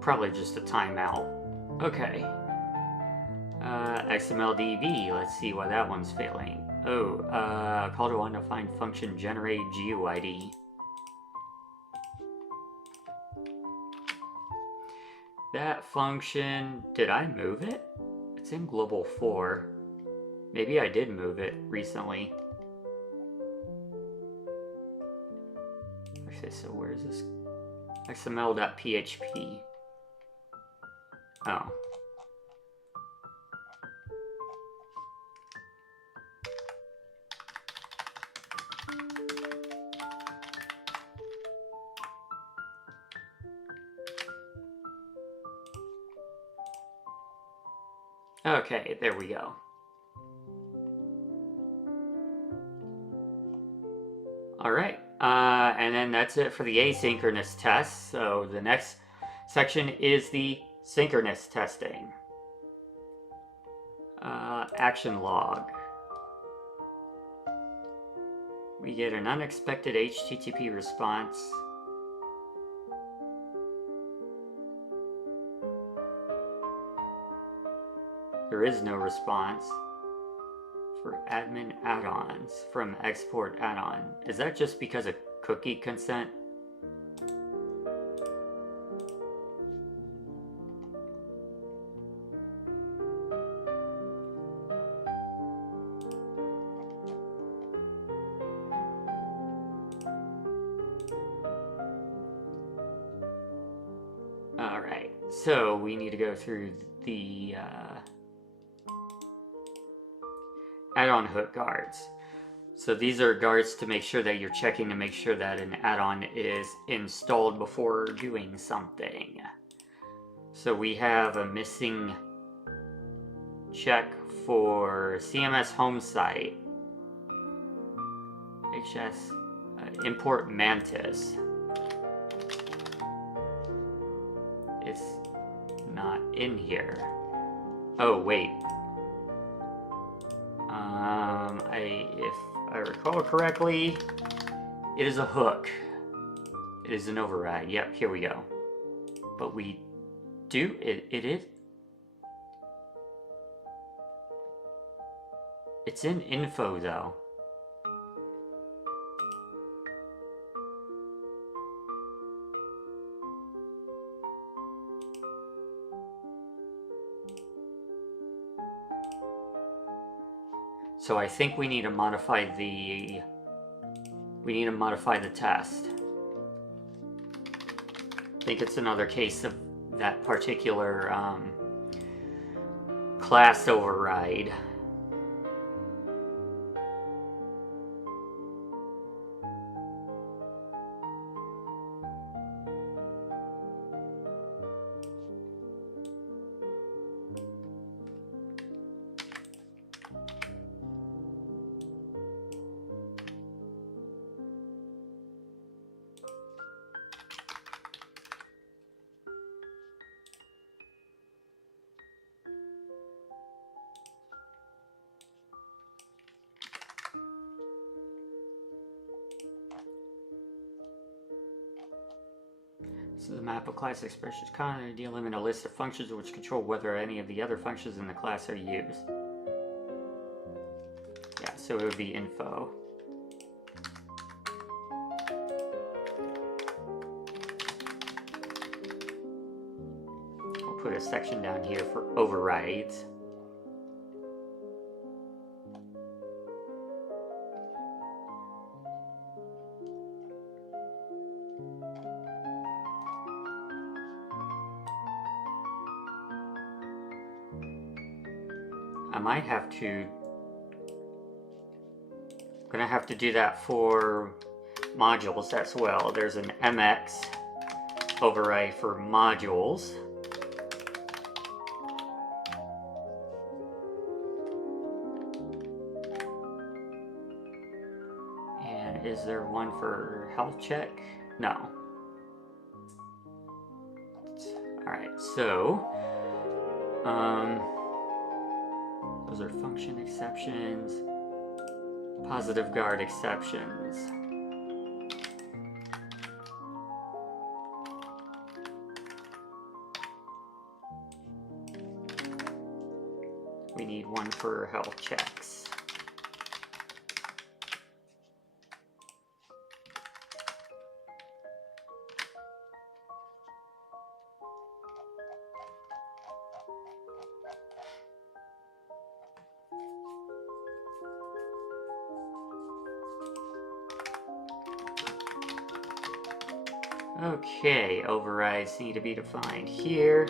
Probably just a timeout. Okay. XMLDB, let's see why that one's failing. Oh, call to undefined function generate GUID. That function, did I move it? It's in global 4. Maybe I did move it recently. Okay, so where is this? XML.php. Oh. Okay, there we go. All right, and then that's it for the asynchronous test. So the next section is the synchronous testing. Action log. We get an unexpected HTTP response. There is no response for admin add-ons from export add-on. Is that just because of cookie consent? All right, so we need to go through the add-on hook guards. So these are guards to make sure that you're checking to make sure that an add-on is installed before doing something. So we have a missing check for CMS home site. HS import Mantis. It's not in here. Oh wait. If I recall correctly, it is a hook. It is an override. Yep, here we go. But we do it is. It's in info though. So I think we need to modify the test. I think it's another case of that particular class override. So the map of class expressions content delimit a list of functions which control whether any of the other functions in the class are used. Yeah, so it would be info. We'll put a section down here for overrides. I might have to, I'm gonna have to do that for modules as well. There's an MX override for modules. And is there one for health check? No. Alright, so those are function exceptions, positive guard exceptions. We need one for health checks. Okay, overrides need to be defined here.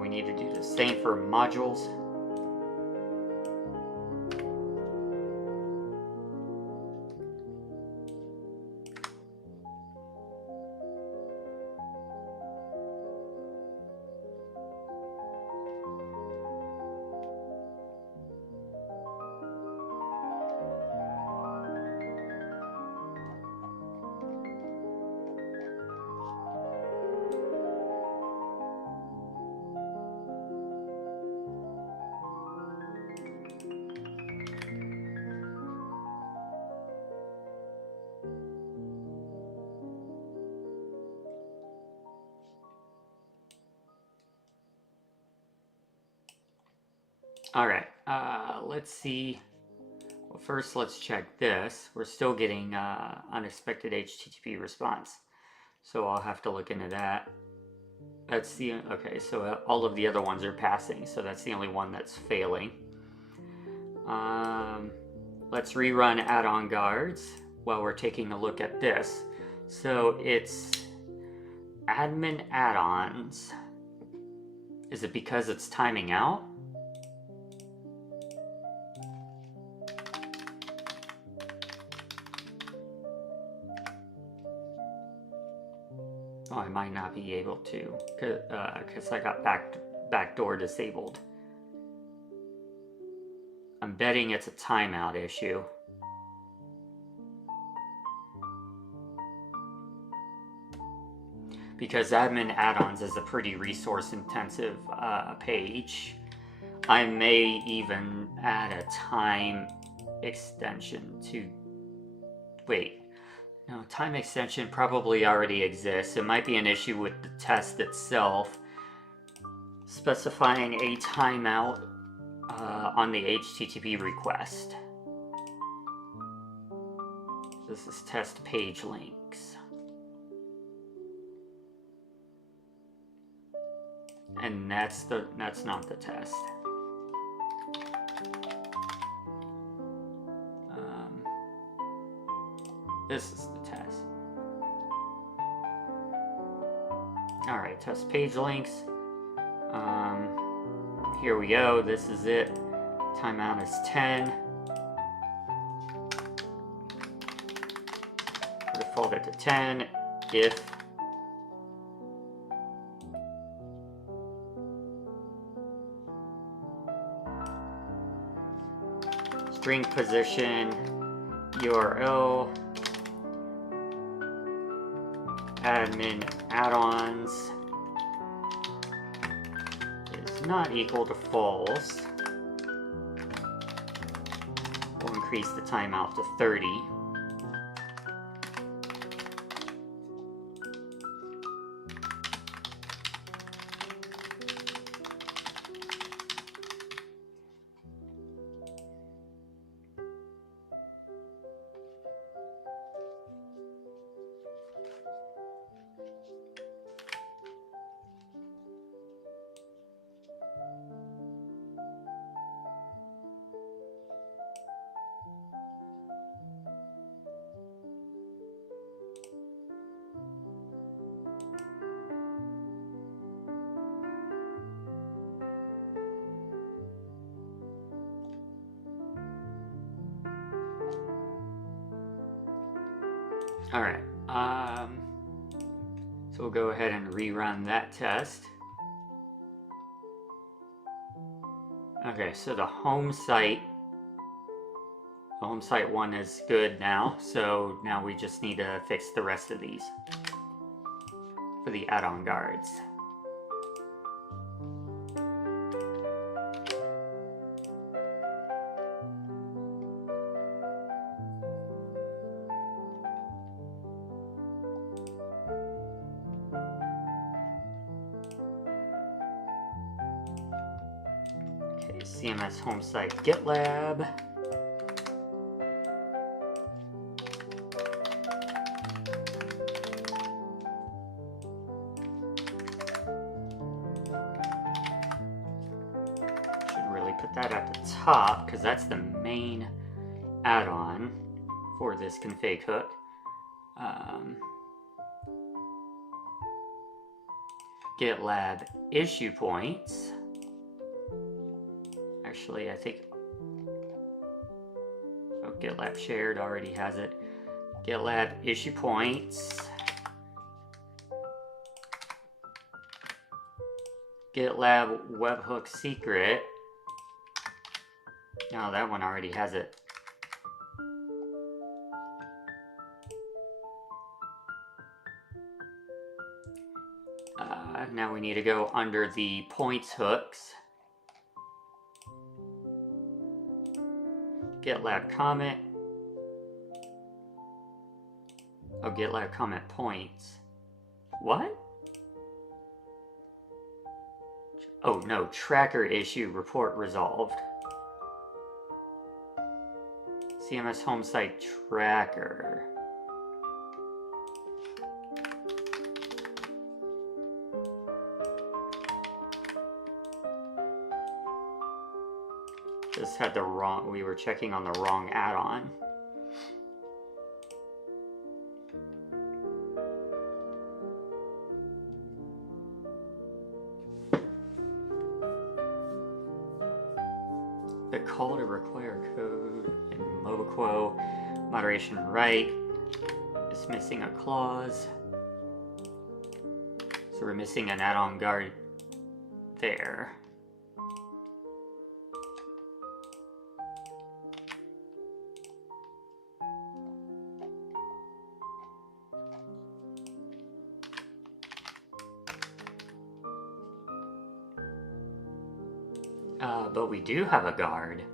We need to do the same for modules. All right, let's see. Well, first let's check this. We're still getting unexpected HTTP response. So I'll have to look into that. That's the, okay, so all of the other ones are passing, so that's the only one that's failing. Let's rerun add-on guards while we're taking a look at this. So it's admin add-ons. Is it because it's timing out? Oh, I might not be able to, because I got backdoor disabled. I'm betting it's a timeout issue. Because admin add-ons is a pretty resource-intensive page. I may even add a time extension to... Wait. No, time extension probably already exists. It might be an issue with the test itself. Specifying a timeout on the HTTP request. This is test page links. And that's not the test. This is the test. All right, test page links. Here we go. This is it. Timeout is 10. Default it to 10 if string position URL admin add-ons is not equal to false. We'll increase the timeout to 30. All right, so we'll go ahead and rerun that test. Okay, so the home site 1 is good now, so now we just need to fix the rest of these for the add-on guards. CMS home site GitLab. Should really put that at the top because that's the main add-on for this config hook. GitLab issue points. Actually, I think GitLab shared already has it. GitLab issue points. GitLab webhook secret. No, that one already has it. Now we need to go under the points hooks. GitLab comment. Oh, GitLab comment points. What? Oh no, tracker issue report resolved. CMS home site tracker. Just had the wrong, we were checking on the wrong add-on. The call to require code in Mobiquo moderation right is missing a clause. So we're missing an add-on guard there. But we do have a guard.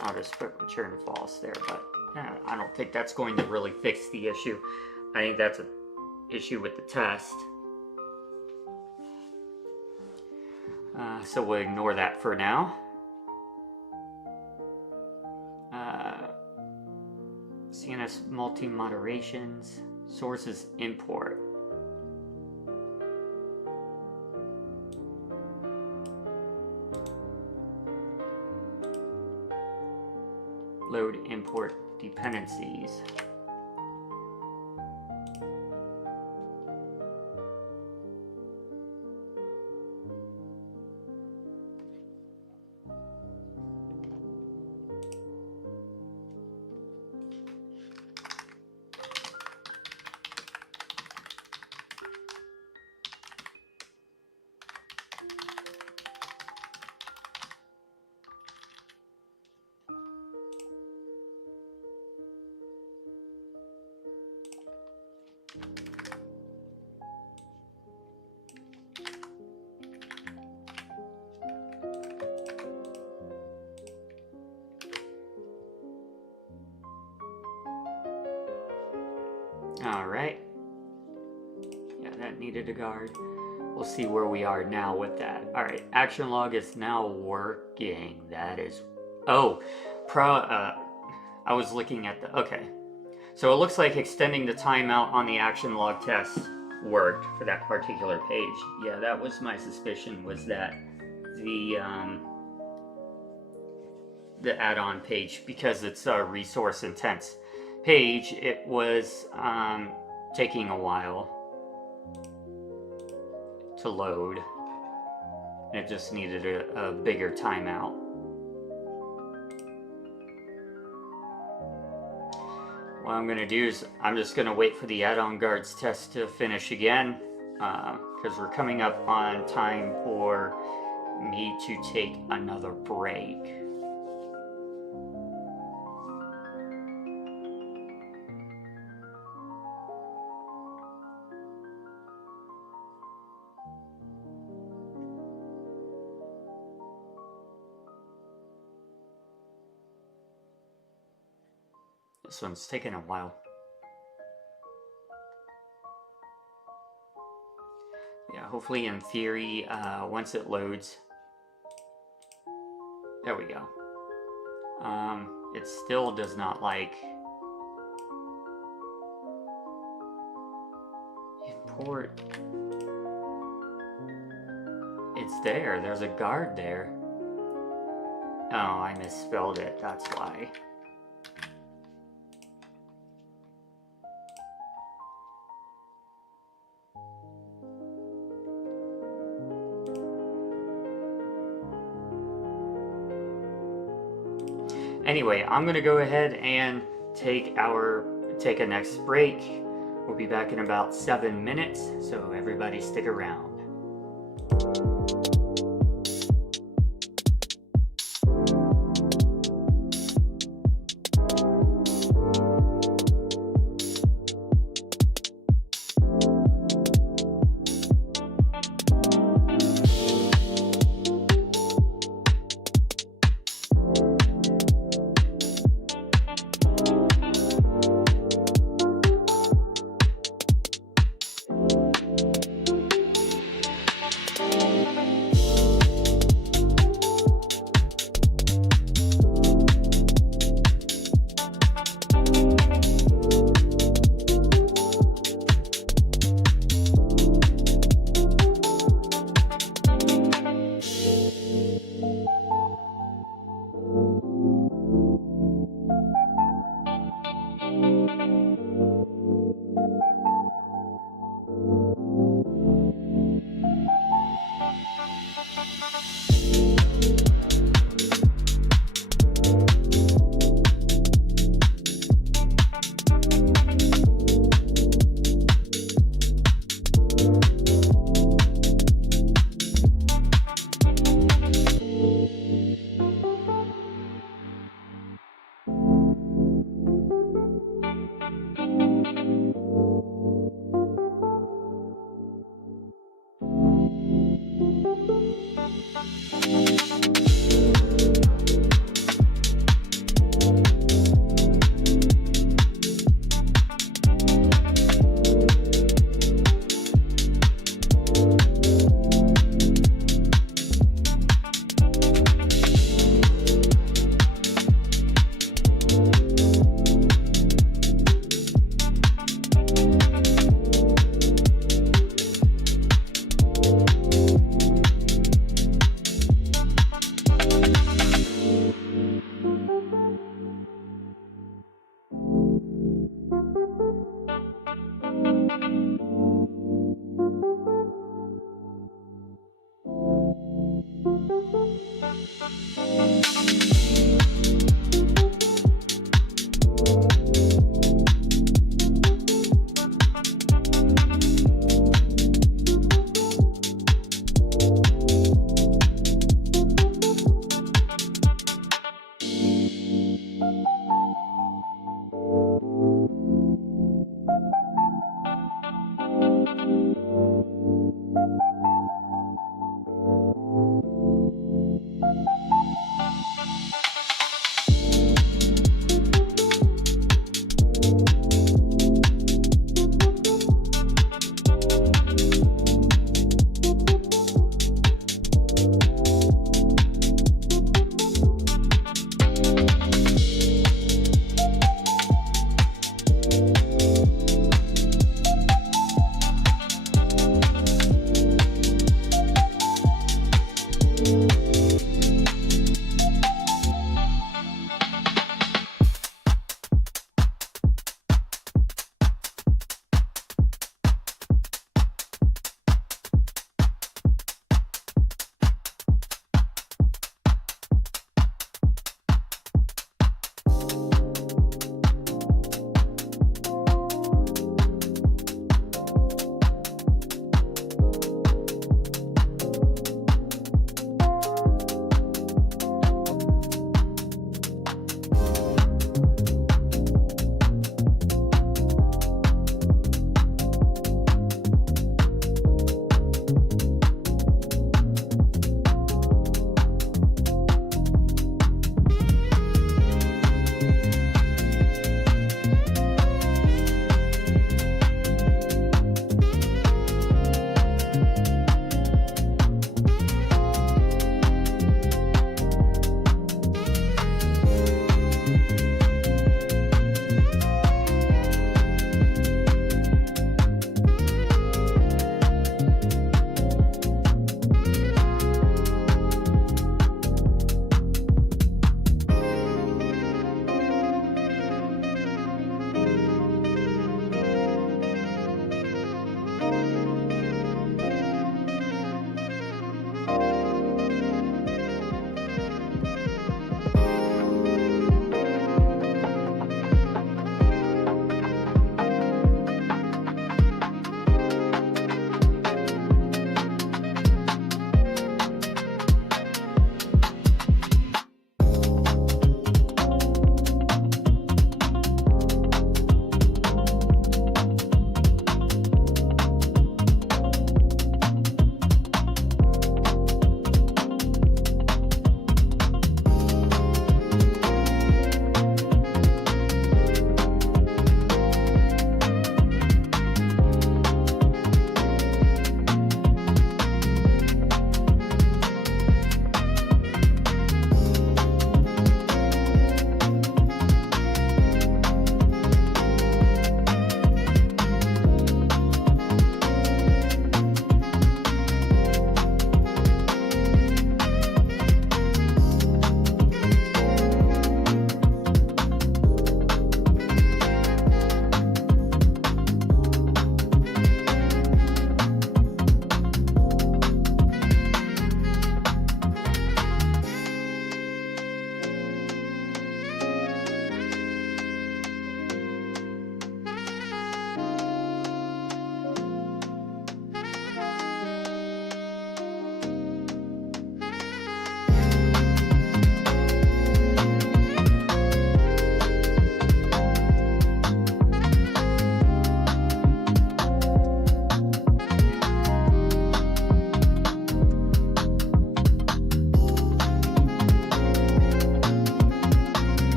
I'll just put return false there, but I don't think that's going to really fix the issue. I think that's an issue with the test. So we'll ignore that for now. CNS multi-moderations, sources import. Load import dependencies. All right. Yeah, that needed a guard. We'll see where we are now with that. All right, action log is now working. That is, oh, I was looking at the, okay. So it looks like extending the timeout on the action log test worked for that particular page. Yeah, that was my suspicion, was that the add-on page, because it's a resource intense page, it was taking a while to load. It just needed a bigger timeout. What I'm going to do is I'm just going to wait for the add-on guards test to finish again, because we're coming up on time for me to take another break. This one's taking a while. Yeah, hopefully in theory, once it loads, there we go. It still does not like import. It's there, there's a guard there. Oh, I misspelled it, that's why. Anyway, I'm gonna go ahead and take a next break. We'll be back in about 7 minutes, so everybody stick around.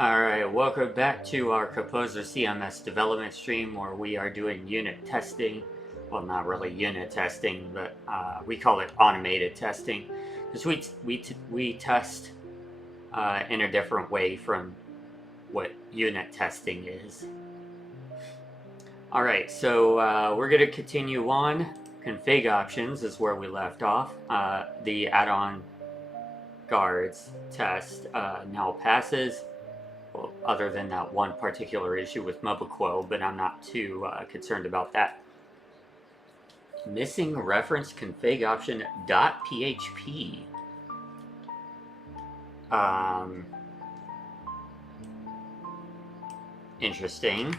Alright, welcome back to our Composr CMS development stream where we are doing unit testing. Well, not really unit testing, but we call it automated testing. Because we test in a different way from what unit testing is. Alright, so we're going to continue on. Config options is where we left off. The add-on guards test now passes. Well, other than that one particular issue with MobiQuo, but I'm not too concerned about that. Missing reference config option .php. Interesting.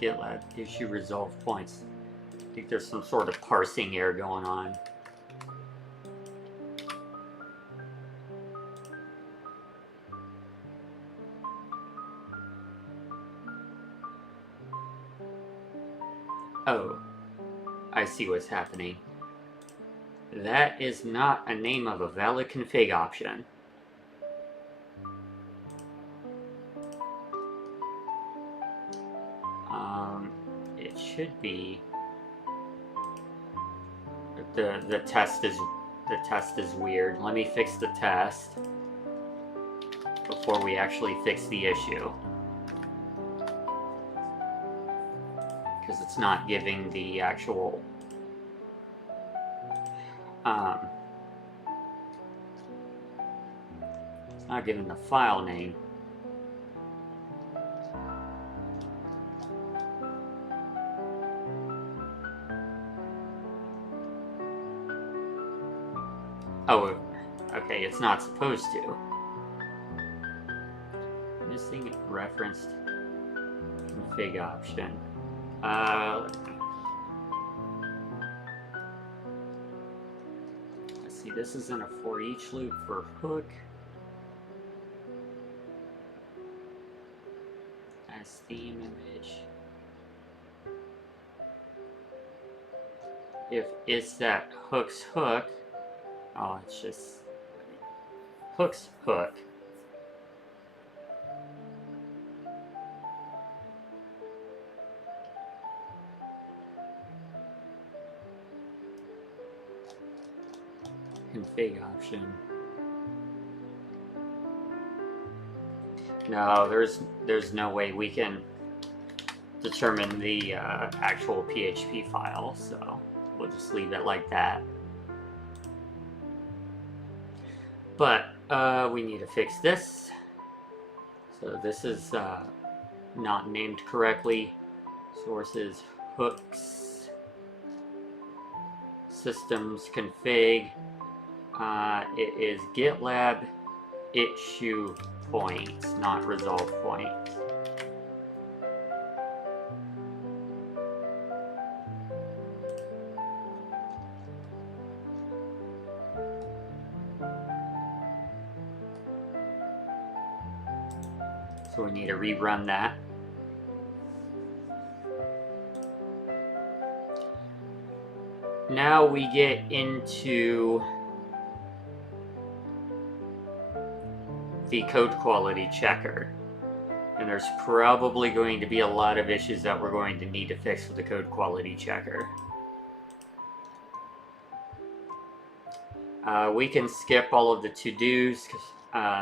GitLab issue resolve points. I think there's some sort of parsing error going on. Oh, I see what's happening. That is not a name of a valid config option. It should be. The test is weird. Let me fix the test before we actually fix the issue. Because it's not giving the actual it's not giving the file name. Oh, okay, it's not supposed to. Missing referenced config option. Let's see, this is in a for each loop for hook. As theme image. If it's that hook's hook, oh, it's just hook's hook. Config option. No, there's no way we can determine the actual PHP file, so we'll just leave it like that. But we need to fix this. So this is not named correctly. Sources hooks systems config. It is GitLab issue points, not resolve points. So we need to rerun that. Now we get into the code quality checker. And there's probably going to be a lot of issues that we're going to need to fix with the code quality checker. We can skip all of the to-dos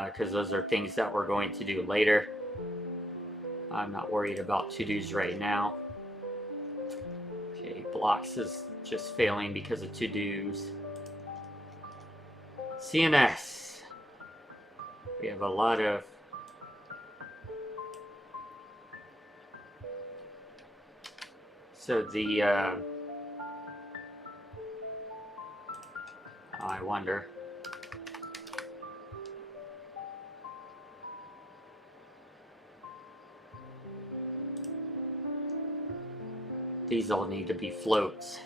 because those are things that we're going to do later. I'm not worried about to-dos right now. Okay, blocks is just failing because of to-dos. CNS. We have a lot of I wonder. These all need to be floats.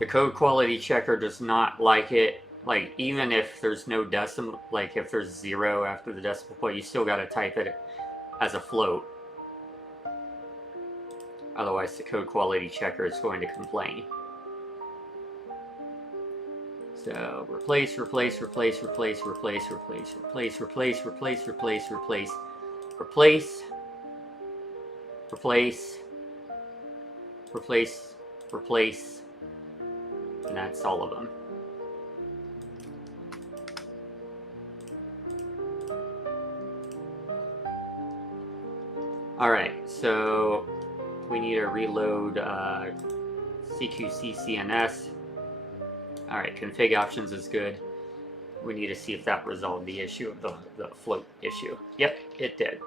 The code quality checker does not like it. Like, even if there's no decimal, like if there's 0 after the decimal point, you still got to type it as a float. Otherwise, the code quality checker is going to complain. So replace, replace, replace, replace, replace, replace, replace, replace, replace, replace, replace, replace, replace, replace, replace, and that's all of them. Alright, so we need to reload CQC CNS. Alright, config options is good. We need to see if that resolved the issue of the float issue. Yep, it did.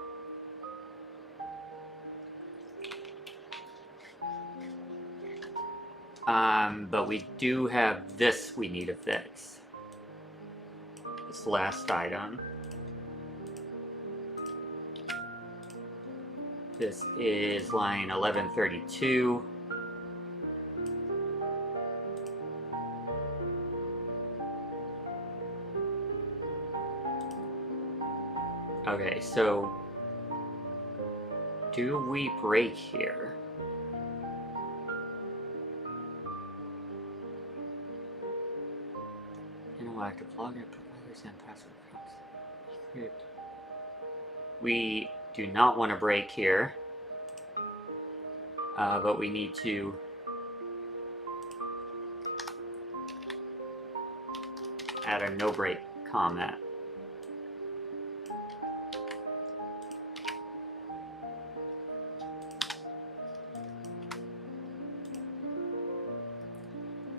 But we do have this we need to fix. This last item. This is line 1132. Okay, so do we break here? Interactive login providers and password prompts. We do not want to break here, but we need to add a no break comment.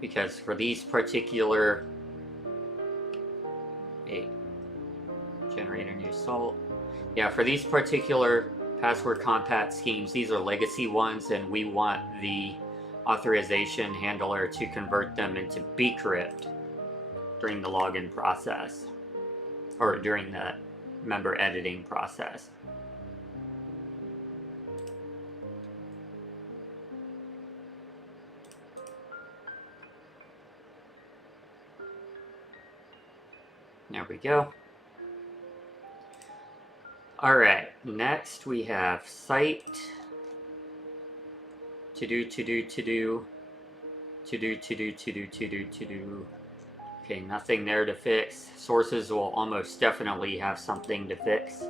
Because for these particular, generate a new salt. Yeah, for these particular password compat schemes, these are legacy ones, and we want the authorization handler to convert them into bcrypt during the login process, or during the member editing process. There we go. Alright, next we have site, to do. Okay, nothing there to fix. Sources will almost definitely have something to fix.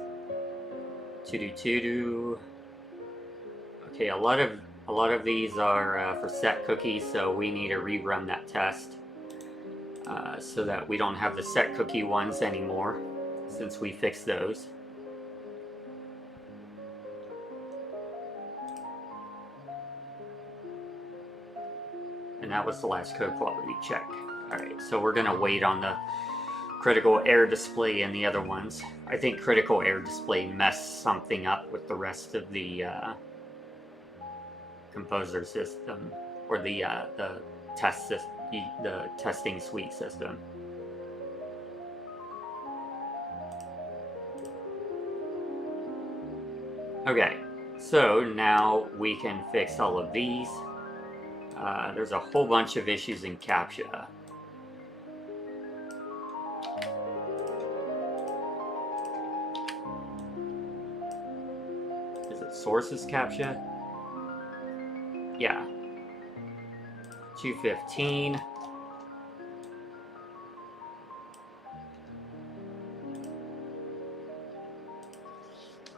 To do. Okay, a lot of these are for set cookies, so we need to rerun that test so that we don't have the set cookie ones anymore, since we fixed those. And that was the last code quality check. Alright, so we're going to wait on the critical error display and the other ones. I think critical error display messed something up with the rest of the Composr system, or the testing suite system. Okay, so now we can fix all of these. There's a whole bunch of issues in CAPTCHA. Is it sources CAPTCHA? Yeah. 215.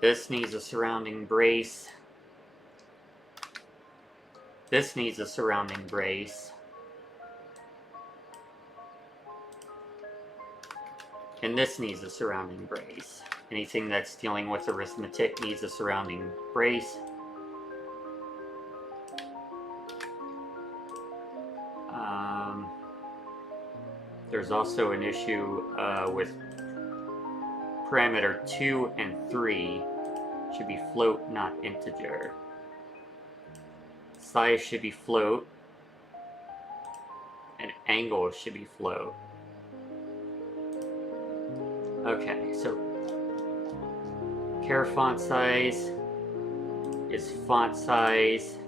This needs a surrounding brace. This needs a surrounding brace. And this needs a surrounding brace. Anything that's dealing with arithmetic needs a surrounding brace. There's also an issue with parameter 2 and 3 should be float, not integer. Size should be float, and angle should be float. Okay, so char font size is font size.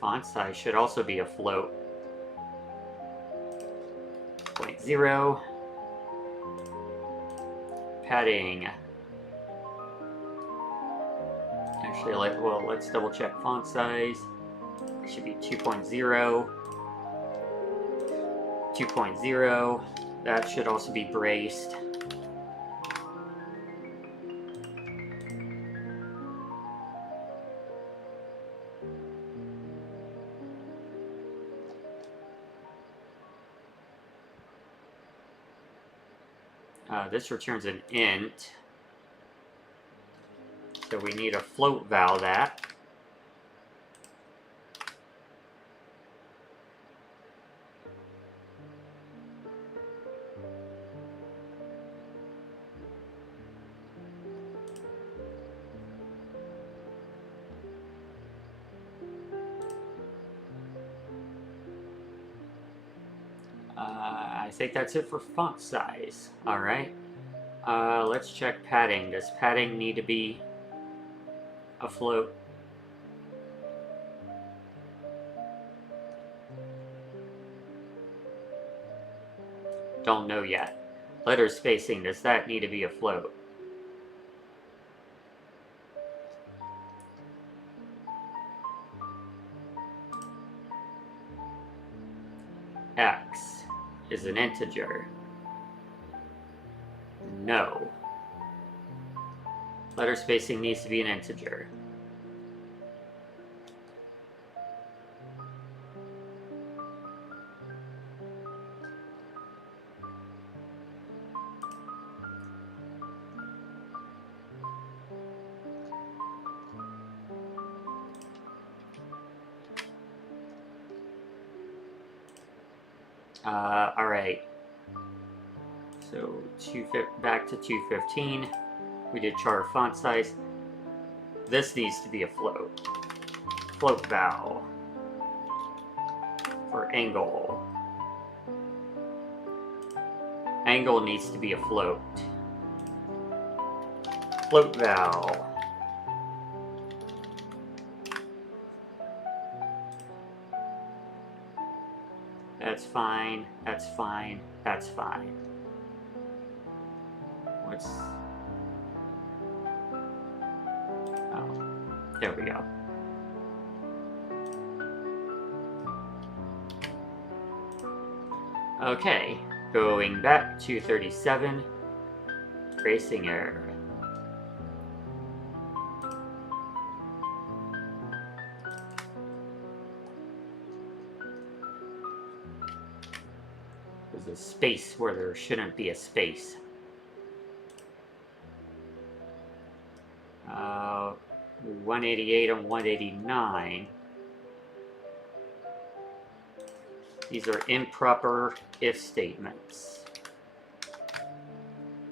Font size should also be a float. 0.0. Padding Actually, let's double check font size. It should be 2.0. 2.0. That should also be braced. This returns an int, so we need to float val that. I think that's it for font size. All right. Let's check padding. Does padding need to be afloat? Don't know yet. Letter spacing, does that need to be afloat? X is an integer. No. Letter spacing needs to be an integer. All right. So back to 215. We did char font size. This needs to be a float. Float val for angle. Angle needs to be a float. Float val. That's fine. That's fine. That's fine. What's... Oh, there we go. Okay, going back to 37. Tracing error. There's a space where there shouldn't be a space. 188 and 189. These are improper if statements.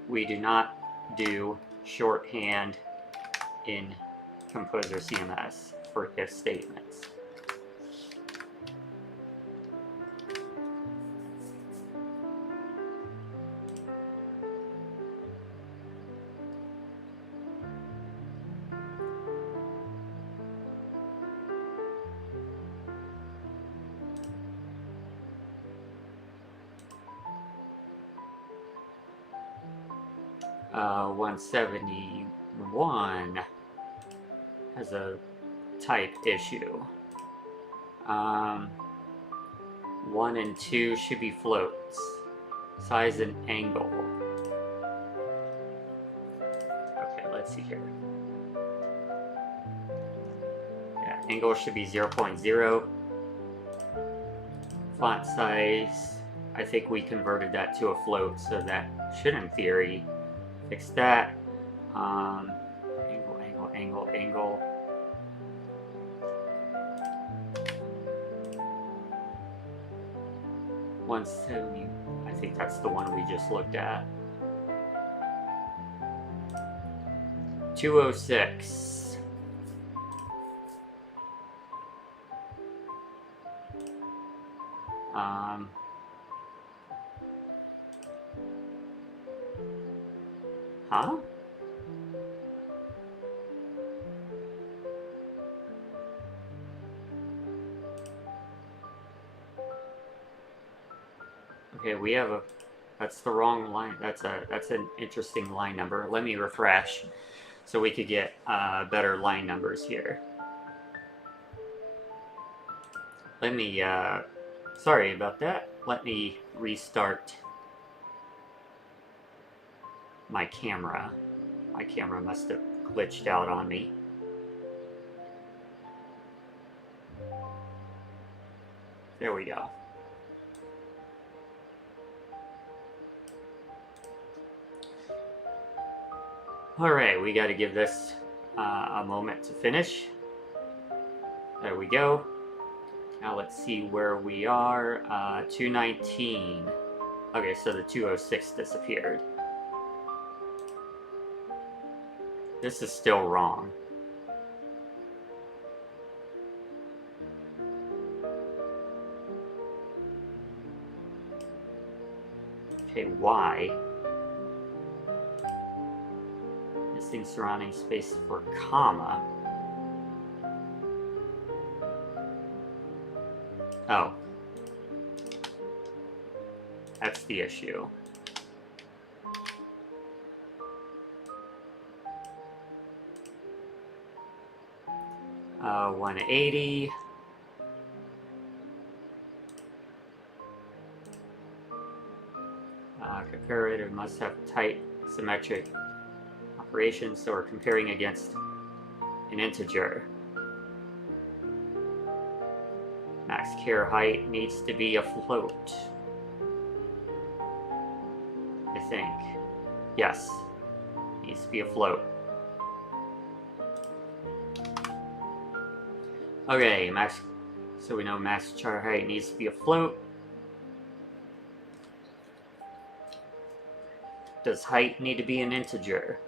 We do not do shorthand in Composr CMS for if statements. Uh, 171 has a type issue. 1 and 2 should be floats. Size and angle. Okay, let's see here. Yeah, angle should be 0.0. Font size, I think we converted that to a float, so that should, in theory, fix that. Angle. 170. I think that's the one we just looked at. 206. Huh? Okay, we have that's the wrong line. That's an interesting line number. Let me refresh. so we could get better line numbers here. Let me, sorry about that. Let me restart my camera. My camera must have glitched out on me. There we go. Alright, we got to give this a moment to finish. There we go. Now let's see where we are. 219. Okay, so the 206 disappeared. This is still wrong. Okay, why? Missing surrounding space for comma. Oh. That's the issue. Uh, 180. Comparator must have tight symmetric operations, so we're comparing against an integer. Max care height needs to be a float. I think. Yes. Needs to be a float. Okay, max. So we know max char height needs to be a float. Does height need to be an integer?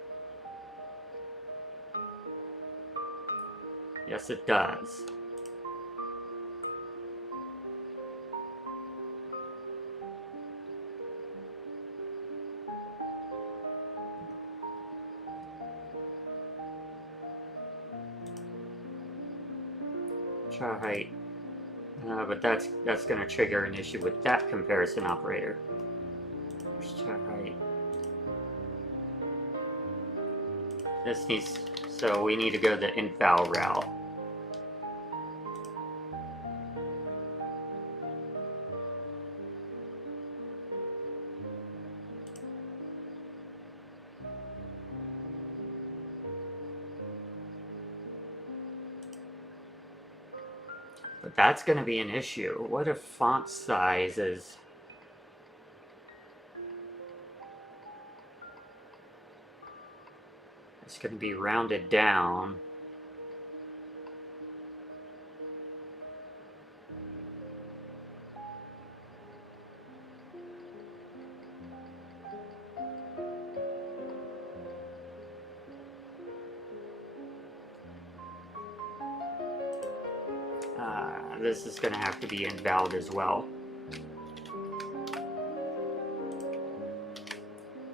Yes, it does. Char height. But that's going to trigger an issue with that comparison operator. Char height. This needs, so we need to go the inval route. But that's going to be an issue. What if font size is... It's going to be rounded down. This is going to have to be invalid as well.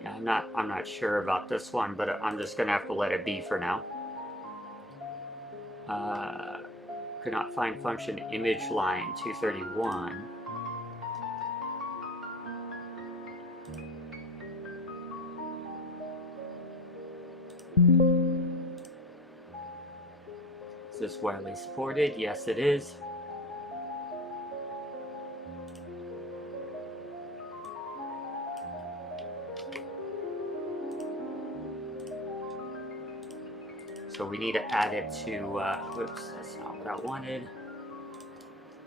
Yeah, I'm not sure about this one, but I'm just going to have to let it be for now. Could not find function image line 231. Is this widely supported? Yes, it is. So we need to add it to, whoops, that's not what I wanted.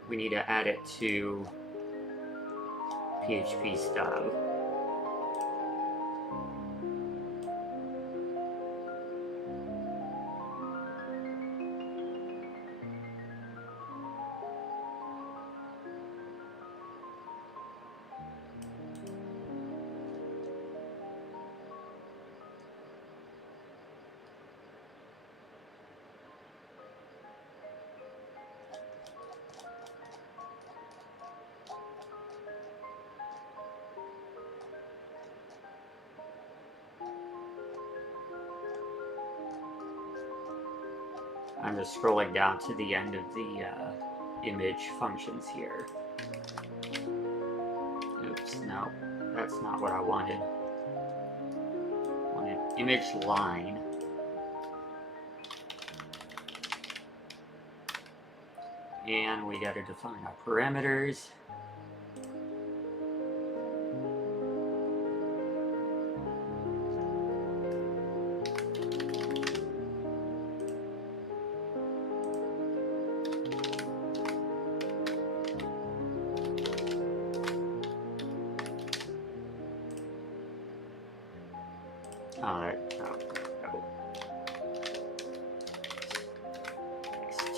We need to add it to PHP stub. I'm just scrolling down to the end of the image functions here. Oops, no, that's not what I wanted. I wanted image line. And we got to define our parameters.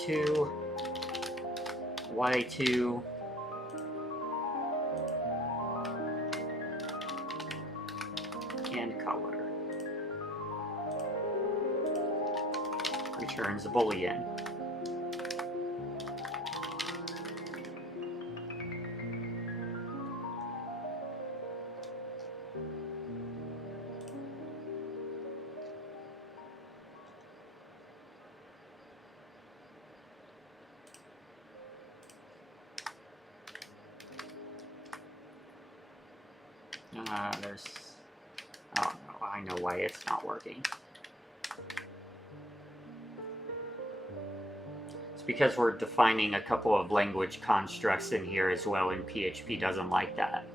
X2, Y2, and color. Returns a boolean. Oh no, I know why it's not working. It's because we're defining a couple of language constructs in here as well, and PHP doesn't like that.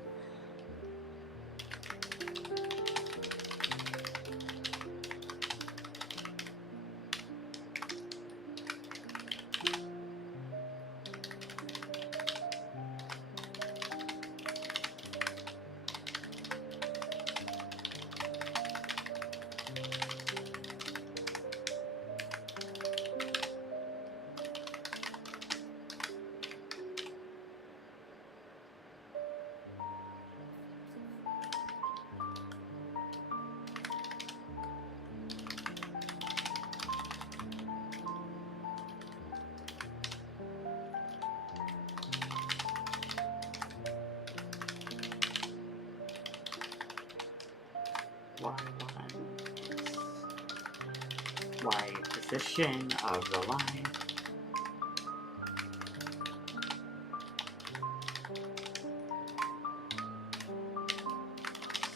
Y position of the line.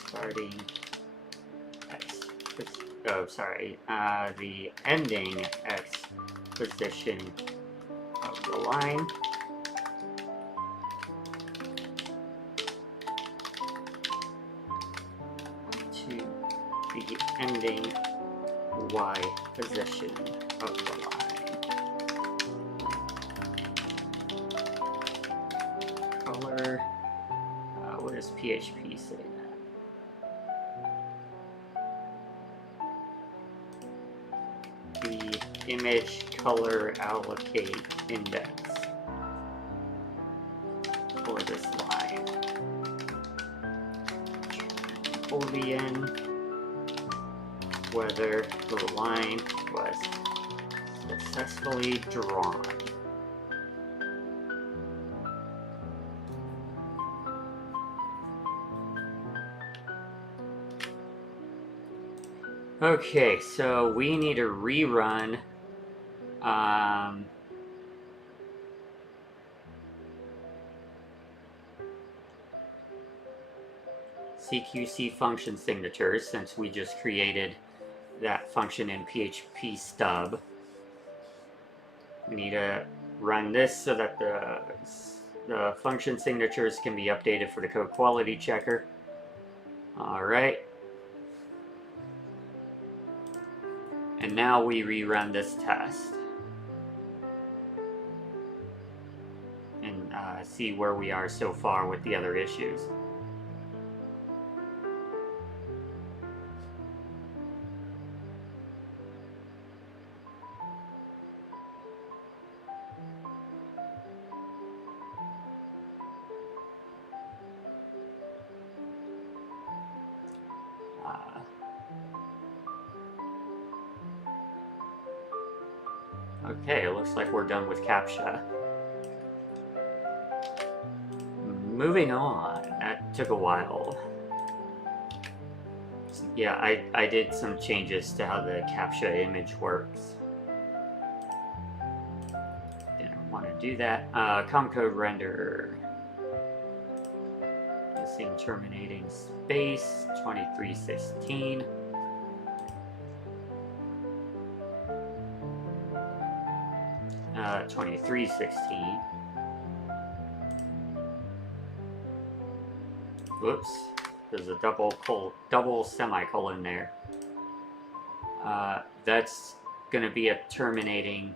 Starting X, oh sorry, the ending X position of the line. To the ending Y position of the line. Color, what does PHP say that? The image color allocate index for this line. Boolean, whether the line was successfully drawn. Okay, so we need to rerun CQC function signatures, since we just created that function in PHP stub. We need to run this so that the function signatures can be updated for the code quality checker. Alright. And now we rerun this test. And see where we are so far with the other issues. Okay, it looks like we're done with CAPTCHA. Moving on. That took a while. So, yeah, I did some changes to how the CAPTCHA image works. Didn't want to do that. Comcode render. Missing terminating space, 2316. 2316. Whoops, there's a double semicolon there. That's gonna be a terminating.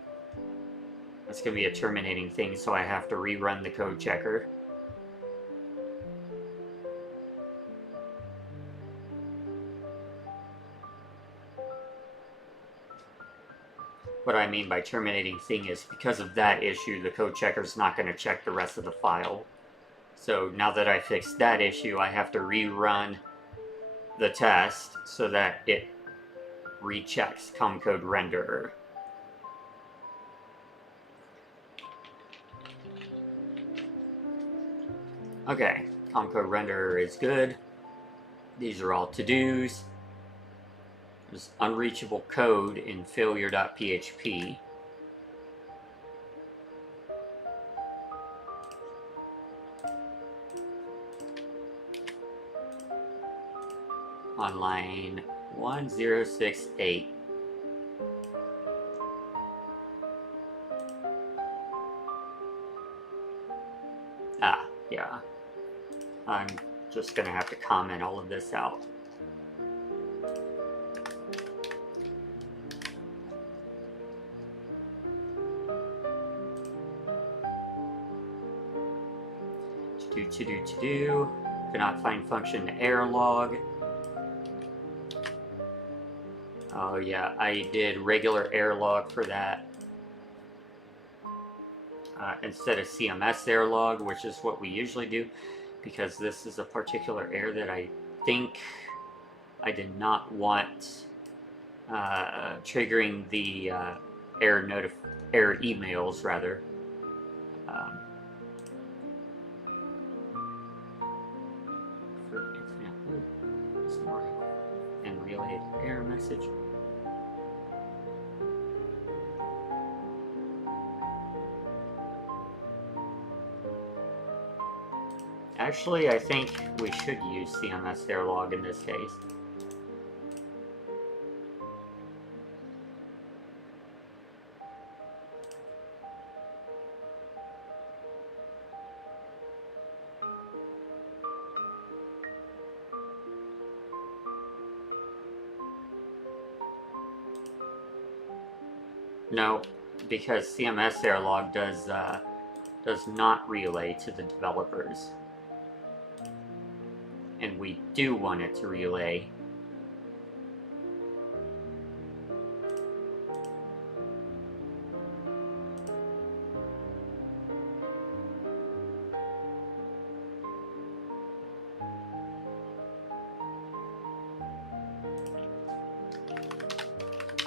That's gonna be a terminating thing, so I have to rerun the code checker. What I mean by terminating thing is because of that issue, the code checker is not going to check the rest of the file. So now that I fixed that issue, I have to rerun the test so that it rechecks comcode renderer. Okay, comcode renderer is good. These are all to-dos. There's unreachable code in failure.php. On line 1068. Yeah. I'm just gonna have to comment all of this out. To do. Cannot find function error log. Oh yeah, I did regular error log for that. Instead of CMS error log, which is what we usually do, because this is a particular error that I think I did not want triggering the error emails rather. For example, more and relay error message. Actually, I think we should use CMS error log in this case. No, because CMS error log does not relay to the developers. And we do want it to relay.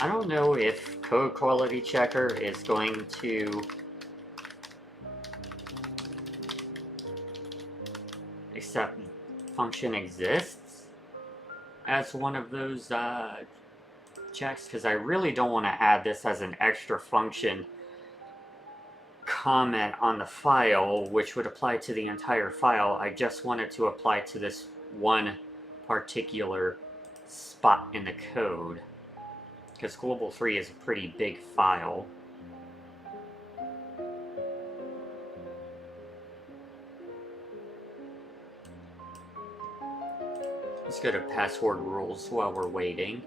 I don't know if code quality checker is going to accept function exists as one of those checks, because I really don't want to add this as an extra function comment on the file, which would apply to the entire file. I just want it to apply to this one particular spot in the code, because Global 3 is a pretty big file. Let's go to password rules while we're waiting.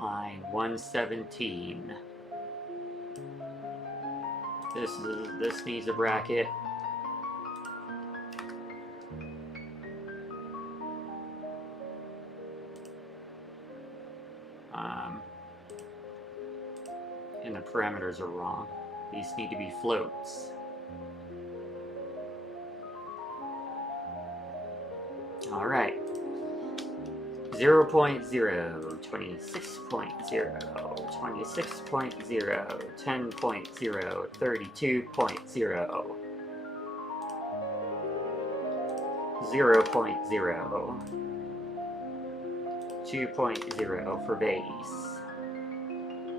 Line 117. This needs a bracket. And the parameters are wrong. These need to be floats. All right. 0.0, 26.0, 26.0, 10.0, 32.0, 0.0, 2.0 for base.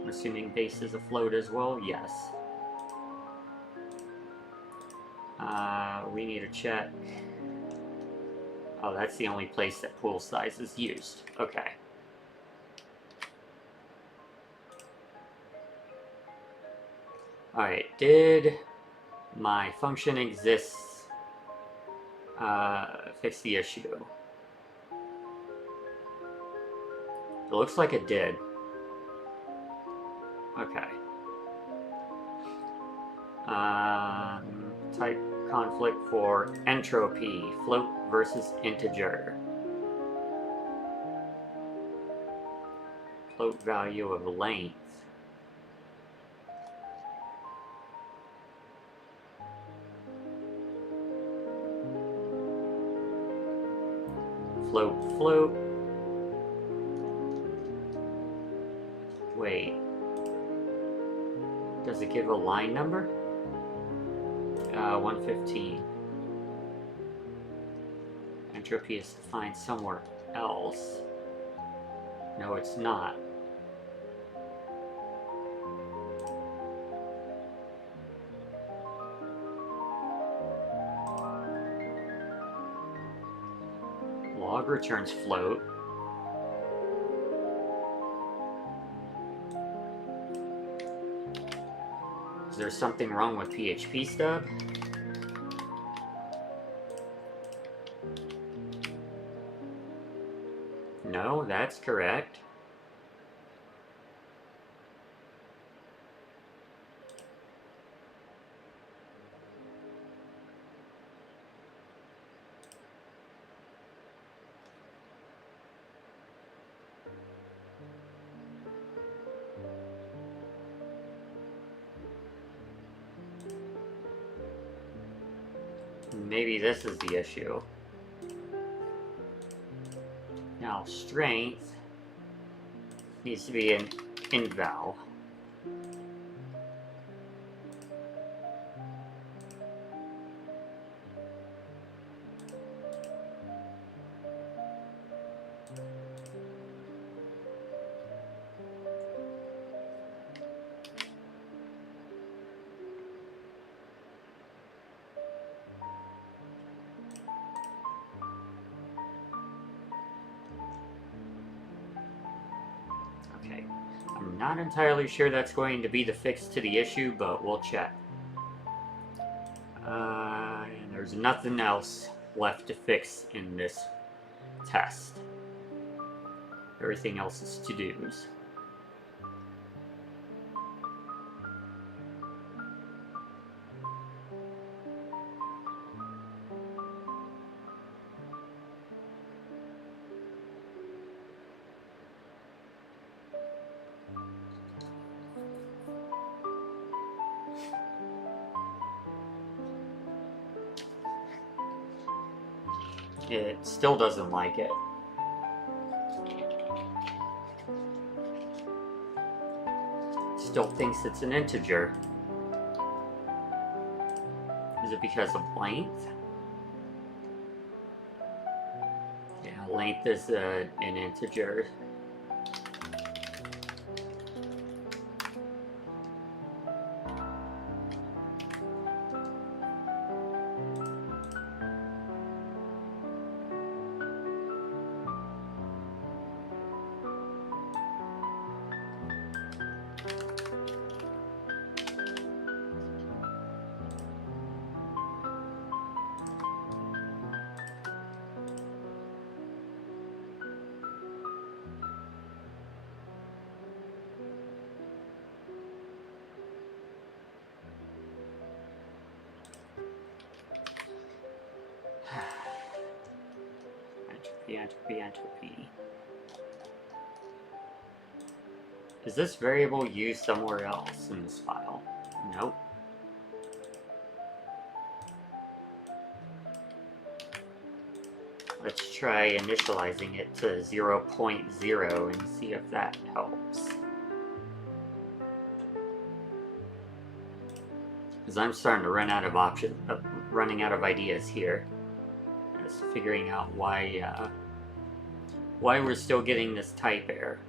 I'm assuming base is a float as well? Yes. We need to check. Oh, that's the only place that pool size is used. Okay. Alright, did my function exists fix the issue? It looks like it did. Okay. Type conflict for entropy, float versus integer. Float value of length. Float. Wait. Does it give a line number? 115. Entropy is defined somewhere else. No, it's not. Log returns float. Is there something wrong with PHP stub? No, that's correct. Maybe this is the issue. Now, strength needs to be an inval. Okay, I'm not entirely sure that's going to be the fix to the issue, but we'll check. And there's nothing else left to fix in this test. Everything else is to-dos. It still doesn't like it. Still thinks it's an integer. Is it because of length? Yeah, length is an integer. Entropy. Is this variable used somewhere else in this file? Nope. Let's try initializing it to 0.0 and see if that helps. Because I'm starting to run out of running out of ideas here. Just figuring out why we're still getting this type error.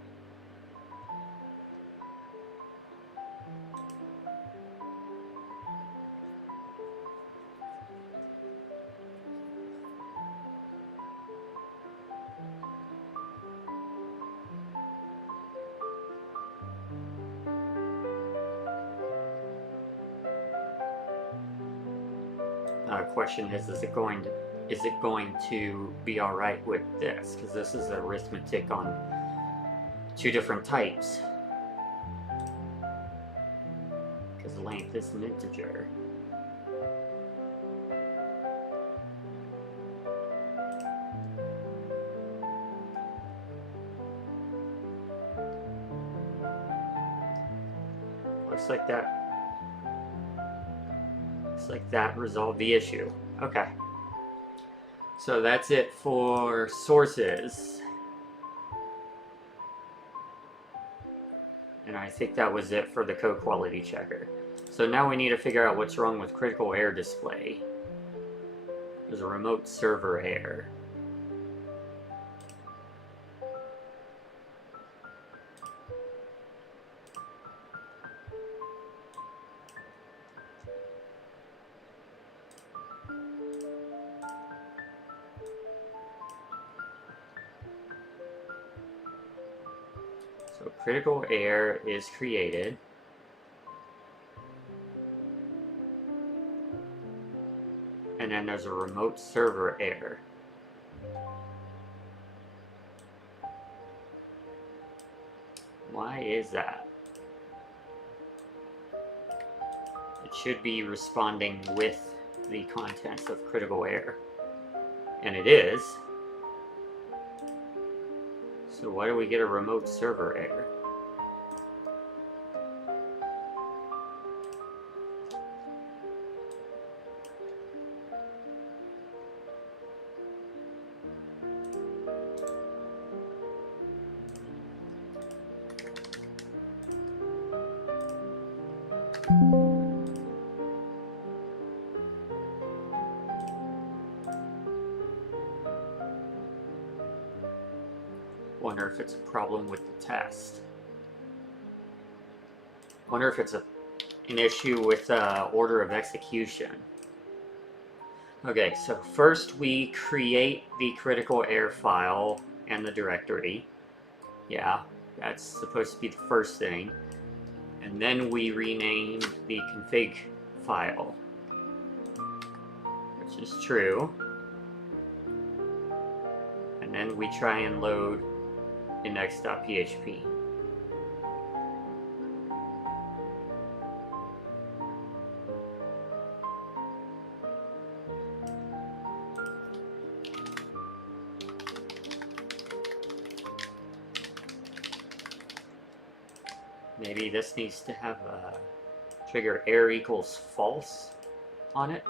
question is it going to be all right with this? Because this is arithmetic on two different types. Because length is an integer. Looks like that resolved the issue. Okay. So that's it for sources. And I think that was it for the code quality checker. So now we need to figure out what's wrong with critical error display. There's a remote server error. So critical error is created. And then there's a remote server error. Why is that? It should be responding with the contents of critical error. And it is. So why do we get a remote server error? Wonder if it's a problem with the test. Wonder if it's an issue with order of execution. Okay, so first we create the critical error file and the directory. Yeah, that's supposed to be the first thing. And then we rename the config file, which is true. And then we try and load index.php. Maybe this needs to have a trigger error equals false on it.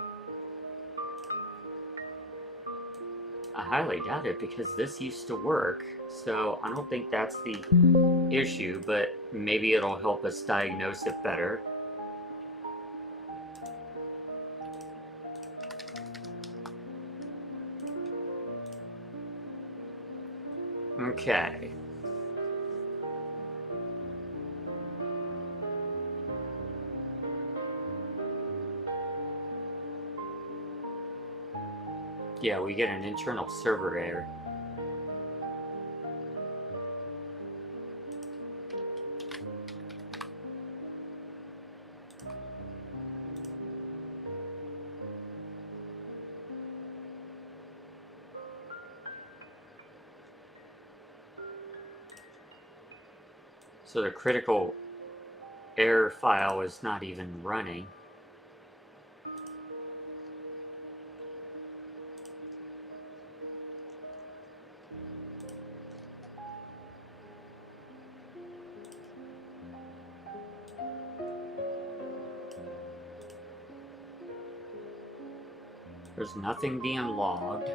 I highly doubt it because this used to work, so I don't think that's the issue, but maybe it'll help us diagnose it better. Okay. Yeah, we get an internal server error. So the critical error file is not even running. There's nothing being logged.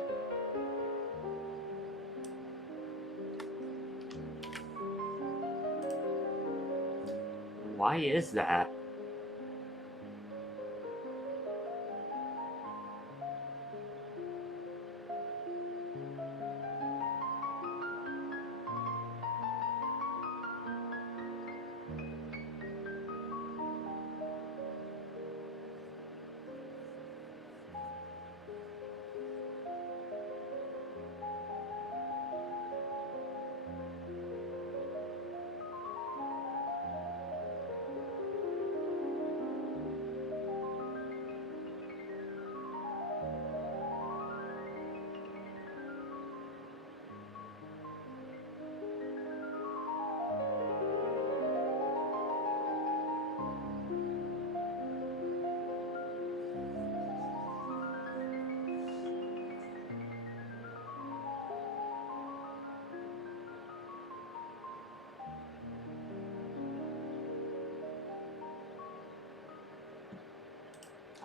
Why is that?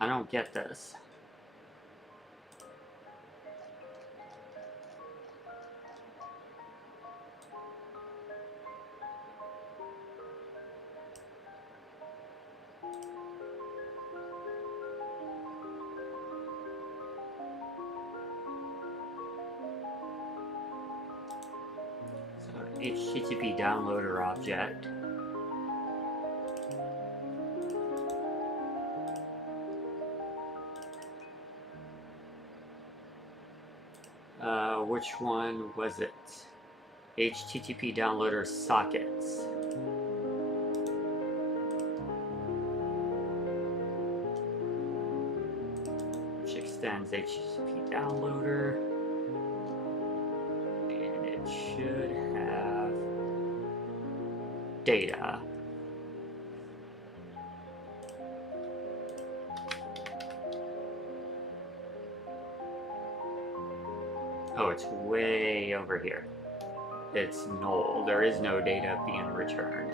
I don't get this. HTTP downloader object. Which one was it? HTTP downloader sockets. Which extends HTTP downloader. And it should have data. Oh, it's way over here. It's null. There is no data being returned.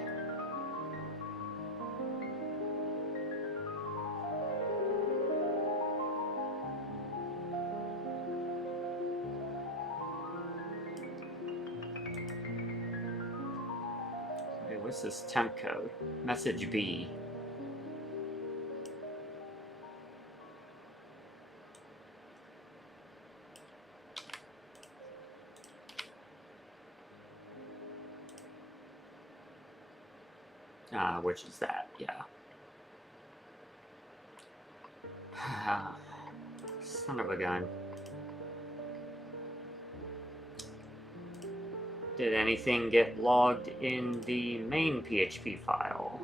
Wait, what's this temp code? Message B. Which is that, yeah. Son of a gun. Did anything get logged in the main PHP file?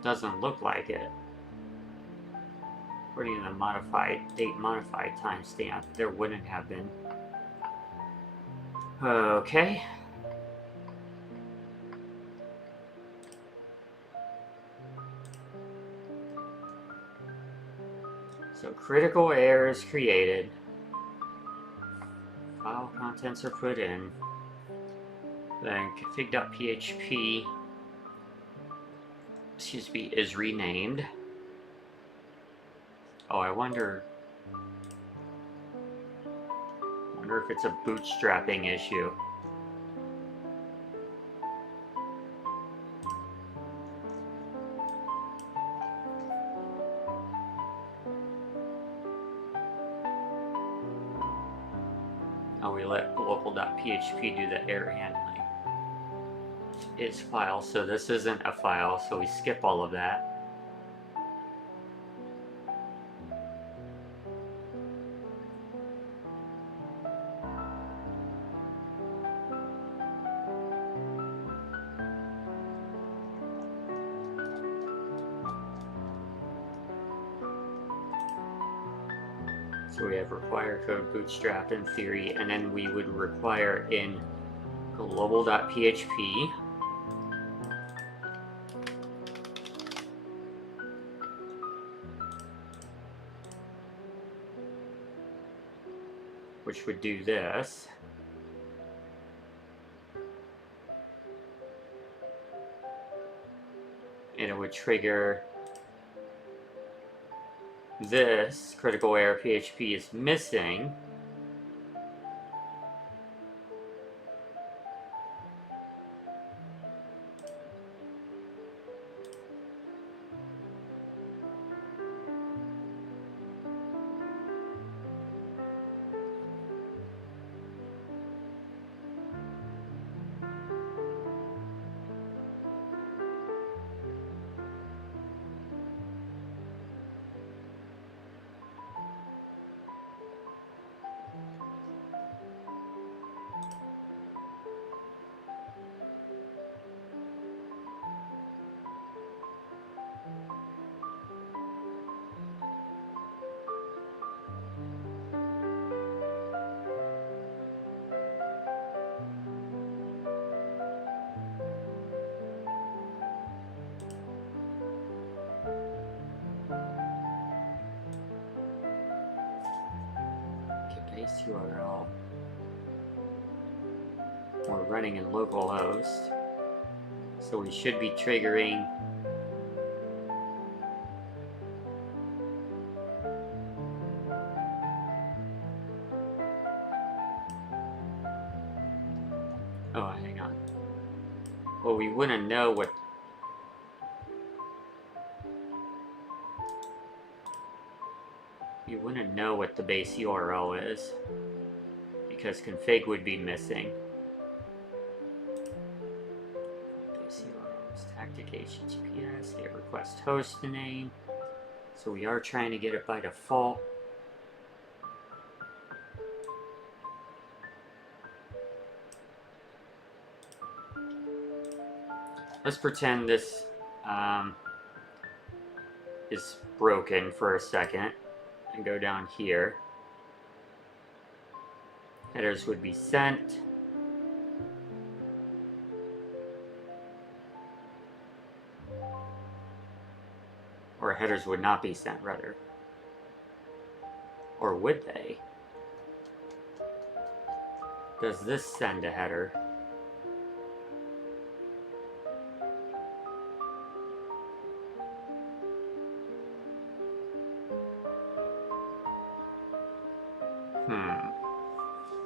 Doesn't look like it. According to the modified date modified timestamp, there wouldn't have been. Okay. So critical error is created. File contents are put in. Then config.php is renamed. Oh, I wonder if it's a bootstrapping issue. Oh, we let local.php do the error handling. It's file, so this isn't a file, so we skip all of that. So we have require code bootstrap in theory, and then we would require in global.php which would do this. And it would trigger this critical error PHP is missing. base URL. We're running in localhost, so we should be triggering oh, hang on. Well, we wouldn't know what the base URL is because config would be missing. Base URL is tactic HTTPS, get request host name. So we are trying to get it by default. Let's pretend this is broken for a second and go down here. Headers would be sent. Or headers would not be sent, rather. Or would they? Does this send a header?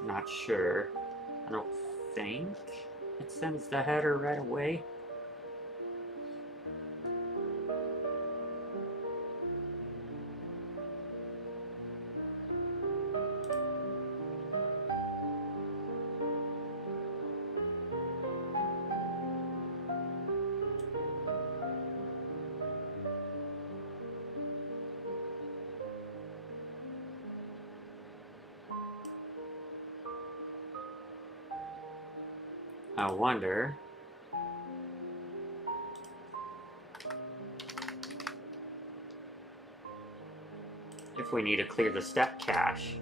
Not sure. I don't think it sends the header right away. I wonder if we need to clear the step cache.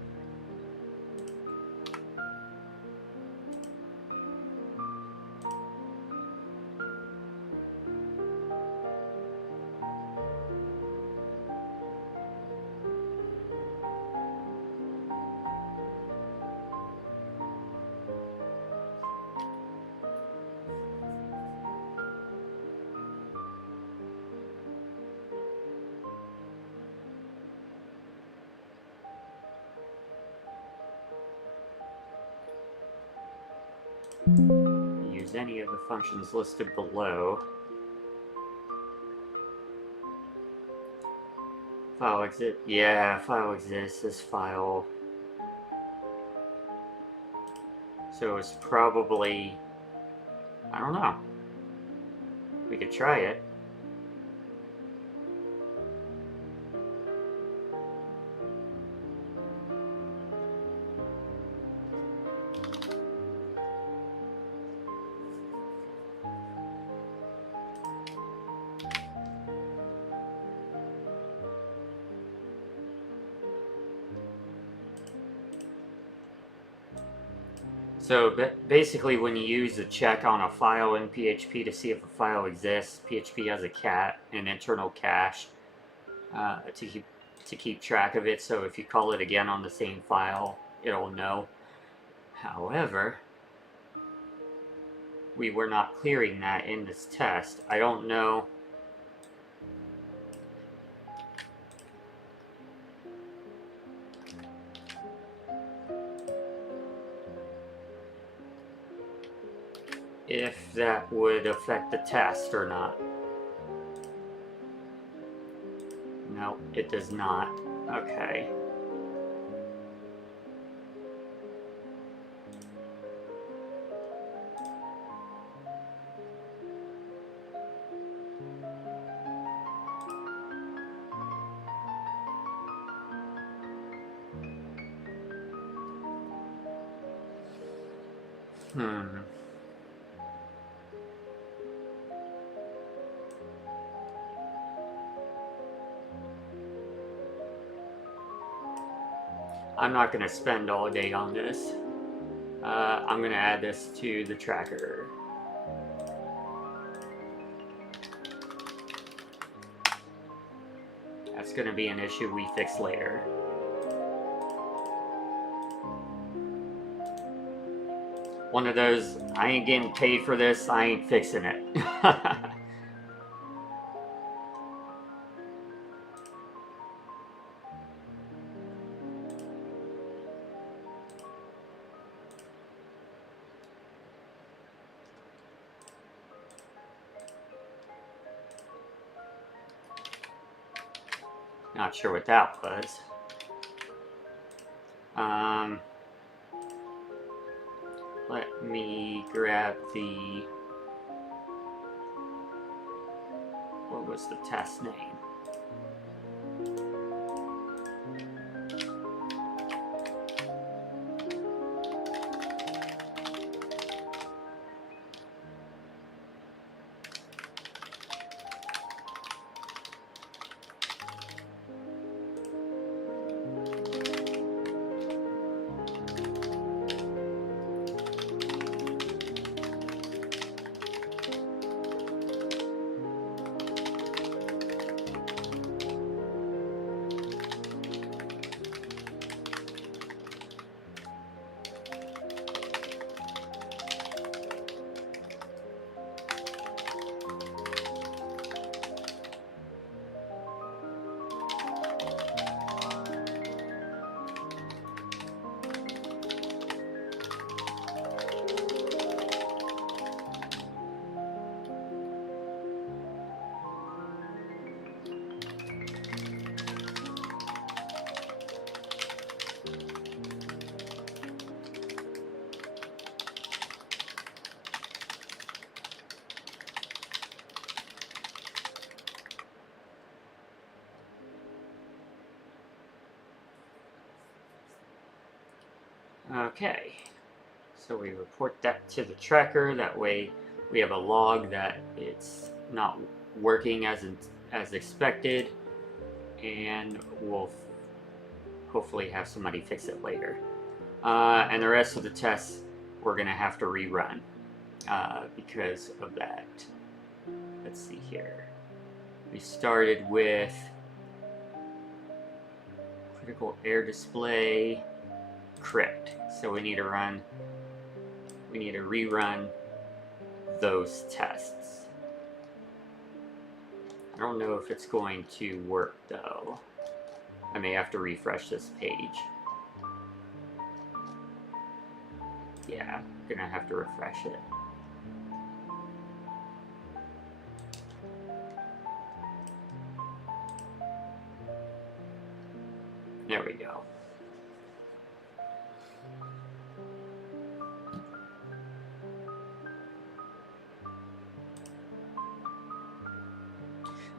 Use any of the functions listed below. File exit. Yeah, file exists. This file. So it's probably, I don't know. We could try it. So basically when you use a check on a file in PHP to see if a file exists, PHP has an internal cache to keep track of it, so if you call it again on the same file, it'll know. However, we were not clearing that in this test. I don't know. If that would affect the test or not. No, it does not. Okay. I'm not going to spend all day on this. I'm going to add this to the tracker. That's going to be an issue we fix later. One of those, I ain't getting paid for this, I ain't fixing it. Not sure what that was. Let me grab the, what was the test name? Okay, so we report that to the tracker. That way we have a log that it's not working as expected, and we'll hopefully have somebody fix it later. And the rest of the tests we're going to have to rerun because of that. Let's see here. We started with critical air display, crypt. So we need to rerun those tests. I don't know if it's going to work though. I may have to refresh this page. Yeah, I'm gonna have to refresh it. There we go.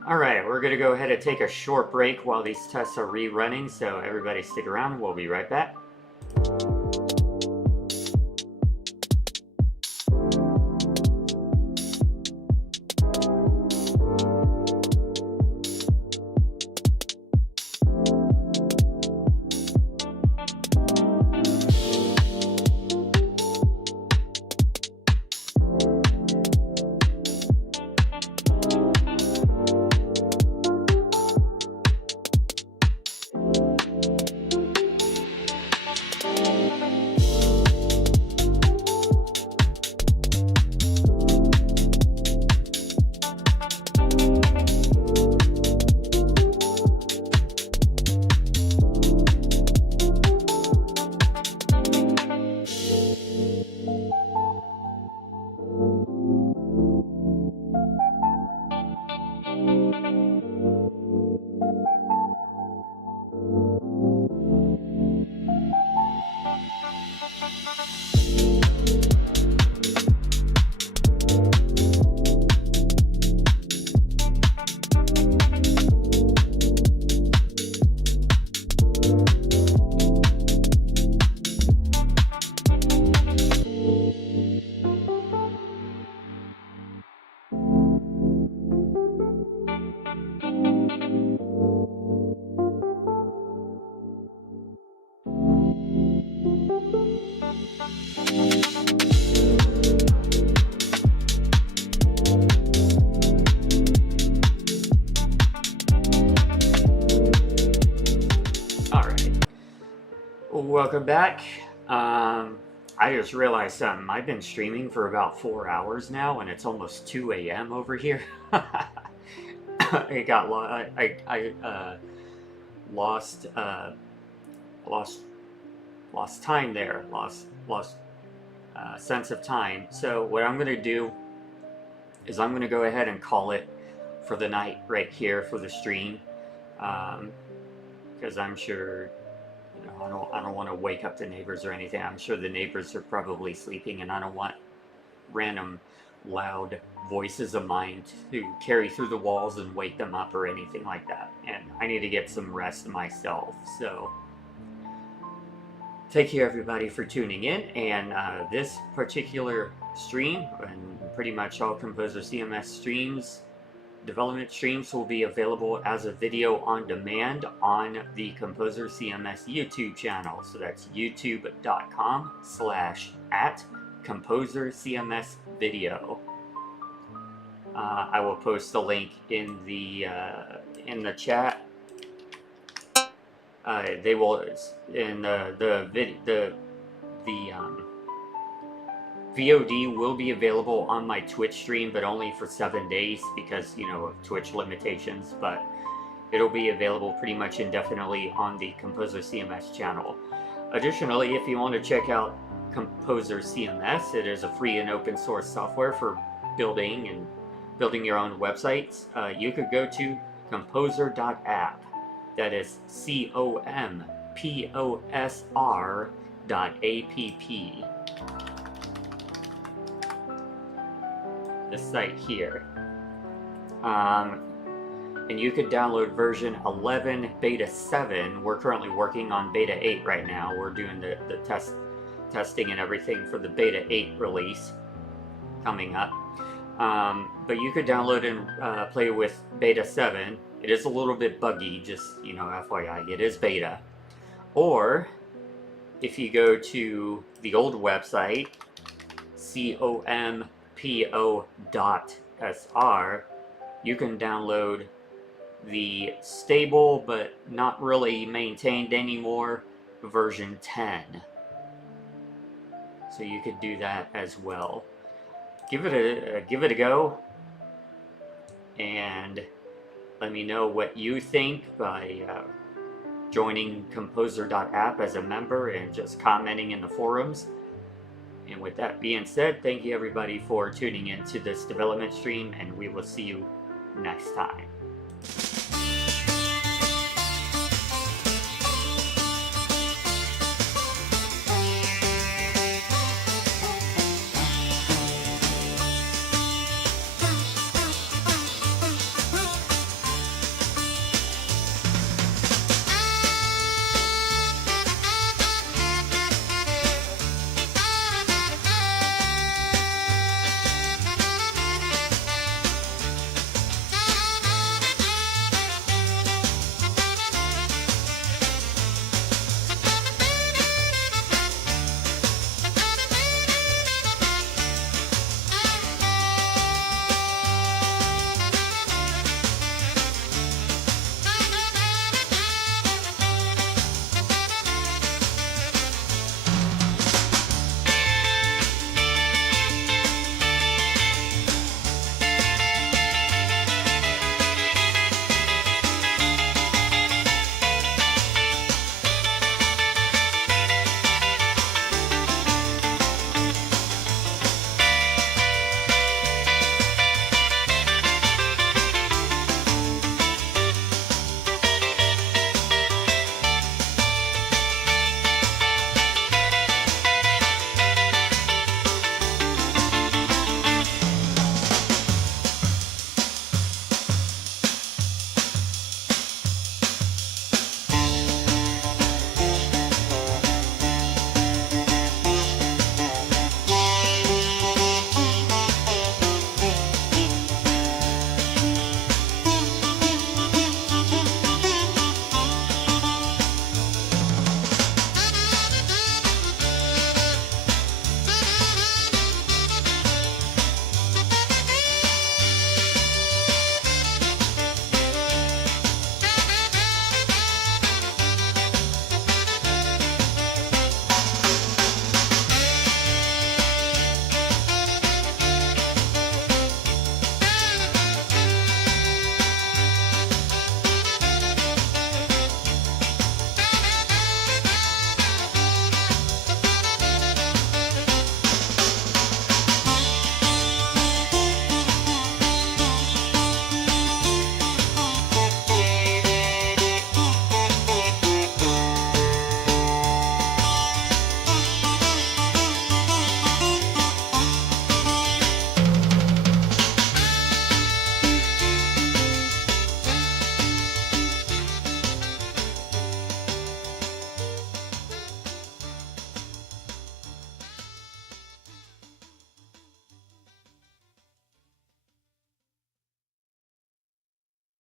Alright, we're going to go ahead and take a short break while these tests are rerunning, so everybody stick around, we'll be right back. Welcome back. I I just realized something. I've been streaming for about 4 hours now, and it's almost 2 a.m. over here. I got lost time there, lost sense of time. So what I'm gonna do is I'm gonna go ahead and call it for the night right here for the stream, because I'm sure, you know, I don't want to wake up the neighbors or anything. I'm sure the neighbors are probably sleeping, and I don't want random loud voices of mine to carry through the walls and wake them up or anything like that. And I need to get some rest myself. So thank you everybody for tuning in, and this particular stream, and pretty much all Composr CMS streams, development streams, will be available as a video on demand on the Composr CMS YouTube channel. So that's youtube.com/@Composr CMS video. I will post the link in the chat. They will in the VOD will be available on my Twitch stream, but only for 7 days because, you know, of Twitch limitations. But it'll be available pretty much indefinitely on the Composr CMS channel. Additionally, if you want to check out Composr CMS, it is a free and open source software for building your own websites. You could go to composr.app. That is COMPOSR.app. This site here. And you could download version 11 beta 7. We're currently working on beta 8 right now. We're doing the testing and everything for the beta 8 release coming up. But you could download and play with beta 7. It is a little bit buggy, just, you know, FYI, it is beta. Or if you go to the old website, compo.sr, you can download the stable but not really maintained anymore version 10. So you could do that as well. Give it a go, and let me know what you think by joining composr.app as a member and just commenting in the forums. And with that being said, thank you everybody for tuning in to this development stream, and we will see you next time.